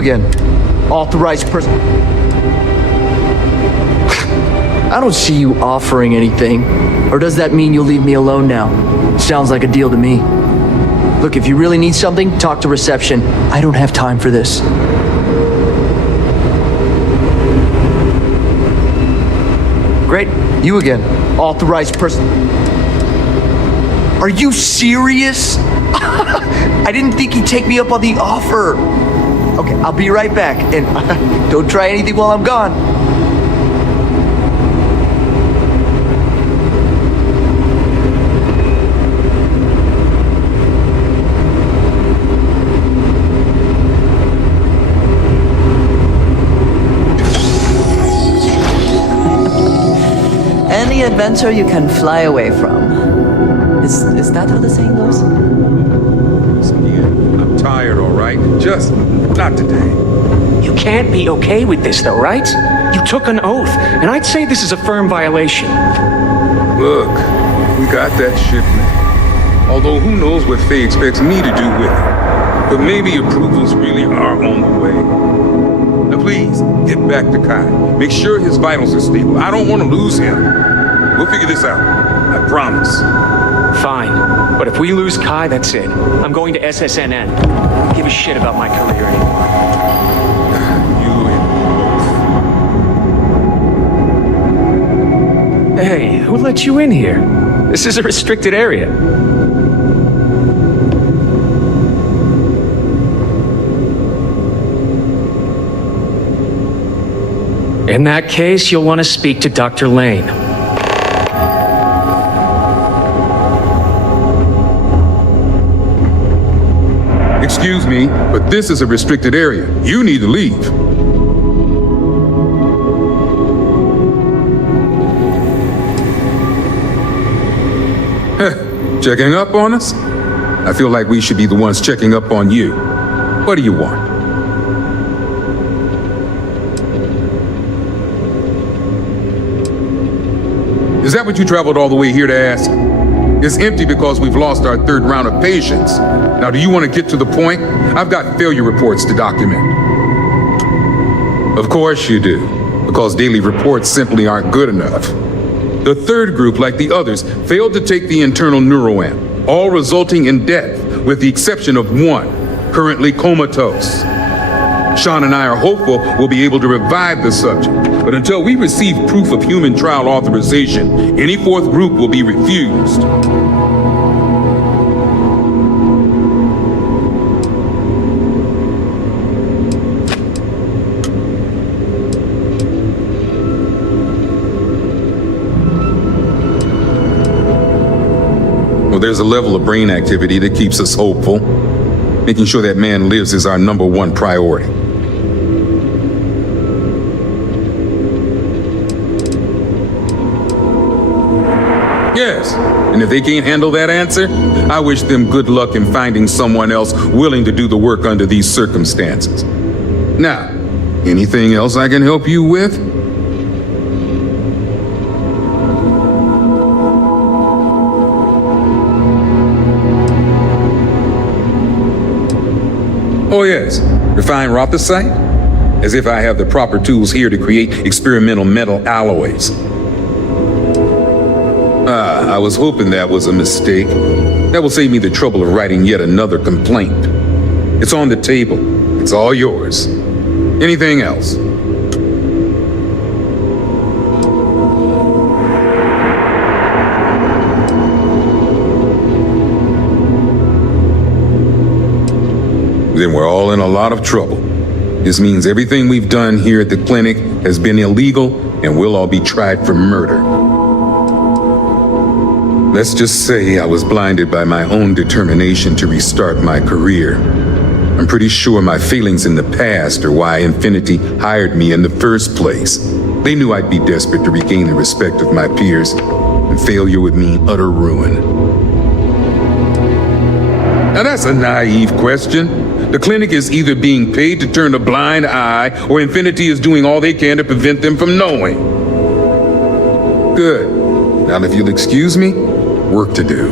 again. Authorized person. I don't see you offering anything. Or does that mean you'll leave me alone now? Sounds like a deal to me. Look, if you really need something, talk to reception. I don't have time for this. Great. You again. Authorized person. Are you serious? I didn't think he'd take me up on the offer. Okay, I'll be right back. And don't try anything while I'm gone. Any adventure you can fly away from. Is that how the saying goes? I'm tired, all right? Just not today. You can't be okay with this, though, right? You took an oath, and I'd say this is a firm violation. Look, we got that shipment. Although who knows what Faye expects me to do with it. But maybe approvals really are on the way. Now please, get back to Kai. Make sure his vitals are stable. I don't want to lose him. We'll figure this out. I promise. Fine. But if we lose Kai, that's it. I'm going to SSNN. I don't give a shit about my career anymore. Hey, who let you in here? This is a restricted area. In that case, you'll want to speak to Dr. Lane. Excuse me, but this is a restricted area. You need to leave. Checking up on us? I feel like we should be the ones checking up on you. What do you want? Is that what you traveled all the way here to ask? It's empty because we've lost our third round of patients. Now, do you want to get to the point? I've got failure reports to document. Of course you do, because daily reports simply aren't good enough. The third group, like the others, failed to take the internal neuroamp, all resulting in death, with the exception of one, currently comatose. Sean and I are hopeful we'll be able to revive the subject, but until we receive proof of human trial authorization, any fourth group will be refused. Well, there's a level of brain activity that keeps us hopeful. Making sure that man lives is our number one priority. Yes, and if they can't handle that answer, I wish them good luck in finding someone else willing to do the work under these circumstances. Now, anything else I can help you with? Oh yes, refine rothicite? As if I have the proper tools here to create experimental metal alloys. I was hoping that was a mistake. That will save me the trouble of writing yet another complaint. It's on the table. It's all yours. Anything else? Then we're all in a lot of trouble. This means everything we've done here at the clinic has been illegal, and we'll all be tried for murder. Let's just say I was blinded by my own determination to restart my career. I'm pretty sure my failings in the past are why Infinity hired me in the first place. They knew I'd be desperate to regain the respect of my peers, and failure would mean utter ruin. Now that's a naive question. The clinic is either being paid to turn a blind eye, or Infinity is doing all they can to prevent them from knowing. Good. Now if you'll excuse me, work to do.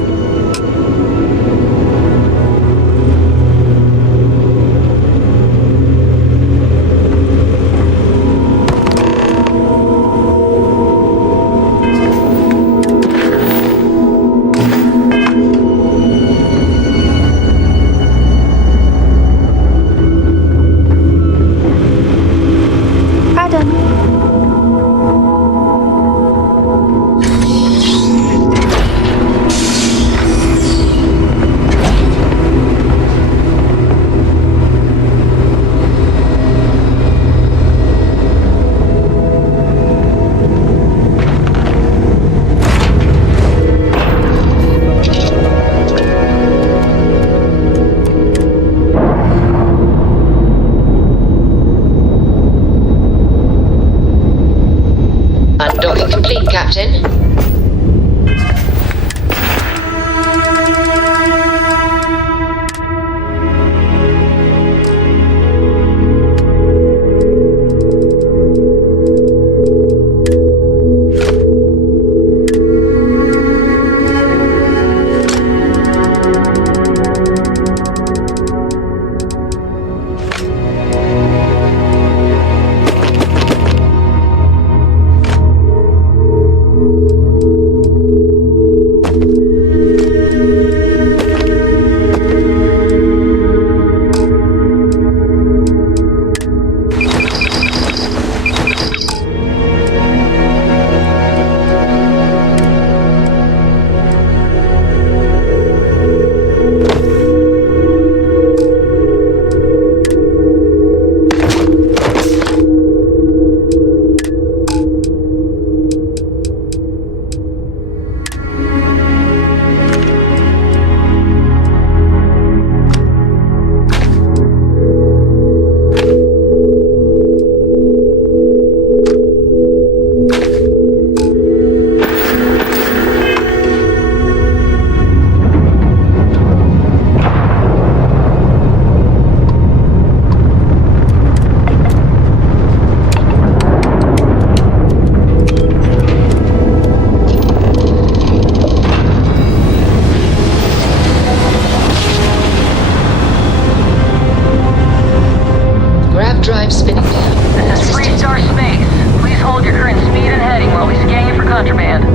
Captain. Drive spinning down. This is Free Star Space. Please hold your current speed and heading while we scan you for contraband.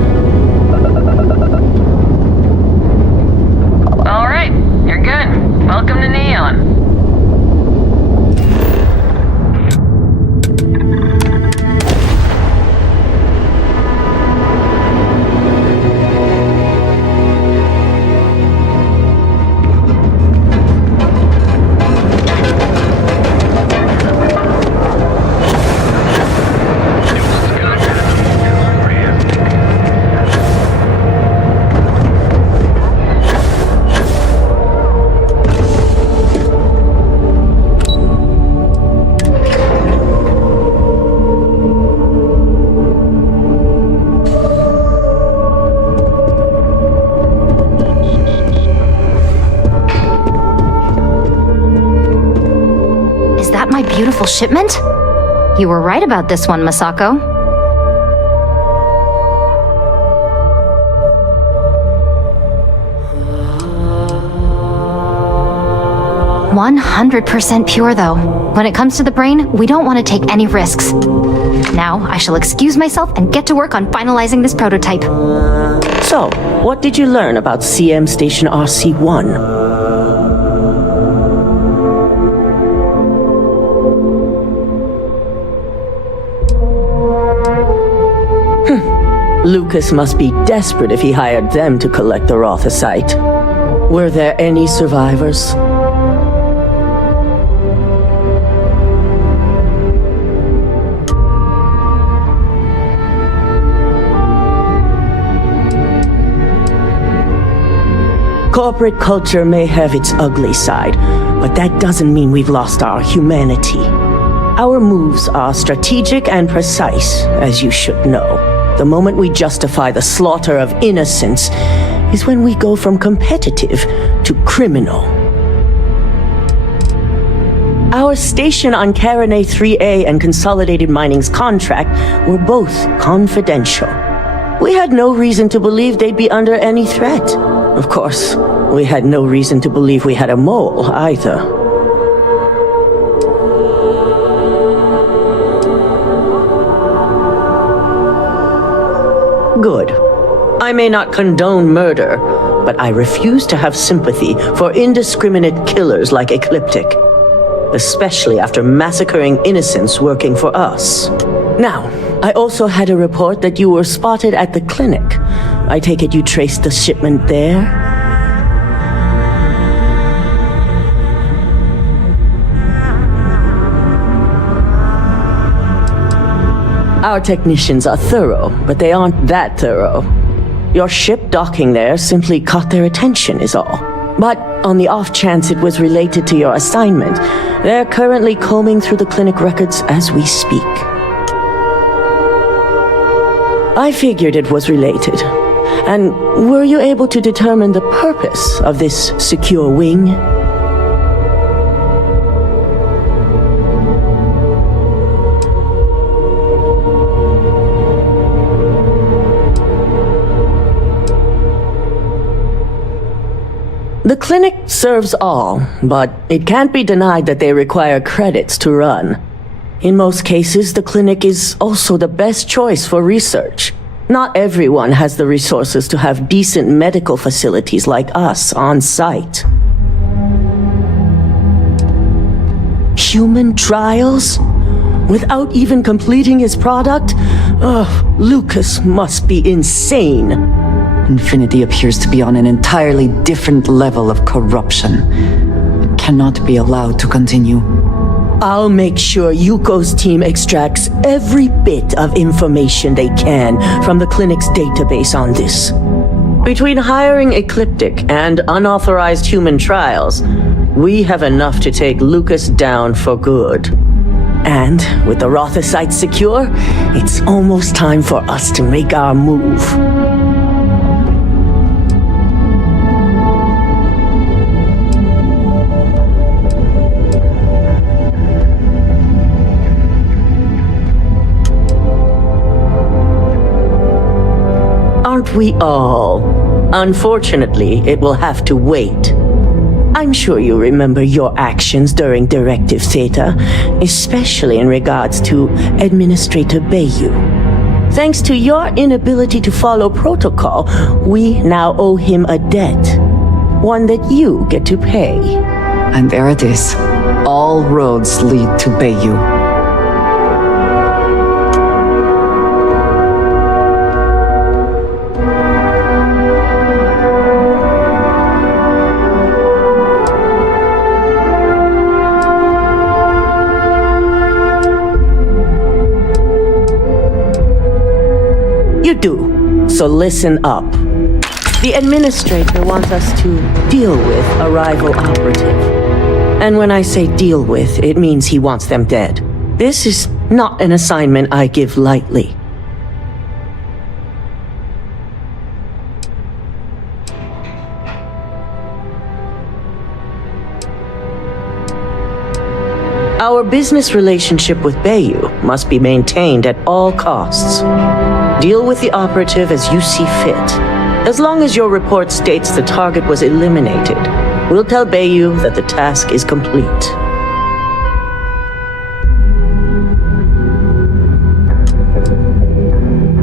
Alright, you're good. Welcome to Neon. My beautiful shipment? You were right about this one, Masako. "100% pure, though. When it comes to the brain, we don't want to take any risks. Now, I shall excuse myself and get to work on finalizing this prototype." So, what did you learn about CM Station RC-1? Lucas must be desperate if he hired them to collect the Rothosite. Were there any survivors? Corporate culture may have its ugly side, but that doesn't mean we've lost our humanity. Our moves are strategic and precise, as you should know. The moment we justify the slaughter of innocents is when we go from competitive to criminal. Our station on Carinae 3A and Consolidated Mining's contract were both confidential. We had no reason to believe they'd be under any threat. Of course, we had no reason to believe we had a mole either. Good. I may not condone murder, but I refuse to have sympathy for indiscriminate killers like Ecliptic, especially after massacring innocents working for us. Now, I also had a report that you were spotted at the clinic. I take it you traced the shipment there? Our technicians are thorough, but they aren't that thorough. Your ship docking there simply caught their attention is all. But on the off chance it was related to your assignment, they're currently combing through the clinic records as we speak. I figured it was related. And were you able to determine the purpose of this secure wing? The clinic serves all, but it can't be denied that they require credits to run. In most cases, the clinic is also the best choice for research. Not everyone has the resources to have decent medical facilities like us on site. Human trials? Without even completing his product? Lucas must be insane. Infinity appears to be on an entirely different level of corruption. It cannot be allowed to continue. I'll make sure Yuko's team extracts every bit of information they can from the clinic's database on this. Between hiring Ecliptic and unauthorized human trials, we have enough to take Lucas down for good. And with the Rothocyte secure, it's almost time for us to make our move. Aren't we all? Unfortunately, it will have to wait. I'm sure you remember your actions during Directive Theta, especially in regards to Administrator Bayou. Thanks to your inability to follow protocol, we now owe him a debt. One that you get to pay. And there it is. All roads lead to Bayou. So listen up. The administrator wants us to deal with a rival operative. And when I say deal with, it means he wants them dead. This is not an assignment I give lightly. Our business relationship with Bayou must be maintained at all costs. Deal with the operative as you see fit. As long as your report states the target was eliminated, we'll tell Bayou that the task is complete.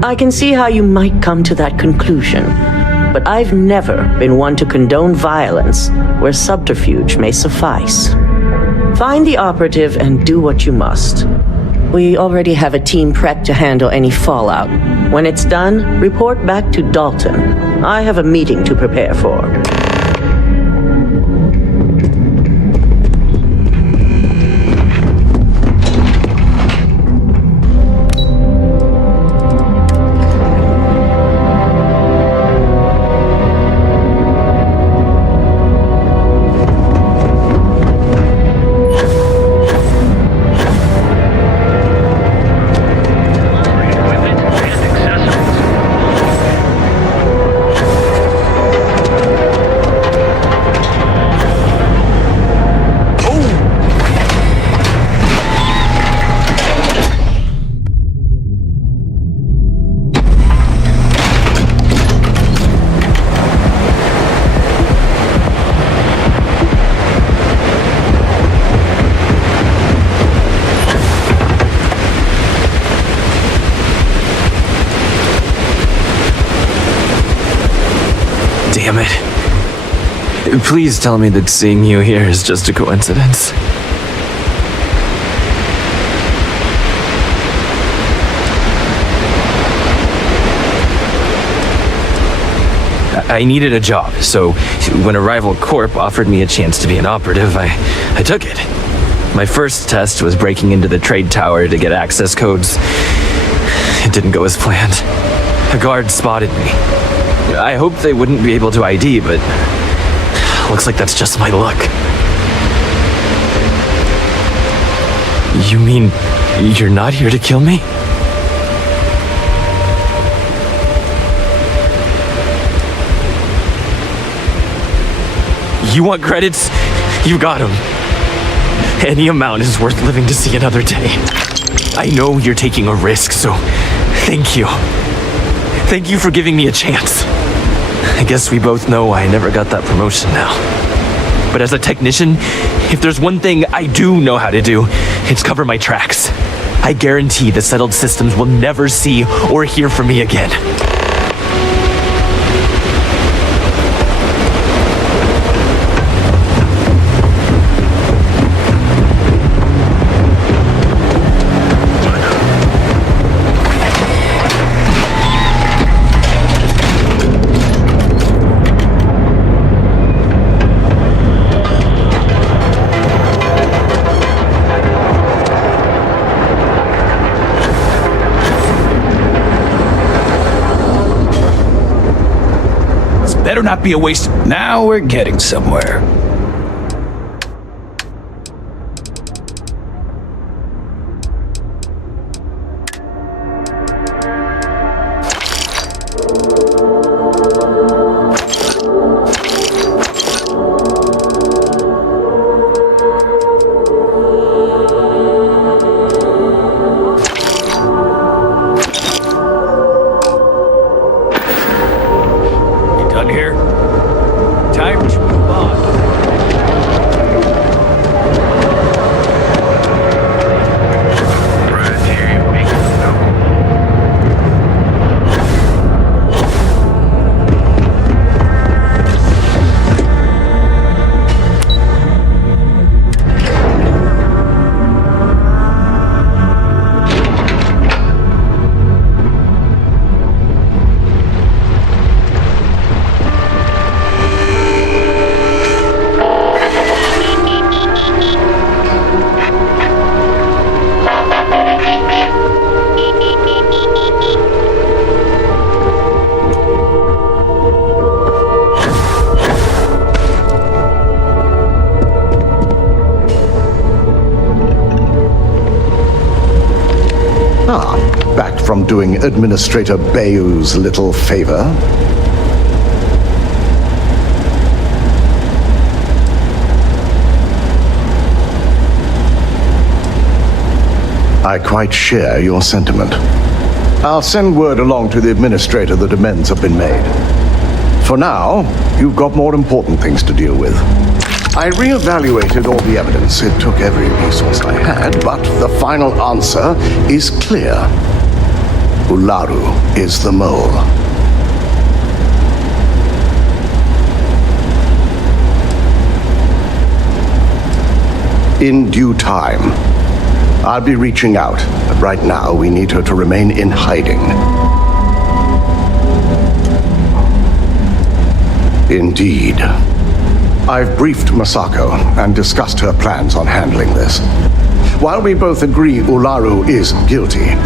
I can see how you might come to that conclusion, but I've never been one to condone violence where subterfuge may suffice. Find the operative and do what you must. We already have a team prepped to handle any fallout. When it's done, report back to Dalton. I have a meeting to prepare for. Damn it. Please tell me that seeing you here is just a coincidence. I needed a job, so when a rival corp offered me a chance to be an operative, I took it. My first test was breaking into the trade tower to get access codes. It didn't go as planned. A guard spotted me. I hoped they wouldn't be able to ID, but looks like that's just my luck. You mean you're not here to kill me? You want credits? You got them. Any amount is worth living to see another day. I know you're taking a risk, so thank you. Thank you for giving me a chance. I guess we both know I never got that promotion now. But as a technician, if there's one thing I do know how to do, it's cover my tracks. I guarantee the settled systems will never see or hear from me again. Better not be a waste. Now we're getting somewhere. Back from doing Administrator Bayou's little favor. I quite share your sentiment. I'll send word along to the Administrator that amends have been made. For now, you've got more important things to deal with. I reevaluated all the evidence. It took every resource I had, but the final answer is clear. Ularu is the mole. In due time, I'll be reaching out, but right now we need her to remain in hiding. Indeed. I've briefed Masako and discussed her plans on handling this. While we both agree Ularu is guilty,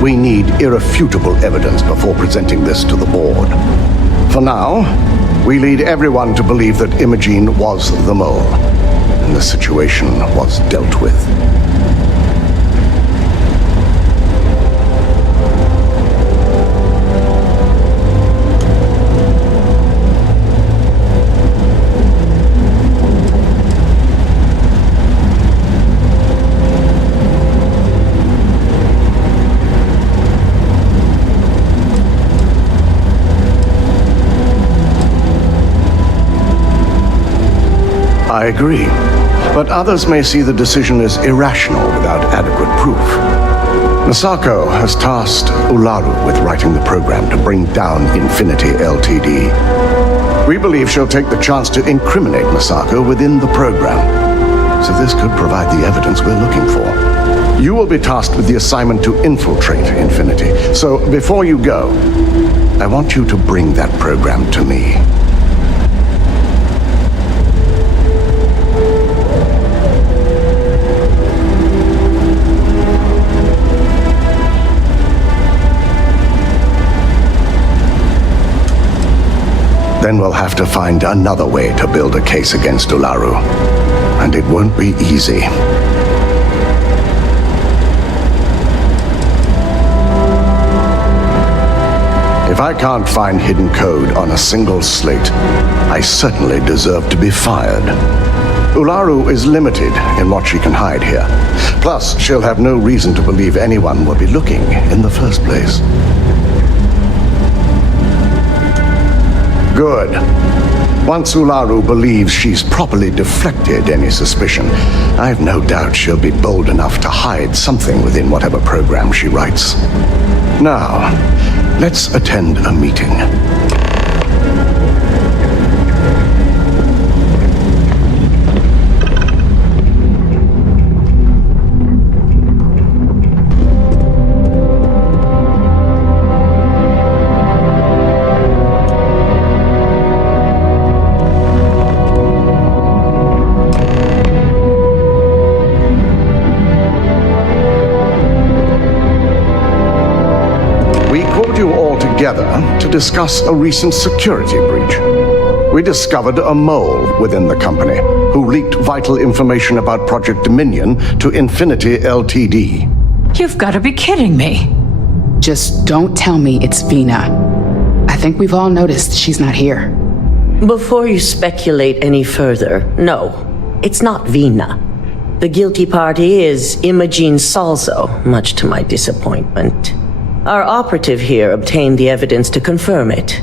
we need irrefutable evidence before presenting this to the board. For now, we lead everyone to believe that Imogene was the mole, and the situation was dealt with. I agree, but others may see the decision as irrational without adequate proof. Masako has tasked Ularu with writing the program to bring down Infinity Ltd. We believe she'll take the chance to incriminate Masako within the program, so this could provide the evidence we're looking for. You will be tasked with the assignment to infiltrate Infinity, so before you go, I want you to bring that program to me. Then we'll have to find another way to build a case against Ularu. And it won't be easy. If I can't find hidden code on a single slate, I certainly deserve to be fired. Ularu is limited in what she can hide here. Plus, she'll have no reason to believe anyone will be looking in the first place. Good. Once Ularu believes she's properly deflected any suspicion, I've no doubt she'll be bold enough to hide something within whatever program she writes. Now, let's attend a meeting. To discuss a recent security breach. We discovered a mole within the company who leaked vital information about Project Dominion to Infinity Ltd. You've got to be kidding me. Just don't tell me it's Vina. I think we've all noticed she's not here. Before you speculate any further, no, it's not Vina. The guilty party is Imogene Salzo, much to my disappointment. Our operative here obtained the evidence to confirm it.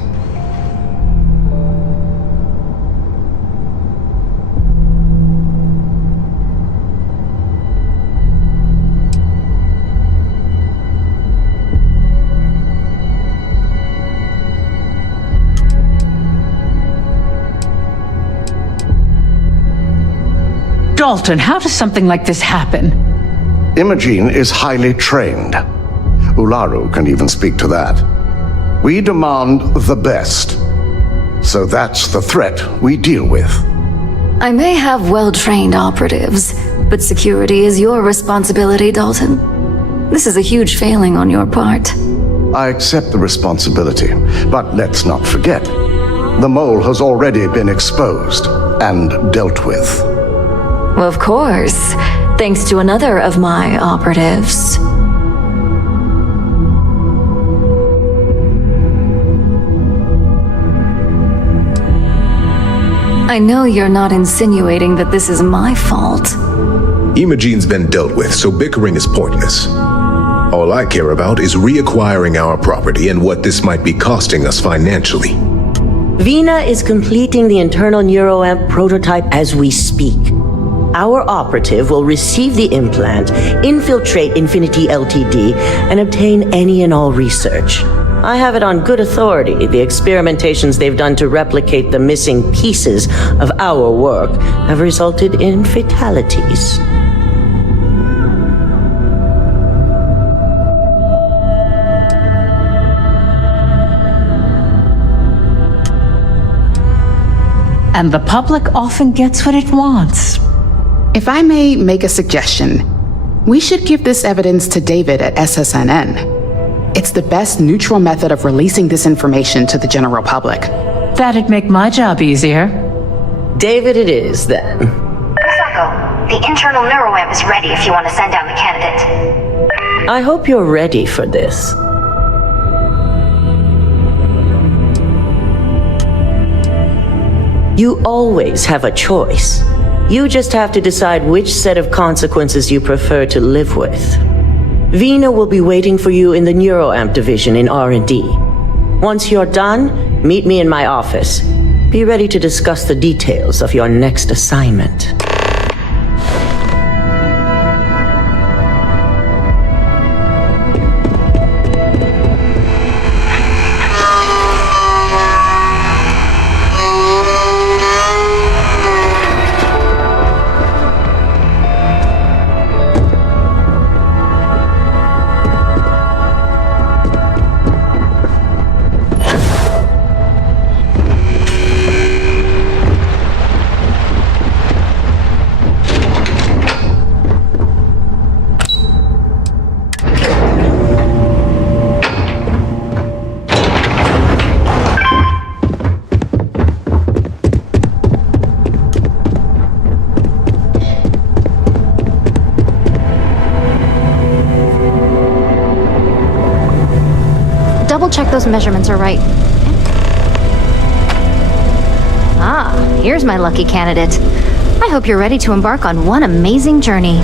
Dalton, how does something like this happen? Imogene is highly trained. Ularu can even speak to that. We demand the best. So that's the threat we deal with. I may have well-trained operatives, but security is your responsibility, Dalton. This is a huge failing on your part. I accept the responsibility, but let's not forget, the mole has already been exposed and dealt with. Of course, thanks to another of my operatives. I know you're not insinuating that this is my fault. Imogene's been dealt with, so bickering is pointless. All I care about is reacquiring our property and what this might be costing us financially. Vina is completing the internal neuroamp prototype as we speak. Our operative will receive the implant, infiltrate Infinity Ltd, and obtain any and all research. I have it on good authority. The experimentations they've done to replicate the missing pieces of our work have resulted in fatalities. And the public often gets what it wants. If I may make a suggestion, we should give this evidence to David at SSNN. It's the best neutral method of releasing this information to the general public. That'd make my job easier. David it is, then. Misako, the internal neuroamp is ready if you want to send down the candidate. I hope you're ready for this. You always have a choice. You just have to decide which set of consequences you prefer to live with. Vina will be waiting for you in the neuroamp division in R&D. Once you're done, meet me in my office. Be ready to discuss the details of your next assignment. double check those measurements are right. Ah, here's my lucky candidate. I hope you're ready to embark on one amazing journey.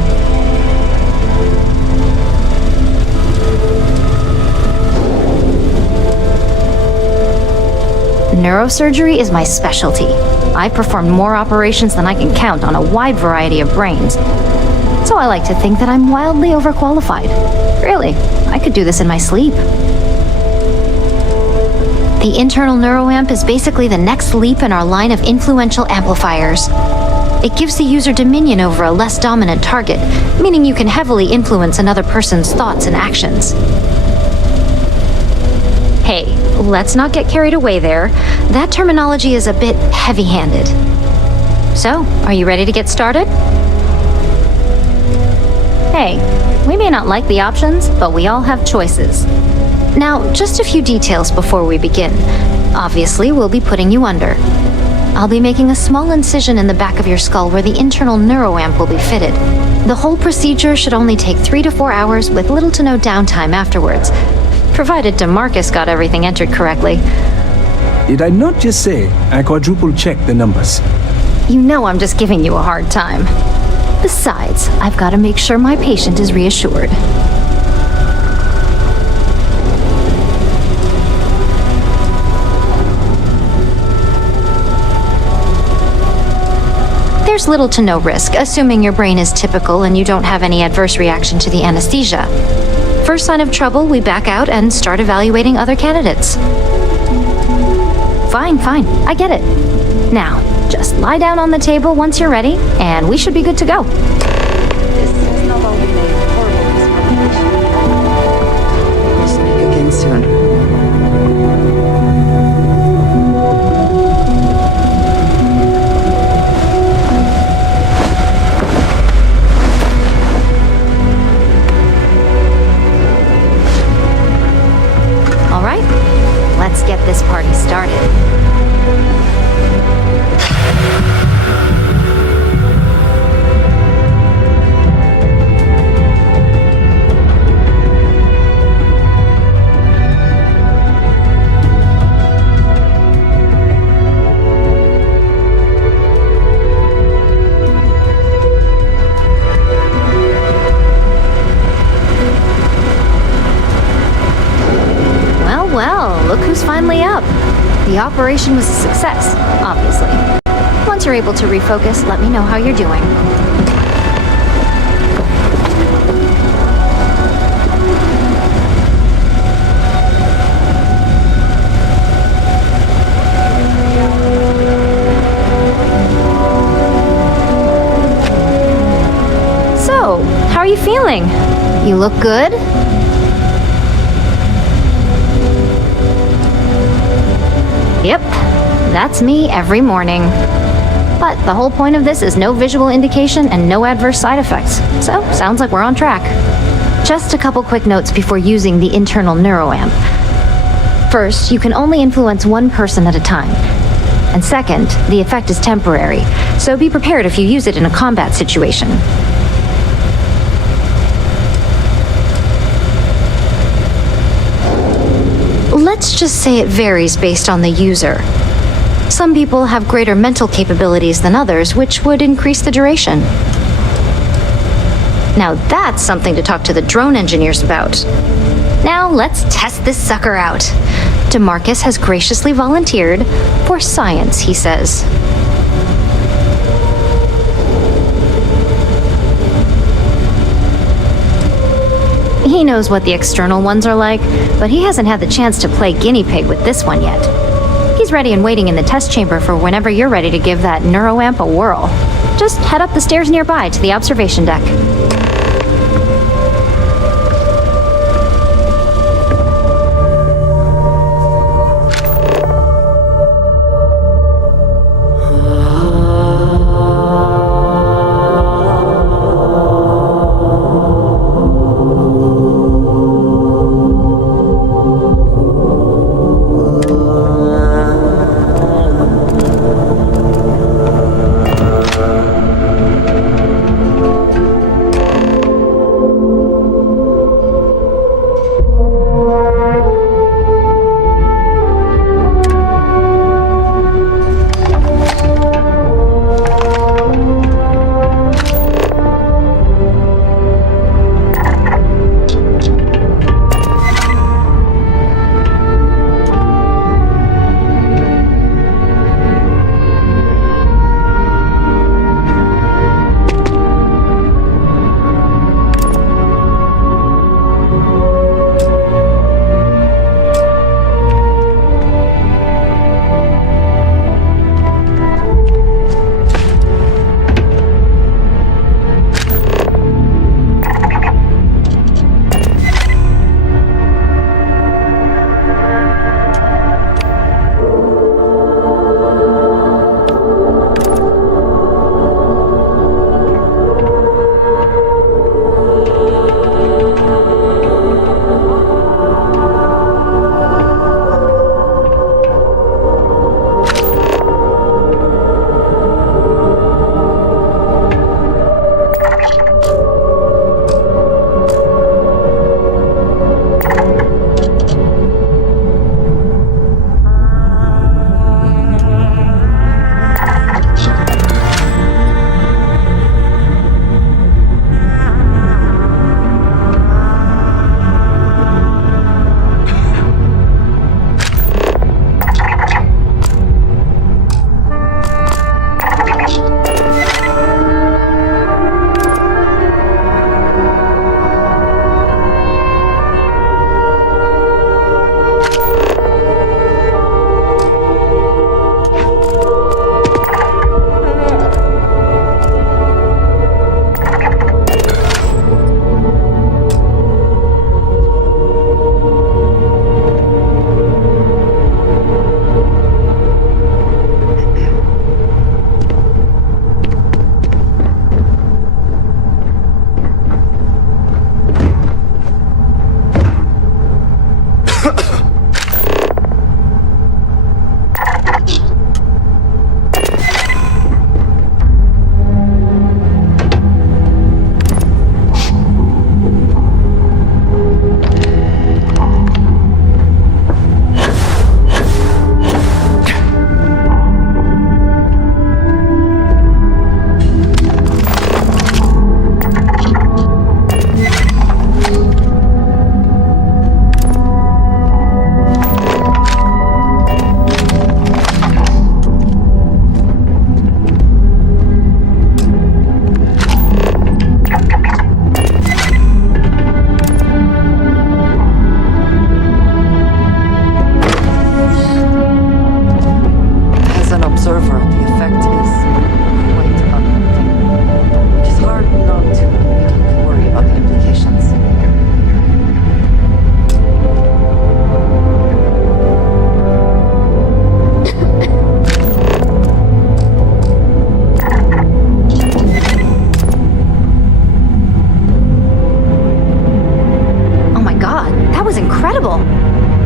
Neurosurgery is my specialty. I've performed more operations than I can count on a wide variety of brains. So I like to think that I'm wildly overqualified. Really, I could do this in my sleep. The internal neuroamp is basically the next leap in our line of influential amplifiers. It gives the user dominion over a less dominant target, meaning you can heavily influence another person's thoughts and actions. Hey, let's not get carried away there. That terminology is a bit heavy-handed. So, are you ready to get started? Hey, we may not like the options, but we all have choices. Now, just a few details before we begin. Obviously, we'll be putting you under. I'll be making a small incision in the back of your skull where the internal neuroamp will be fitted. The whole procedure should only take 3 to 4 hours with little to no downtime afterwards, provided DeMarcus got everything entered correctly. Did I not just say I quadruple-checked the numbers? You know I'm just giving you a hard time. Besides, I've got to make sure my patient is reassured. There's little to no risk, assuming your brain is typical and you don't have any adverse reaction to the anesthesia. First sign of trouble, we back out and start evaluating other candidates. Fine, I get it. Now, just lie down on the table once you're ready, and we should be good to go. This has not all been a horrible miscommunication. We'll speak again soon. All right, let's get this party started. Well, look who's finally up. The operation was a success, obviously. Once you're able to refocus, let me know how you're doing. So, how are you feeling? You look good? Yep, that's me every morning. But the whole point of this is no visual indication and no adverse side effects. So, sounds like we're on track. Just a couple quick notes before using the internal neuroamp. First, you can only influence one person at a time. And second, the effect is temporary, so be prepared if you use it in a combat situation. Let's just say it varies based on the user. Some people have greater mental capabilities than others, which would increase the duration. Now that's something to talk to the drone engineers about. Now let's test this sucker out. DeMarcus has graciously volunteered for science, he says. He knows what the external ones are like, but he hasn't had the chance to play guinea pig with this one yet. He's ready and waiting in the test chamber for whenever you're ready to give that neuroamp a whirl. Just head up the stairs nearby to the observation deck.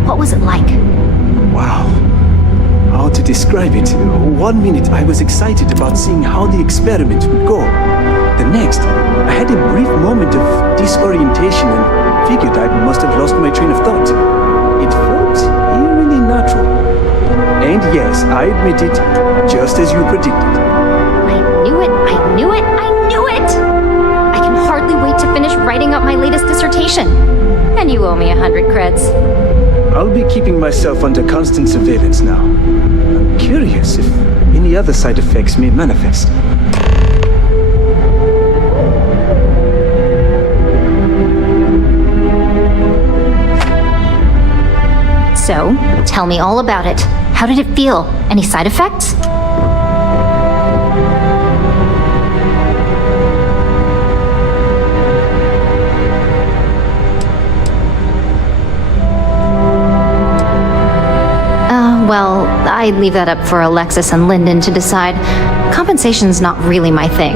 What was it like? Wow. How to describe it? 1 minute I was excited about seeing how the experiment would go. The next, I had a brief moment of disorientation and figured I must have lost my train of thought. It felt eerily natural. And yes, I admit it, just as you predicted. I knew it, I knew it, I knew it! I can hardly wait to finish writing up my latest dissertation. And you owe me 100 creds. I'll be keeping myself under constant surveillance now. I'm curious if any other side effects may manifest. So, tell me all about it. How did it feel? Any side effects? Well, I'd leave that up for Alexis and Lyndon to decide. Compensation's not really my thing.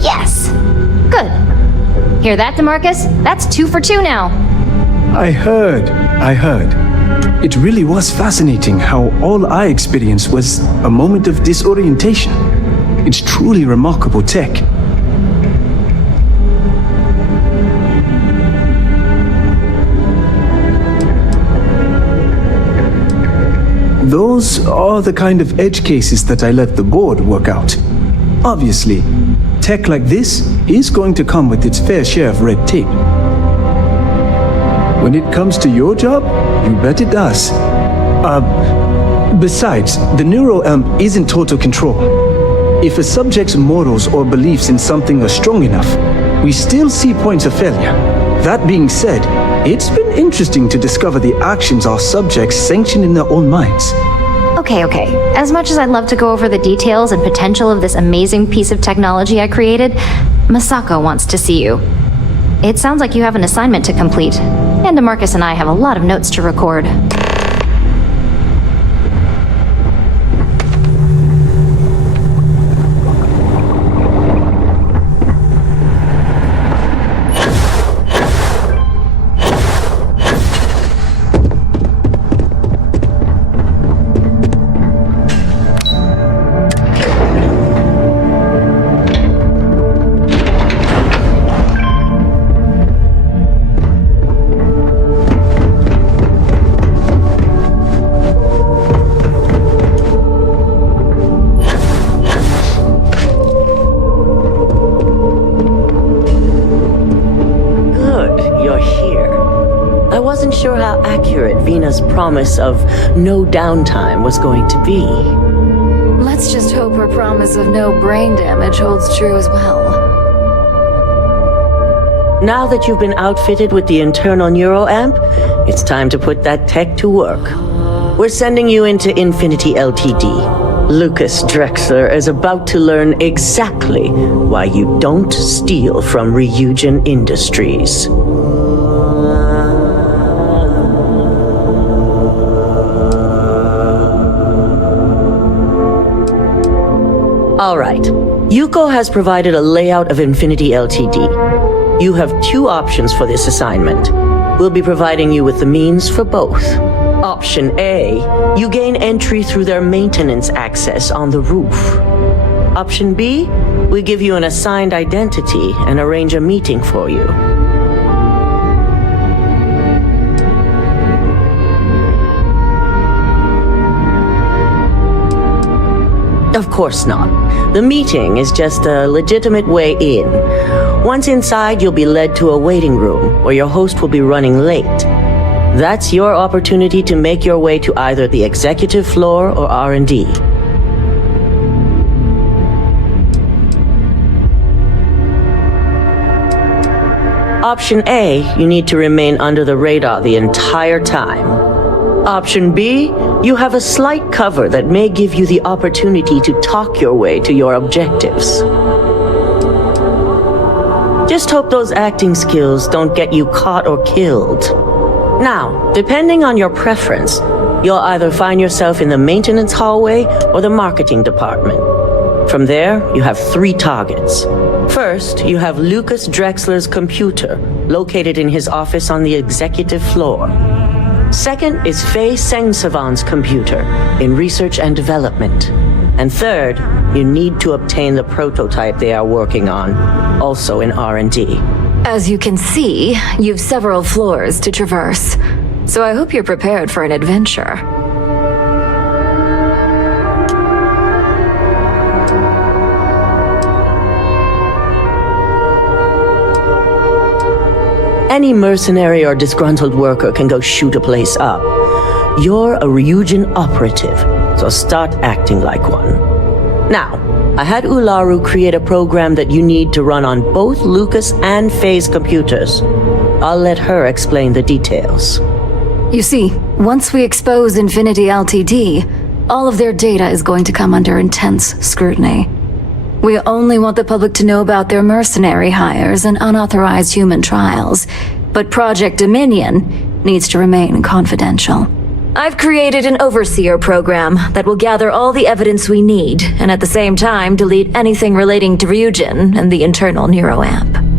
Yes! Good. Hear that, DeMarcus? That's 2 for 2 now. I heard. It really was fascinating how all I experienced was a moment of disorientation. It's truly remarkable tech. Those are the kind of edge cases that I let the board work out. Obviously, tech like this is going to come with its fair share of red tape. When it comes to your job, you bet it does. Besides, the neural amp isn't total control. If a subject's morals or beliefs in something are strong enough, we still see points of failure. That being said, it's been interesting to discover the actions our subjects sanction in their own minds. Okay. As much as I'd love to go over the details and potential of this amazing piece of technology I created, Masako wants to see you. It sounds like you have an assignment to complete, and DeMarcus and I have a lot of notes to record. Sure how accurate Vina's promise of no downtime was going to be. Let's just hope her promise of no brain damage holds true as well. Now that you've been outfitted with the internal neuroamp, it's time to put that tech to work. We're sending you into Infinity LTD. Lucas Drexler is about to learn exactly why you don't steal from Ryujin Industries. All right. Yuko has provided a layout of Infinity LTD. You have 2 options for this assignment. We'll be providing you with the means for both. Option A, you gain entry through their maintenance access on the roof. Option B, we give you an assigned identity and arrange a meeting for you. Of course not. The meeting is just a legitimate way in. Once inside, you'll be led to a waiting room where your host will be running late. That's your opportunity to make your way to either the executive floor or R&D. Option A, you need to remain under the radar the entire time. Option B, you have a slight cover that may give you the opportunity to talk your way to your objectives. Just hope those acting skills don't get you caught or killed. Now, depending on your preference, you'll either find yourself in the maintenance hallway or the marketing department. From there, you have 3 targets. First, you have Lucas Drexler's computer, located in his office on the executive floor. Second is Faye Sengsavan's computer, in research and development. And third, you need to obtain the prototype they are working on, also in R&D. As you can see, you've several floors to traverse, so I hope you're prepared for an adventure. Any mercenary or disgruntled worker can go shoot a place up. You're a Ryujin operative, so start acting like one. Now, I had Ularu create a program that you need to run on both Lucas and Faye's computers. I'll let her explain the details. You see, once we expose Infinity Ltd, all of their data is going to come under intense scrutiny. We only want the public to know about their mercenary hires and unauthorized human trials, but Project Dominion needs to remain confidential. I've created an overseer program that will gather all the evidence we need, and at the same time delete anything relating to Ryujin and the internal neuroamp.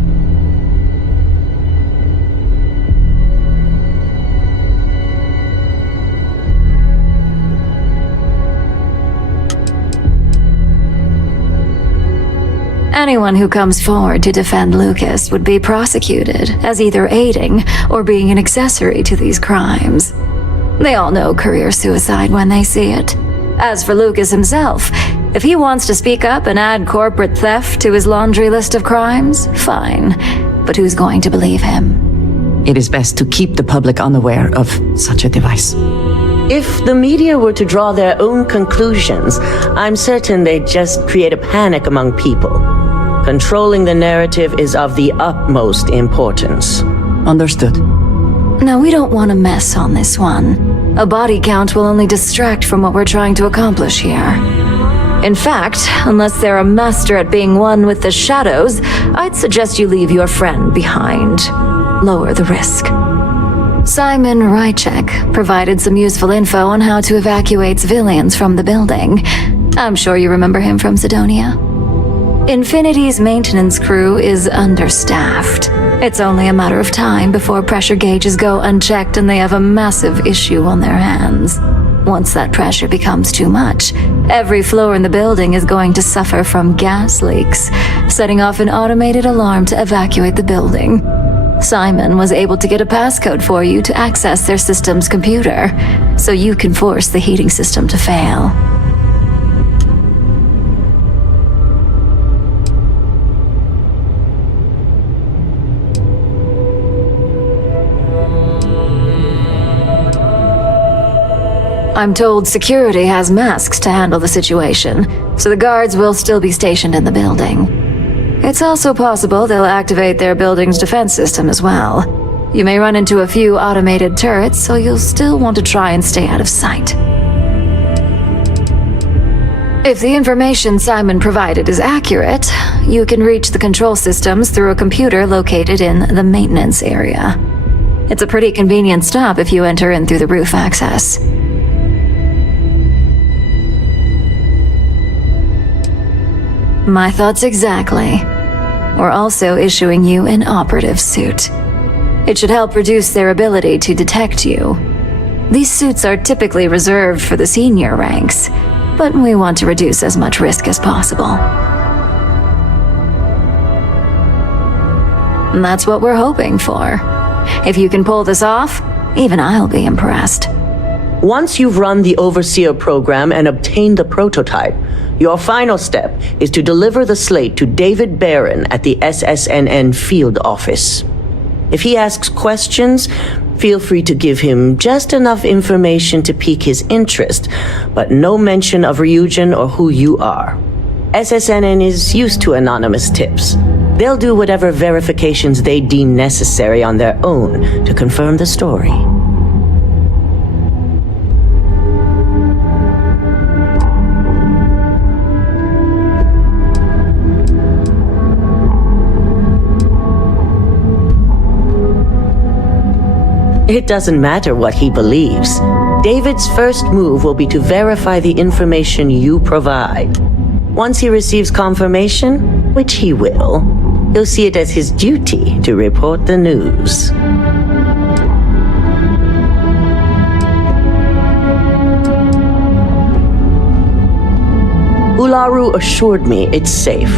Anyone who comes forward to defend Lucas would be prosecuted as either aiding or being an accessory to these crimes. They all know career suicide when they see it. As for Lucas himself, if he wants to speak up and add corporate theft to his laundry list of crimes, fine. But who's going to believe him? It is best to keep the public unaware of such a device. If the media were to draw their own conclusions, I'm certain they'd just create a panic among people. Controlling the narrative is of the utmost importance. Understood. No, we don't want to mess on this one. A body count will only distract from what we're trying to accomplish here. In fact, unless they're a master at being one with the shadows, I'd suggest you leave your friend behind. Lower the risk. Simon Rychek provided some useful info on how to evacuate civilians from the building. I'm sure you remember him from Sidonia. Infinity's maintenance crew is understaffed. It's only a matter of time before pressure gauges go unchecked and they have a massive issue on their hands. Once that pressure becomes too much, every floor in the building is going to suffer from gas leaks, setting off an automated alarm to evacuate the building. Simon was able to get a passcode for you to access their system's computer, so you can force the heating system to fail. I'm told security has masks to handle the situation, so the guards will still be stationed in the building. It's also possible they'll activate their building's defense system as well. You may run into a few automated turrets, so you'll still want to try and stay out of sight. If the information Simon provided is accurate, you can reach the control systems through a computer located in the maintenance area. It's a pretty convenient stop if you enter in through the roof access. My thoughts exactly. We're also issuing you an operative suit. It should help reduce their ability to detect you. These suits are typically reserved for the senior ranks, but we want to reduce as much risk as possible. And that's what we're hoping for. If you can pull this off, even I'll be impressed. Once you've run the Overseer program and obtained the prototype, your final step is to deliver the slate to David Barron at the SSNN field office. If he asks questions, feel free to give him just enough information to pique his interest, but no mention of Ryujin or who you are. SSNN is used to anonymous tips. They'll do whatever verifications they deem necessary on their own to confirm the story. It doesn't matter what he believes. David's first move will be to verify the information you provide. Once he receives confirmation, which he will, he'll see it as his duty to report the news. Ularu assured me it's safe.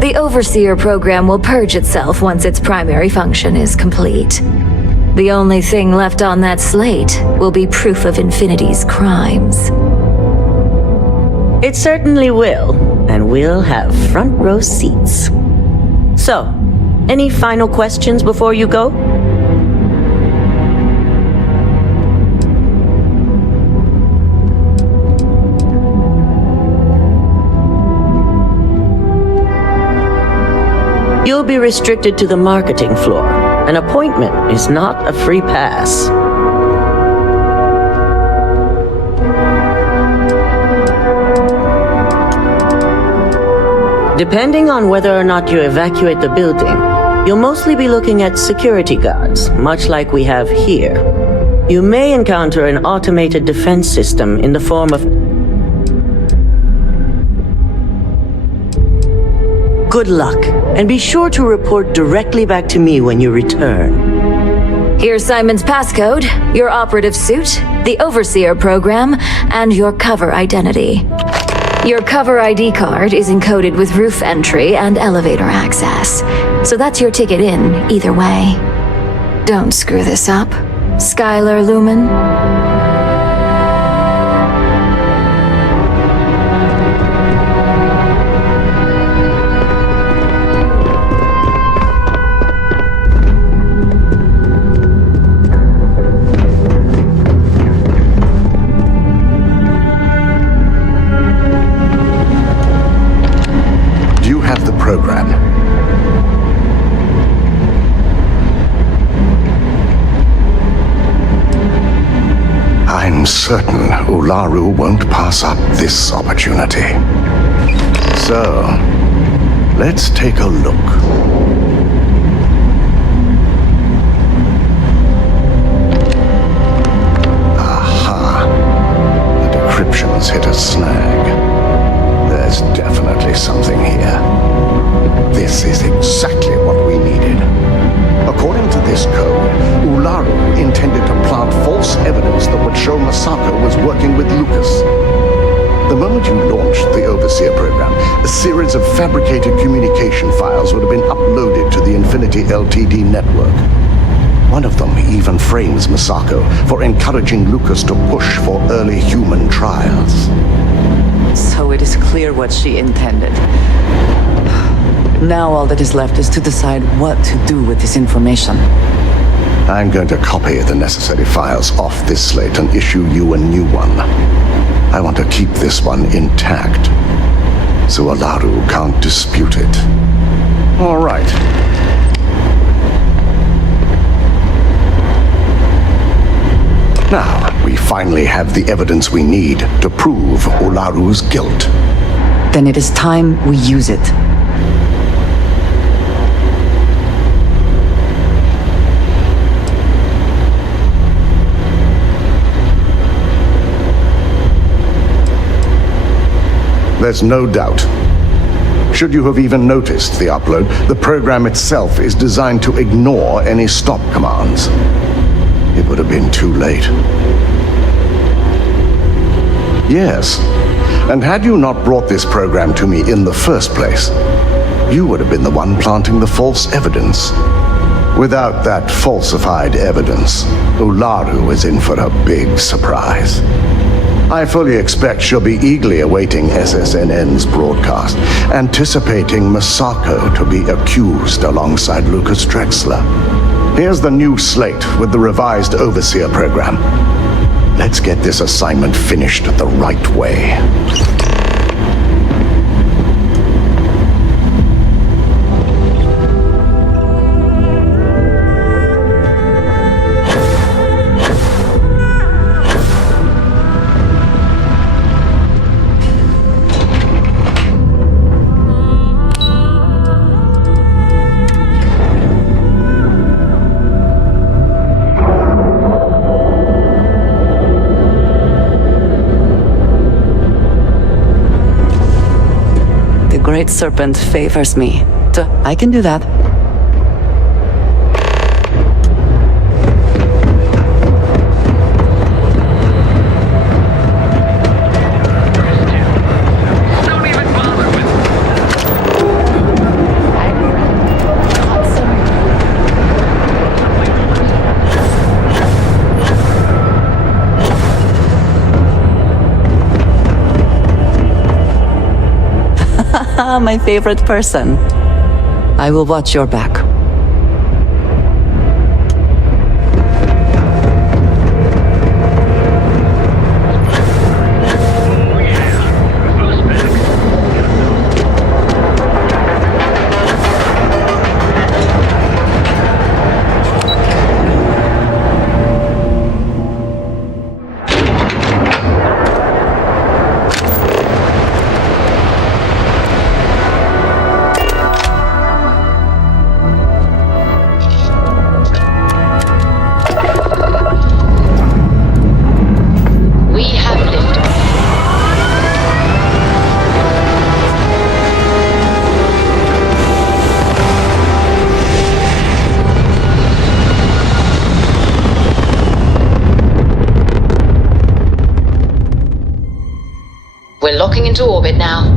The Overseer program will purge itself once its primary function is complete. The only thing left on that slate will be proof of Infinity's crimes. It certainly will, and we'll have front row seats. So, any final questions before you go? You'll be restricted to the marketing floor. An appointment is not a free pass. Depending on whether or not you evacuate the building, you'll mostly be looking at security guards, much like we have here. You may encounter an automated defense system in the form of... Good luck, and be sure to report directly back to me when you return. Here's Simon's passcode, your operative suit, the Overseer program, and your cover identity. Your cover ID card is encoded with roof entry and elevator access, so that's your ticket in, either way. Don't screw this up, Skylar Lumen. Program. I'm certain Ularu won't pass up this opportunity. So, let's take a look. Aha! The decryption's hit a snag. There's definitely something here. This is exactly what we needed. According to this code, Ularu intended to plant false evidence that would show Masako was working with Lucas. The moment you launched the Overseer program, a series of fabricated communication files would have been uploaded to the Infinity LTD network. One of them even frames Masako for encouraging Lucas to push for early human trials. So it is clear what she intended. Now all that is left is to decide what to do with this information. I'm going to copy the necessary files off this slate and issue you a new one. I want to keep this one intact, so Ularu can't dispute it. All right. Now, we finally have the evidence we need to prove Ularu's guilt. Then it is time we use it. There's no doubt. Should you have even noticed the upload, the program itself is designed to ignore any stop commands. It would have been too late. Yes, and had you not brought this program to me in the first place, you would have been the one planting the false evidence. Without that falsified evidence, Ularu is in for a big surprise. I fully expect she'll be eagerly awaiting SSNN's broadcast, anticipating Masako to be accused alongside Lucas Drexler. Here's the new slate with the revised Overseer program. Let's get this assignment finished the right way. Great Serpent favors me. I can do that. My favorite person. I will watch your back. We're locking into orbit now.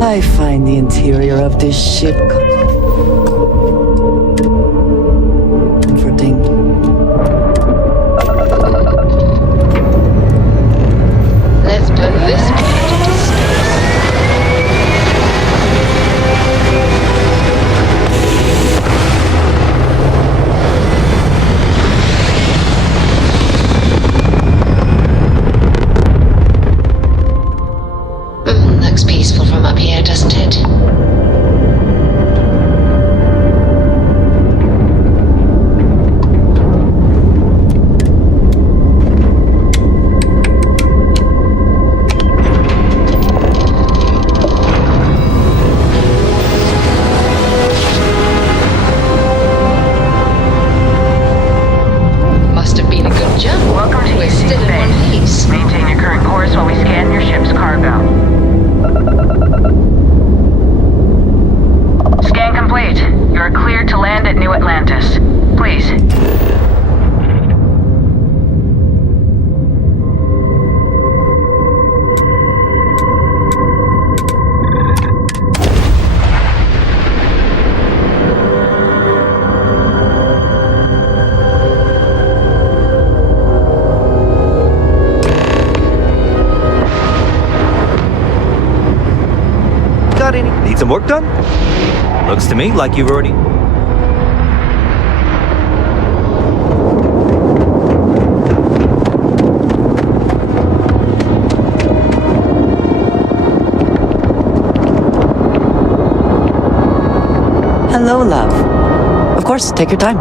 I find the interior of this ship comforting. Let's put this planet into space. Looks peaceful from up here, doesn't it? Must have been a good jump. Welcome to We're still in one piece. Maintain your current course while we scan your ship's cargo. Scan complete. You are cleared to land at New Atlantis. Please. Got any? Need some work done? Looks to me like you've already... Hello, love. Of course, take your time.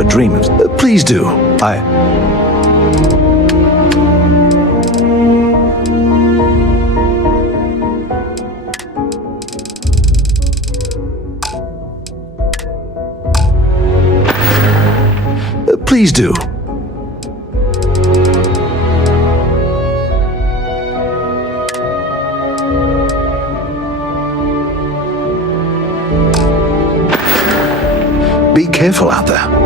never dream of... Please do. Please do. Be careful out there.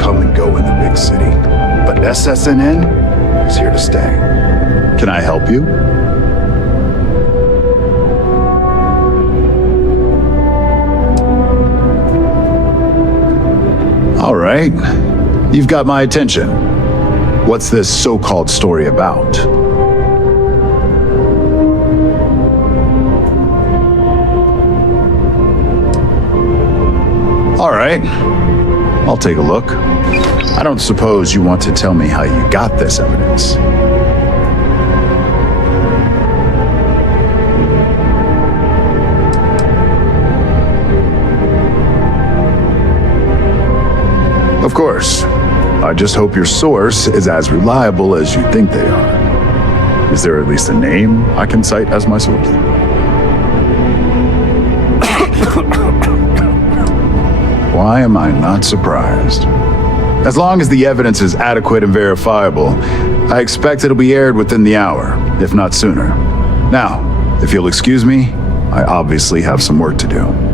come and go in the big city, but SSNN is here to stay. Can I help you? All right. You've got my attention. What's this so-called story about? All right. I'll take a look. I don't suppose you want to tell me how you got this evidence. Of course. I just hope your source is as reliable as you think they are. Is there at least a name I can cite as my source? Why am I not surprised? As long as the evidence is adequate and verifiable, I expect it'll be aired within the hour, if not sooner. Now, if you'll excuse me, I obviously have some work to do.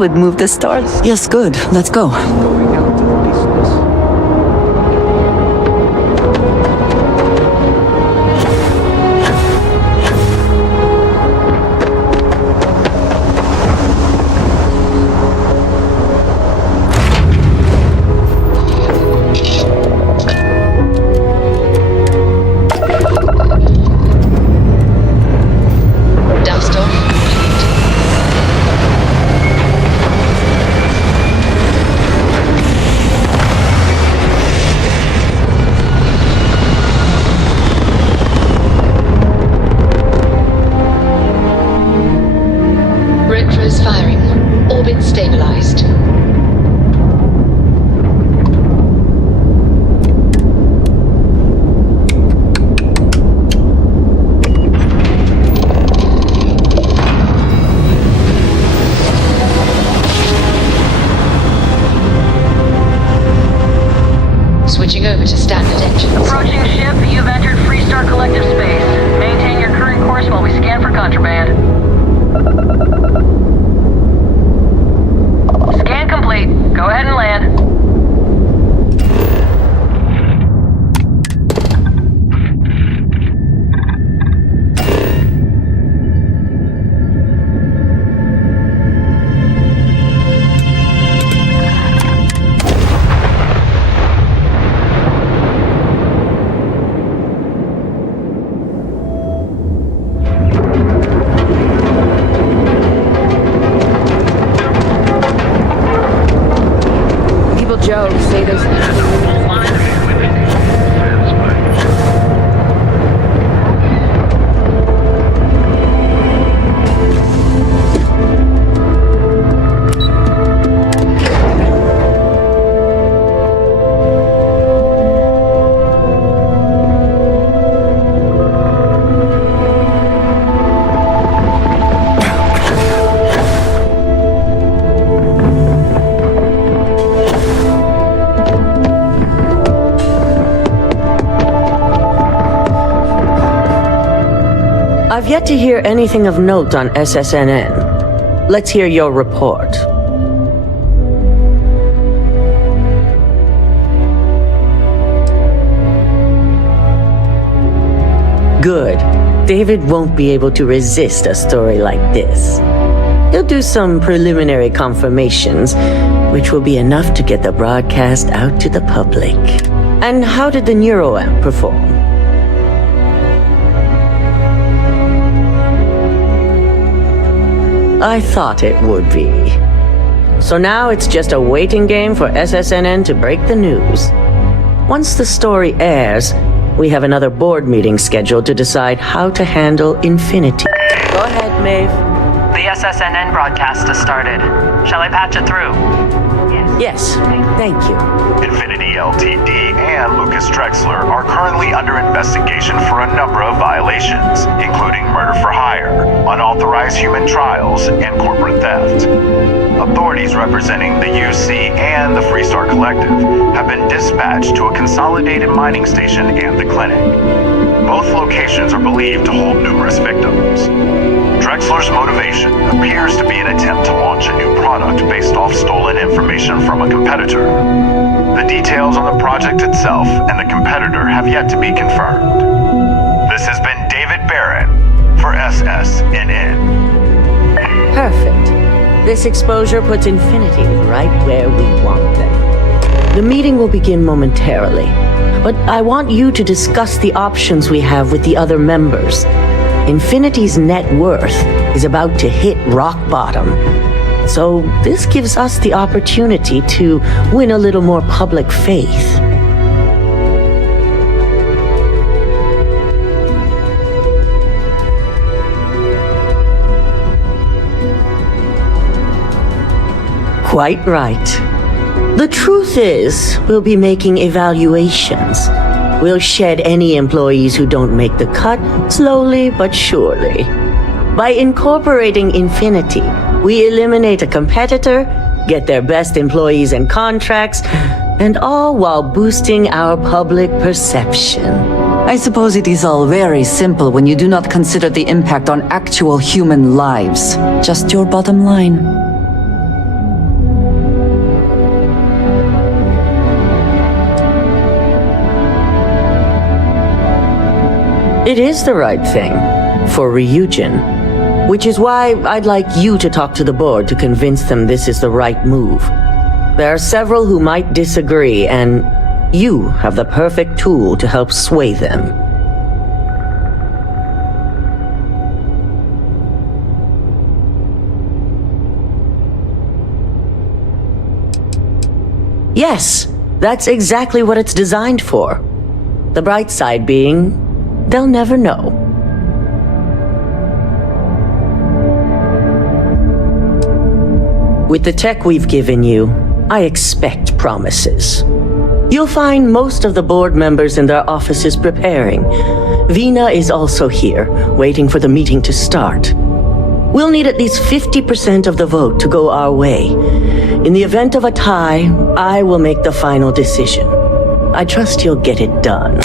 would move the stars. Yes, good. Let's go. Switching over to standard engines. Approaching ship, you've entered Freestar Collective space. Maintain your current course while we scan for contraband. Scan complete. Go ahead and land. I've yet to hear anything of note on SSNN. Let's hear your report. Good. David won't be able to resist a story like this. He'll do some preliminary confirmations, which will be enough to get the broadcast out to the public. And how did the NeuroAmp perform? I thought it would be. So now it's just a waiting game for SSNN to break the news. Once the story airs, we have another board meeting scheduled to decide how to handle Infinity. Go ahead, Maeve. The SSNN broadcast has started. Shall I patch it through? Yes, thank you. Infinity Ltd. and Lucas Drexler are currently under investigation for a number of violations, including murder for hire, unauthorized human trials, and corporate theft. Authorities representing the UC and the Freestar Collective have been dispatched to a consolidated mining station and the clinic. Both locations are believed to hold numerous victims. Drexler's motivation appears to be an attempt to launch a new product based off stolen information from a competitor. The details on the project itself and the competitor have yet to be confirmed. This has been David Barrett for SSNN. Perfect. This exposure puts Infinity right where we want them. The meeting will begin momentarily, but I want you to discuss the options we have with the other members. Infinity's net worth is about to hit rock bottom. So this gives us the opportunity to win a little more public faith. Quite right. The truth is, we'll be making evaluations. We'll shed any employees who don't make the cut, slowly but surely. By incorporating Infinity, we eliminate a competitor, get their best employees and contracts, and all while boosting our public perception. I suppose it is all very simple when you do not consider the impact on actual human lives. Just your bottom line. It is the right thing for Ryujin, which is why I'd like you to talk to the board to convince them this is the right move. There are several who might disagree, and you have the perfect tool to help sway them. Yes, that's exactly what it's designed for. The bright side being, they'll never know. With the tech we've given you, I expect promises. You'll find most of the board members in their offices preparing. Vina is also here, waiting for the meeting to start. We'll need at least 50% of the vote to go our way. In the event of a tie, I will make the final decision. I trust you'll get it done.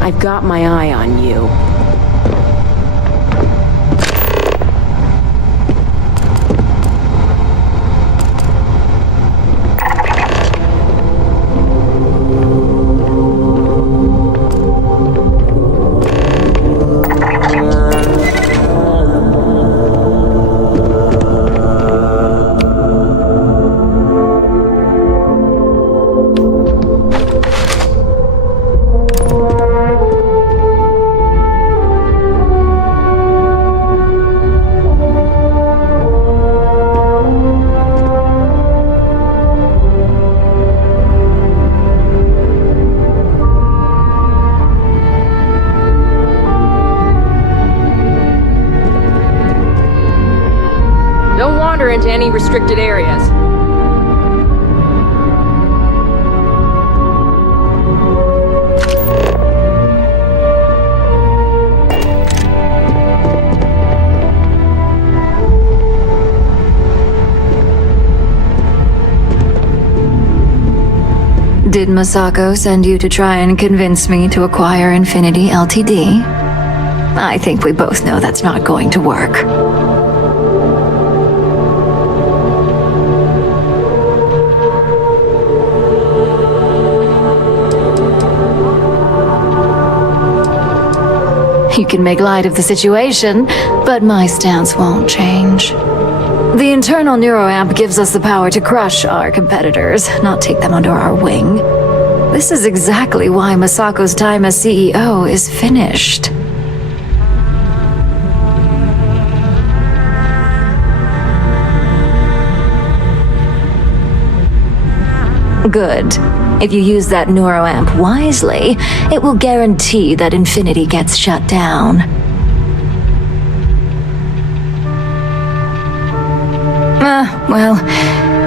I've got my eye on you. Into any restricted areas. Did Masako send you to try and convince me to acquire Infinity Ltd? I think we both know that's not going to work. You can make light of the situation, but my stance won't change. The internal neuroamp gives us the power to crush our competitors, not take them under our wing. This is exactly why Masako's time as CEO is finished. Good. If you use that neuroamp wisely, it will guarantee that Infinity gets shut down. Well,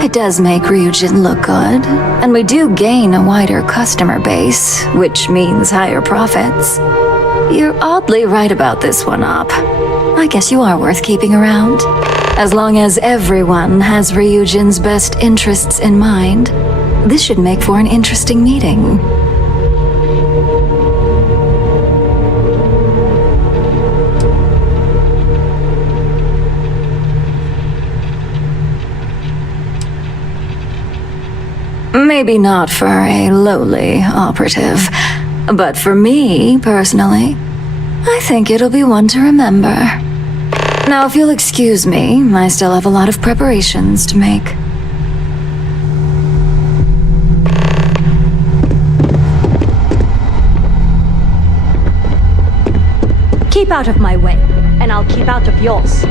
it does make Ryujin look good, and we do gain a wider customer base, which means higher profits. You're oddly right about this one, Op. I guess you are worth keeping around. As long as everyone has Ryujin's best interests in mind, this should make for an interesting meeting. Maybe not for a lowly operative, but for me, personally, I think it'll be one to remember. Now, if you'll excuse me, I still have a lot of preparations to make. Keep out of my way, and I'll keep out of yours.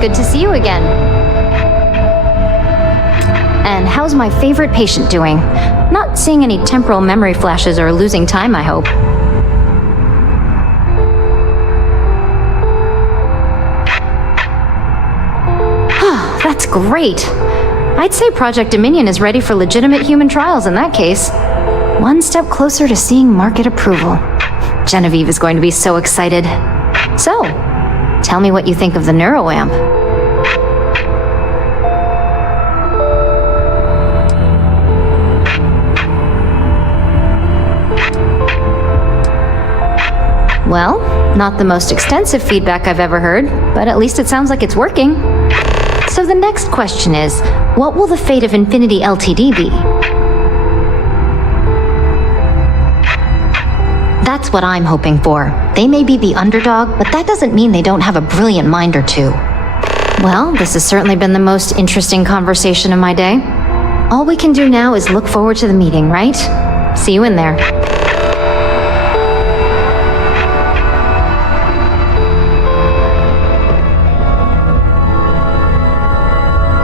Good to see you again. And how's my favorite patient doing? Not seeing any temporal memory flashes or losing time, I hope. That's great. I'd say Project Dominion is ready for legitimate human trials in that case. One step closer to seeing market approval. Genevieve is going to be so excited. So, tell me what you think of the neuroamp. Well, not the most extensive feedback I've ever heard, but at least it sounds like it's working. So the next question is, what will the fate of Infinity Ltd be? That's what I'm hoping for. They may be the underdog, but that doesn't mean they don't have a brilliant mind or two. Well, this has certainly been the most interesting conversation of my day. All we can do now is look forward to the meeting, right? See you in there.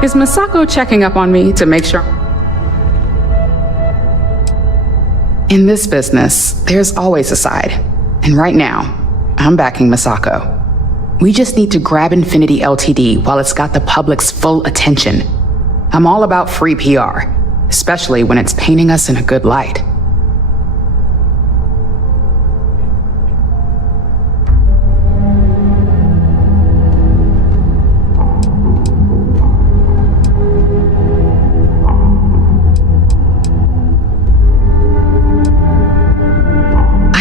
Is Masako checking up on me to make sure? In this business, there's always a side. And right now, I'm backing Masako. We just need to grab Infinity Ltd while it's got the public's full attention. I'm all about free PR, especially when it's painting us in a good light.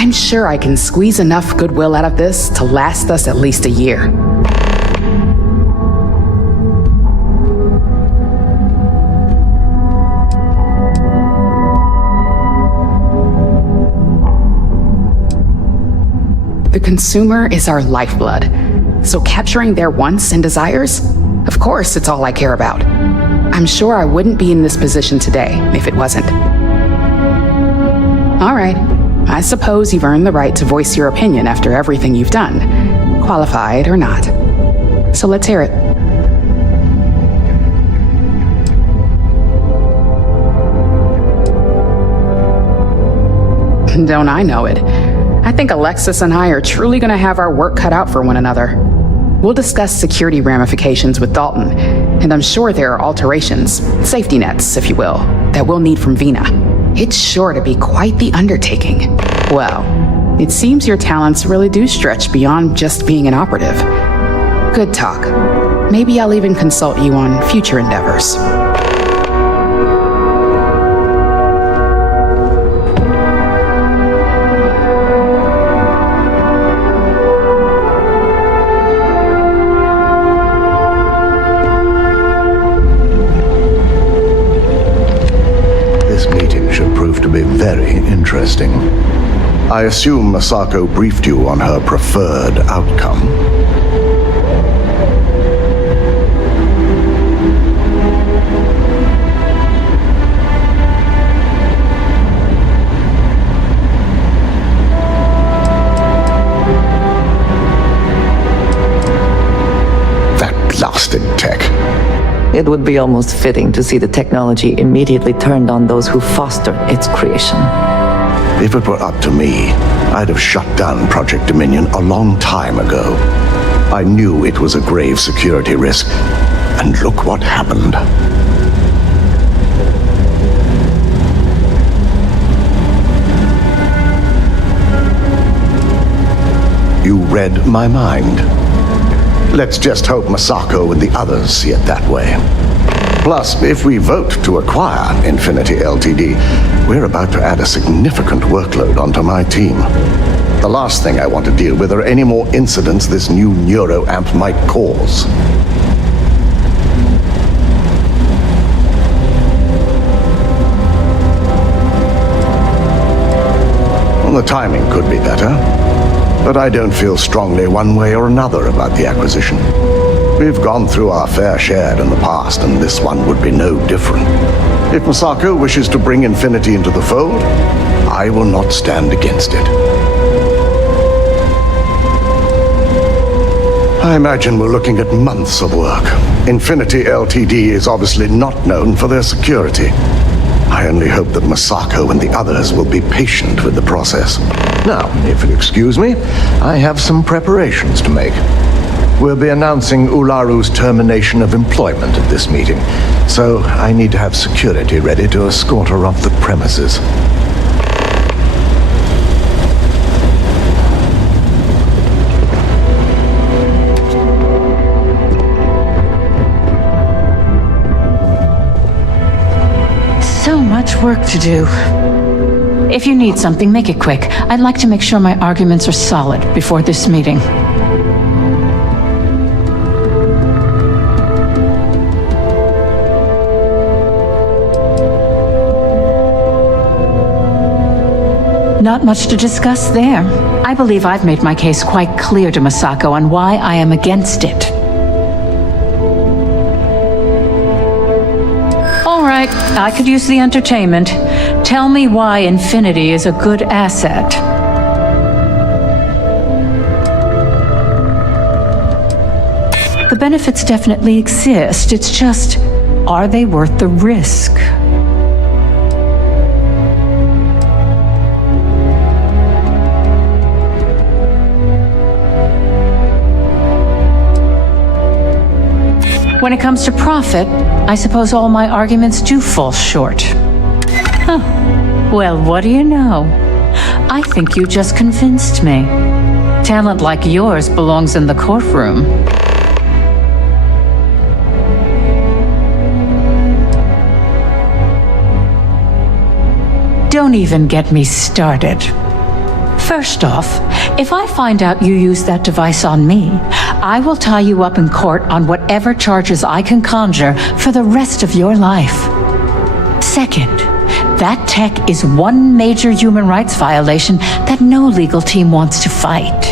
I'm sure I can squeeze enough goodwill out of this to last us at least a year. The consumer is our lifeblood, so capturing their wants and desires, of course, it's all I care about. I'm sure I wouldn't be in this position today if it wasn't. All right. I suppose you've earned the right to voice your opinion after everything you've done, qualified or not. So let's hear it. Don't I know it? I think Alexis and I are truly going to have our work cut out for one another. We'll discuss security ramifications with Dalton, and I'm sure there are alterations, safety nets, if you will, that we'll need from Vina. It's sure to be quite the undertaking. Well, it seems your talents really do stretch beyond just being an operative. Good talk. Maybe I'll even consult you on future endeavors. Very interesting. I assume Masako briefed you on her preferred outcome. That blasted tech. It would be almost fitting to see the technology immediately turned on those who fostered its creation. If it were up to me, I'd have shut down Project Dominion a long time ago. I knew it was a grave security risk, and look what happened. You read my mind. Let's just hope Masako and the others see it that way. Plus, if we vote to acquire Infinity Ltd, we're about to add a significant workload onto my team. The last thing I want to deal with are any more incidents this new neuroamp might cause. Well, the timing could be better. But I don't feel strongly one way or another about the acquisition. We've gone through our fair share in the past, and this one would be no different. If Masako wishes to bring Infinity into the fold, I will not stand against it. I imagine we're looking at months of work. Infinity Ltd is obviously not known for their security. I only hope that Masako and the others will be patient with the process. Now, if you'll excuse me, I have some preparations to make. We'll be announcing Ularu's termination of employment at this meeting, so I need to have security ready to escort her off the premises. So much work to do. If you need something, make it quick. I'd like to make sure my arguments are solid before this meeting. Not much to discuss there. I believe I've made my case quite clear to Masako on why I am against it. All right, I could use the entertainment. Tell me why Infinity is a good asset. The benefits definitely exist. It's just, are they worth the risk? When it comes to profit, I suppose all my arguments do fall short. Huh. Well, what do you know? I think you just convinced me. Talent like yours belongs in the courtroom. Don't even get me started. First off, if I find out you used that device on me, I will tie you up in court on whatever charges I can conjure for the rest of your life. Second, that tech is one major human rights violation that no legal team wants to fight.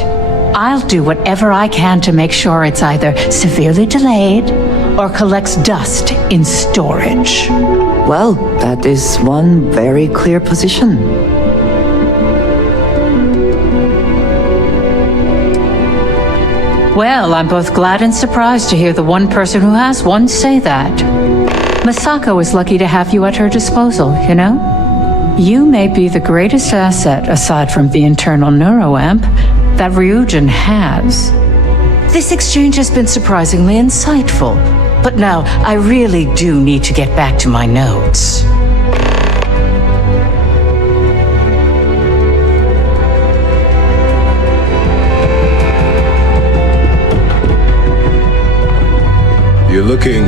I'll do whatever I can to make sure it's either severely delayed or collects dust in storage. Well, that is one very clear position. Well, I'm both glad and surprised to hear the one person who has one say that. Masako is lucky to have you at her disposal, you know? You may be the greatest asset, aside from the internal neuroamp, that Ryujin has. This exchange has been surprisingly insightful, but now I really do need to get back to my notes. You're looking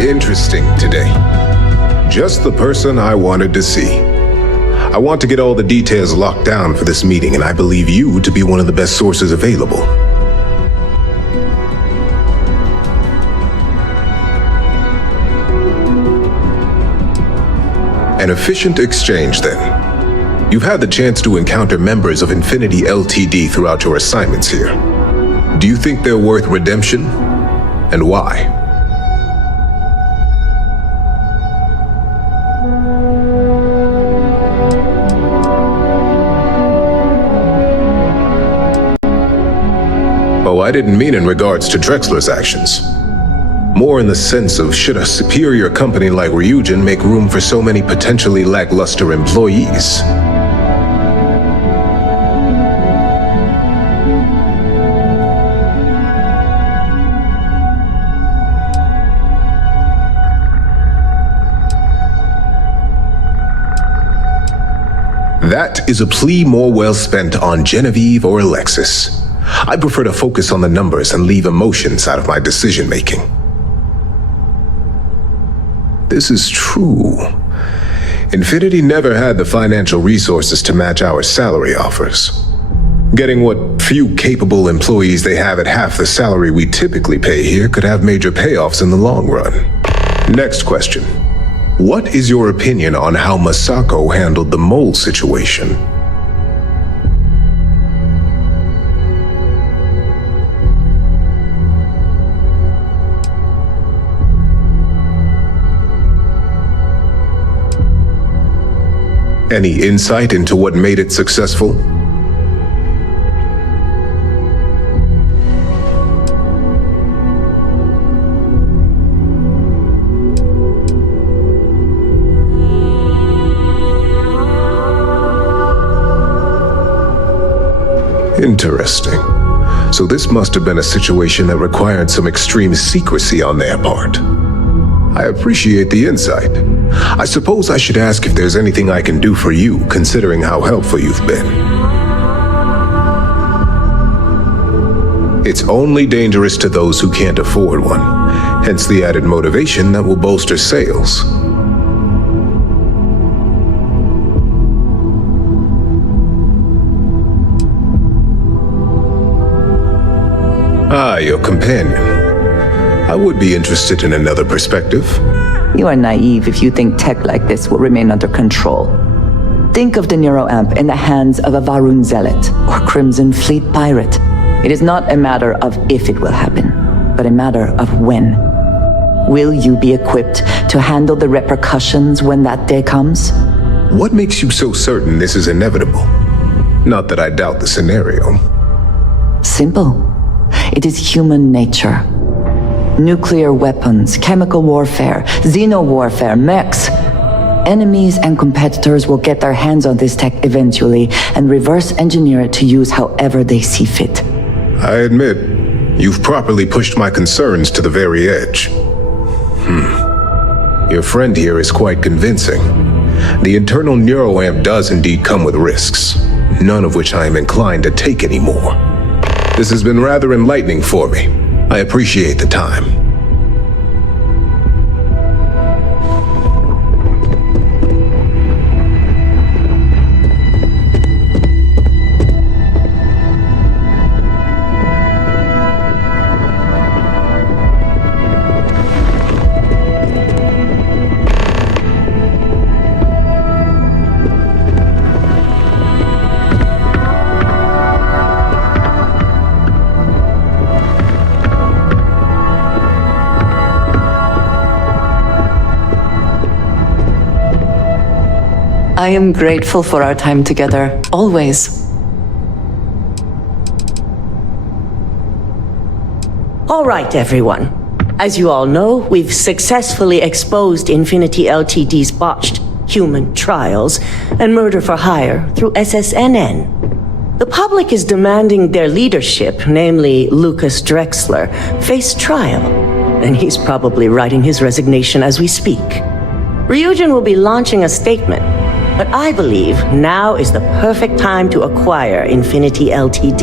interesting today. Just the person I wanted to see. I want to get all the details locked down for this meeting, and I believe you to be one of the best sources available. An efficient exchange, then. You've had the chance to encounter members of Infinity LTD throughout your assignments here. Do you think they're worth redemption? And why? Oh, I didn't mean in regards to Drexler's actions. More in the sense of, should a superior company like Ryujin make room for so many potentially lackluster employees? That is a plea more well spent on Genevieve or Alexis. I prefer to focus on the numbers and leave emotions out of my decision-making. This is true. Infinity never had the financial resources to match our salary offers. Getting what few capable employees they have at half the salary we typically pay here could have major payoffs in the long run. Next question. What is your opinion on how Masako handled the mole situation? Any insight into what made it successful? Interesting. So this must have been a situation that required some extreme secrecy on their part. I appreciate the insight. I suppose I should ask if there's anything I can do for you, considering how helpful you've been. It's only dangerous to those who can't afford one, hence the added motivation that will bolster sales. Ah, your companion. I would be interested in another perspective. You are naive if you think tech like this will remain under control. Think of the neuroamp in the hands of a Varun zealot or Crimson Fleet pirate. It is not a matter of if it will happen, but a matter of when. Will you be equipped to handle the repercussions when that day comes? What makes you so certain this is inevitable? Not that I doubt the scenario. Simple. It is human nature. Nuclear weapons, chemical warfare, xeno-warfare, mechs. Enemies and competitors will get their hands on this tech eventually and reverse engineer it to use however they see fit. I admit, you've properly pushed my concerns to the very edge. Your friend here is quite convincing. The internal neuroamp does indeed come with risks, none of which I am inclined to take anymore. This has been rather enlightening for me. I appreciate the time. I am grateful for our time together, always. All right, everyone. As you all know, we've successfully exposed Infinity Ltd's botched human trials and murder for hire through SSNN. The public is demanding their leadership, namely Lucas Drexler, face trial, and he's probably writing his resignation as we speak. Ryujin will be launching a statement, but I believe now is the perfect time to acquire Infinity Ltd.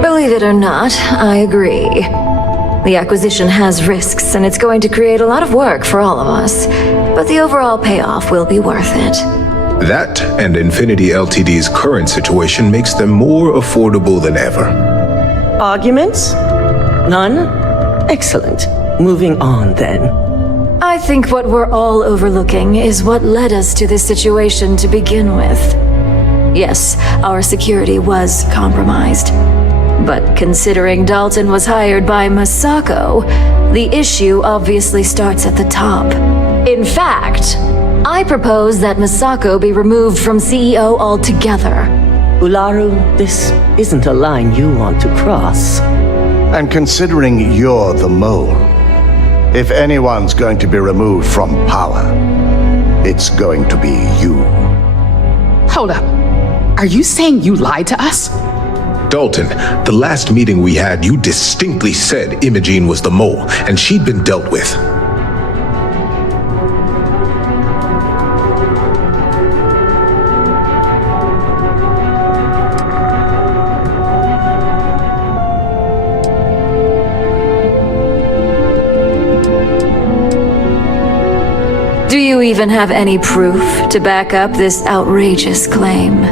Believe it or not, I agree. The acquisition has risks, and it's going to create a lot of work for all of us. But the overall payoff will be worth it. That and Infinity Ltd's current situation makes them more affordable than ever. Arguments? None? Excellent. Moving on, then. I think what we're all overlooking is what led us to this situation to begin with. Yes, our security was compromised. But considering Dalton was hired by Masako, the issue obviously starts at the top. In fact, I propose that Masako be removed from CEO altogether. Ularu, this isn't a line you want to cross. And considering you're the mole, if anyone's going to be removed from power, it's going to be you. Hold up. Are you saying you lied to us? Dalton, the last meeting we had, you distinctly said Imogene was the mole, and she'd been dealt with. Do you even have any proof to back up this outrageous claim?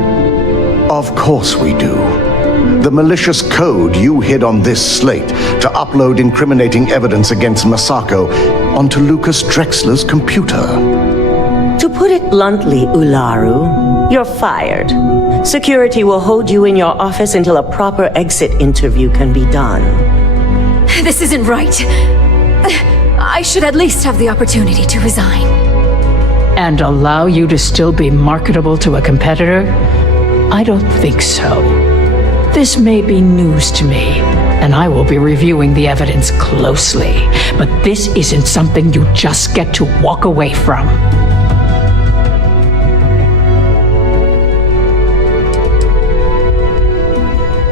Of course we do. The malicious code you hid on this slate to upload incriminating evidence against Masako onto Lucas Drexler's computer. To put it bluntly, Ularu, you're fired. Security will hold you in your office until a proper exit interview can be done. This isn't right. I should at least have the opportunity to resign. And allow you to still be marketable to a competitor? I don't think so. This may be news to me, and I will be reviewing the evidence closely, but this isn't something you just get to walk away from.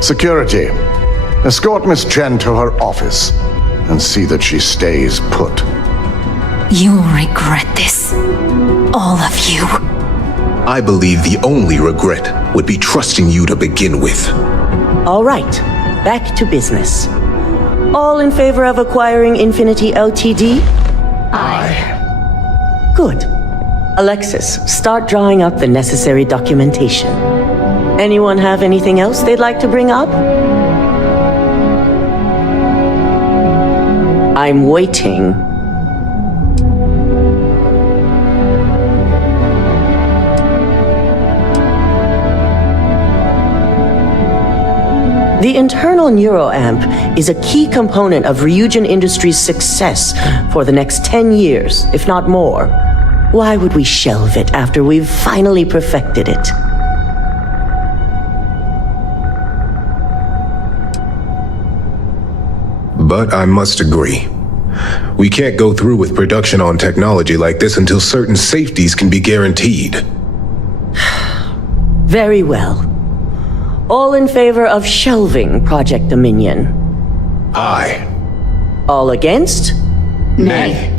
Security, escort Miss Chen to her office and see that she stays put. You'll regret this. All of you. I believe the only regret would be trusting you to begin with. All right, back to business. All in favor of acquiring Infinity Ltd? Aye. Good. Alexis, start drawing up the necessary documentation. Anyone have anything else they'd like to bring up? I'm waiting. The internal neuroamp is a key component of Ryujin Industries' success for the next 10 years, if not more. Why would we shelve it after we've finally perfected it? But I must agree. We can't go through with production on technology like this until certain safeties can be guaranteed. Very well. All in favor of shelving Project Dominion? Aye. All against? Nay.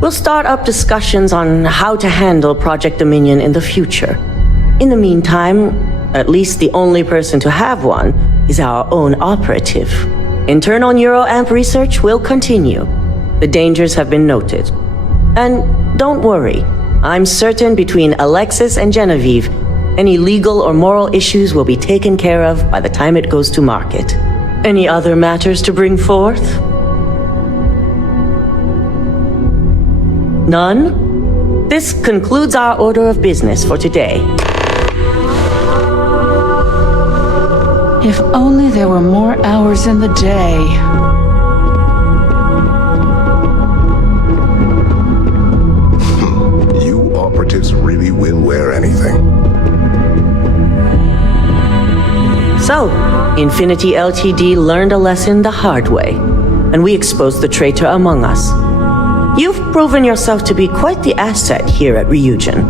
We'll start up discussions on how to handle Project Dominion in the future. In the meantime, at least the only person to have one is our own operative. Internal neuroamp research will continue. The dangers have been noted. And don't worry, I'm certain between Alexis and Genevieve, any legal or moral issues will be taken care of by the time it goes to market. Any other matters to bring forth? None? This concludes our order of business for today. If only there were more hours in the day. You operatives really will wear anything. So, Infinity Ltd. learned a lesson the hard way, and we exposed the traitor among us. You've proven yourself to be quite the asset here at Ryujin.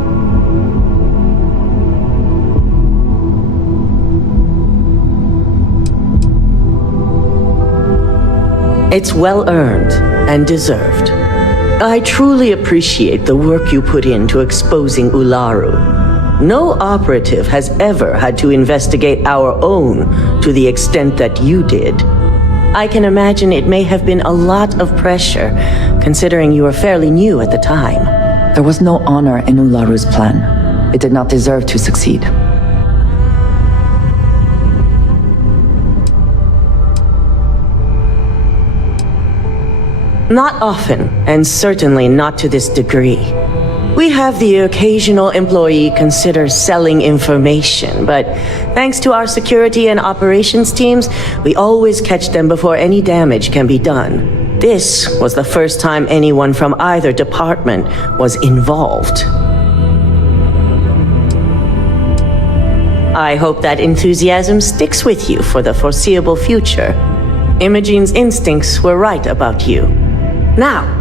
It's well earned and deserved. I truly appreciate the work you put into exposing Ularu. No operative has ever had to investigate our own to the extent that you did. I can imagine it may have been a lot of pressure, considering you were fairly new at the time. There was no honor in Ularu's plan. It did not deserve to succeed. Not often, and certainly not to this degree. We have the occasional employee consider selling information, but thanks to our security and operations teams, we always catch them before any damage can be done. This was the first time anyone from either department was involved. I hope that enthusiasm sticks with you for the foreseeable future. Imogene's instincts were right about you. Now,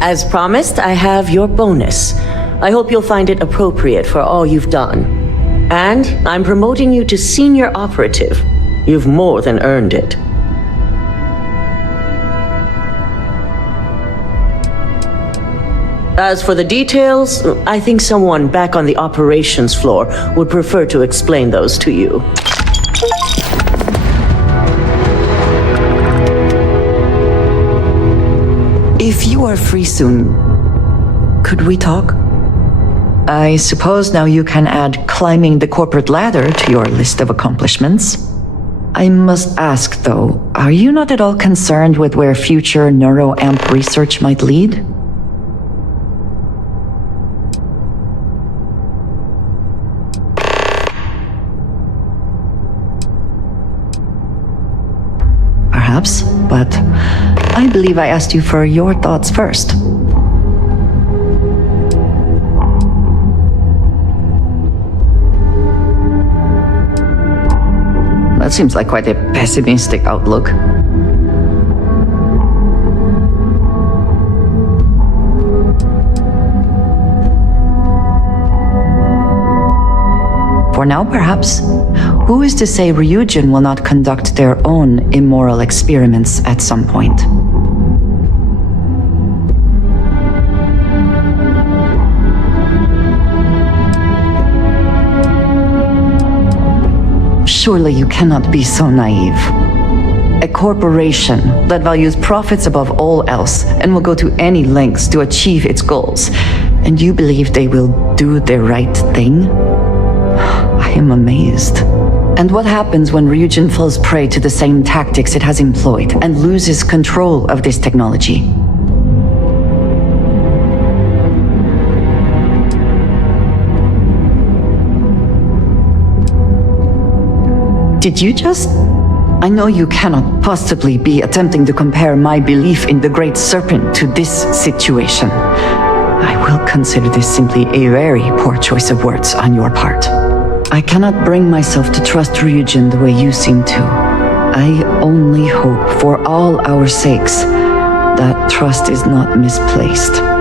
as promised, I have your bonus. I hope you'll find it appropriate for all you've done. And I'm promoting you to senior operative. You've more than earned it. As for the details, I think someone back on the operations floor would prefer to explain those to you. If you are free soon, could we talk? I suppose now you can add climbing the corporate ladder to your list of accomplishments. I must ask though, are you not at all concerned with where future neuroamp research might lead? Perhaps, but I believe I asked you for your thoughts first. That seems like quite a pessimistic outlook. For now, perhaps. Who is to say Ryujin will not conduct their own immoral experiments at some point? Surely you cannot be so naive. A corporation that values profits above all else and will go to any lengths to achieve its goals, and you believe they will do the right thing? I am amazed. And what happens when Ryujin falls prey to the same tactics it has employed and loses control of this technology? Did you just... I know you cannot possibly be attempting to compare my belief in the Great Serpent to this situation. I will consider this simply a very poor choice of words on your part. I cannot bring myself to trust Ryujin the way you seem to. I only hope for all our sakes that trust is not misplaced.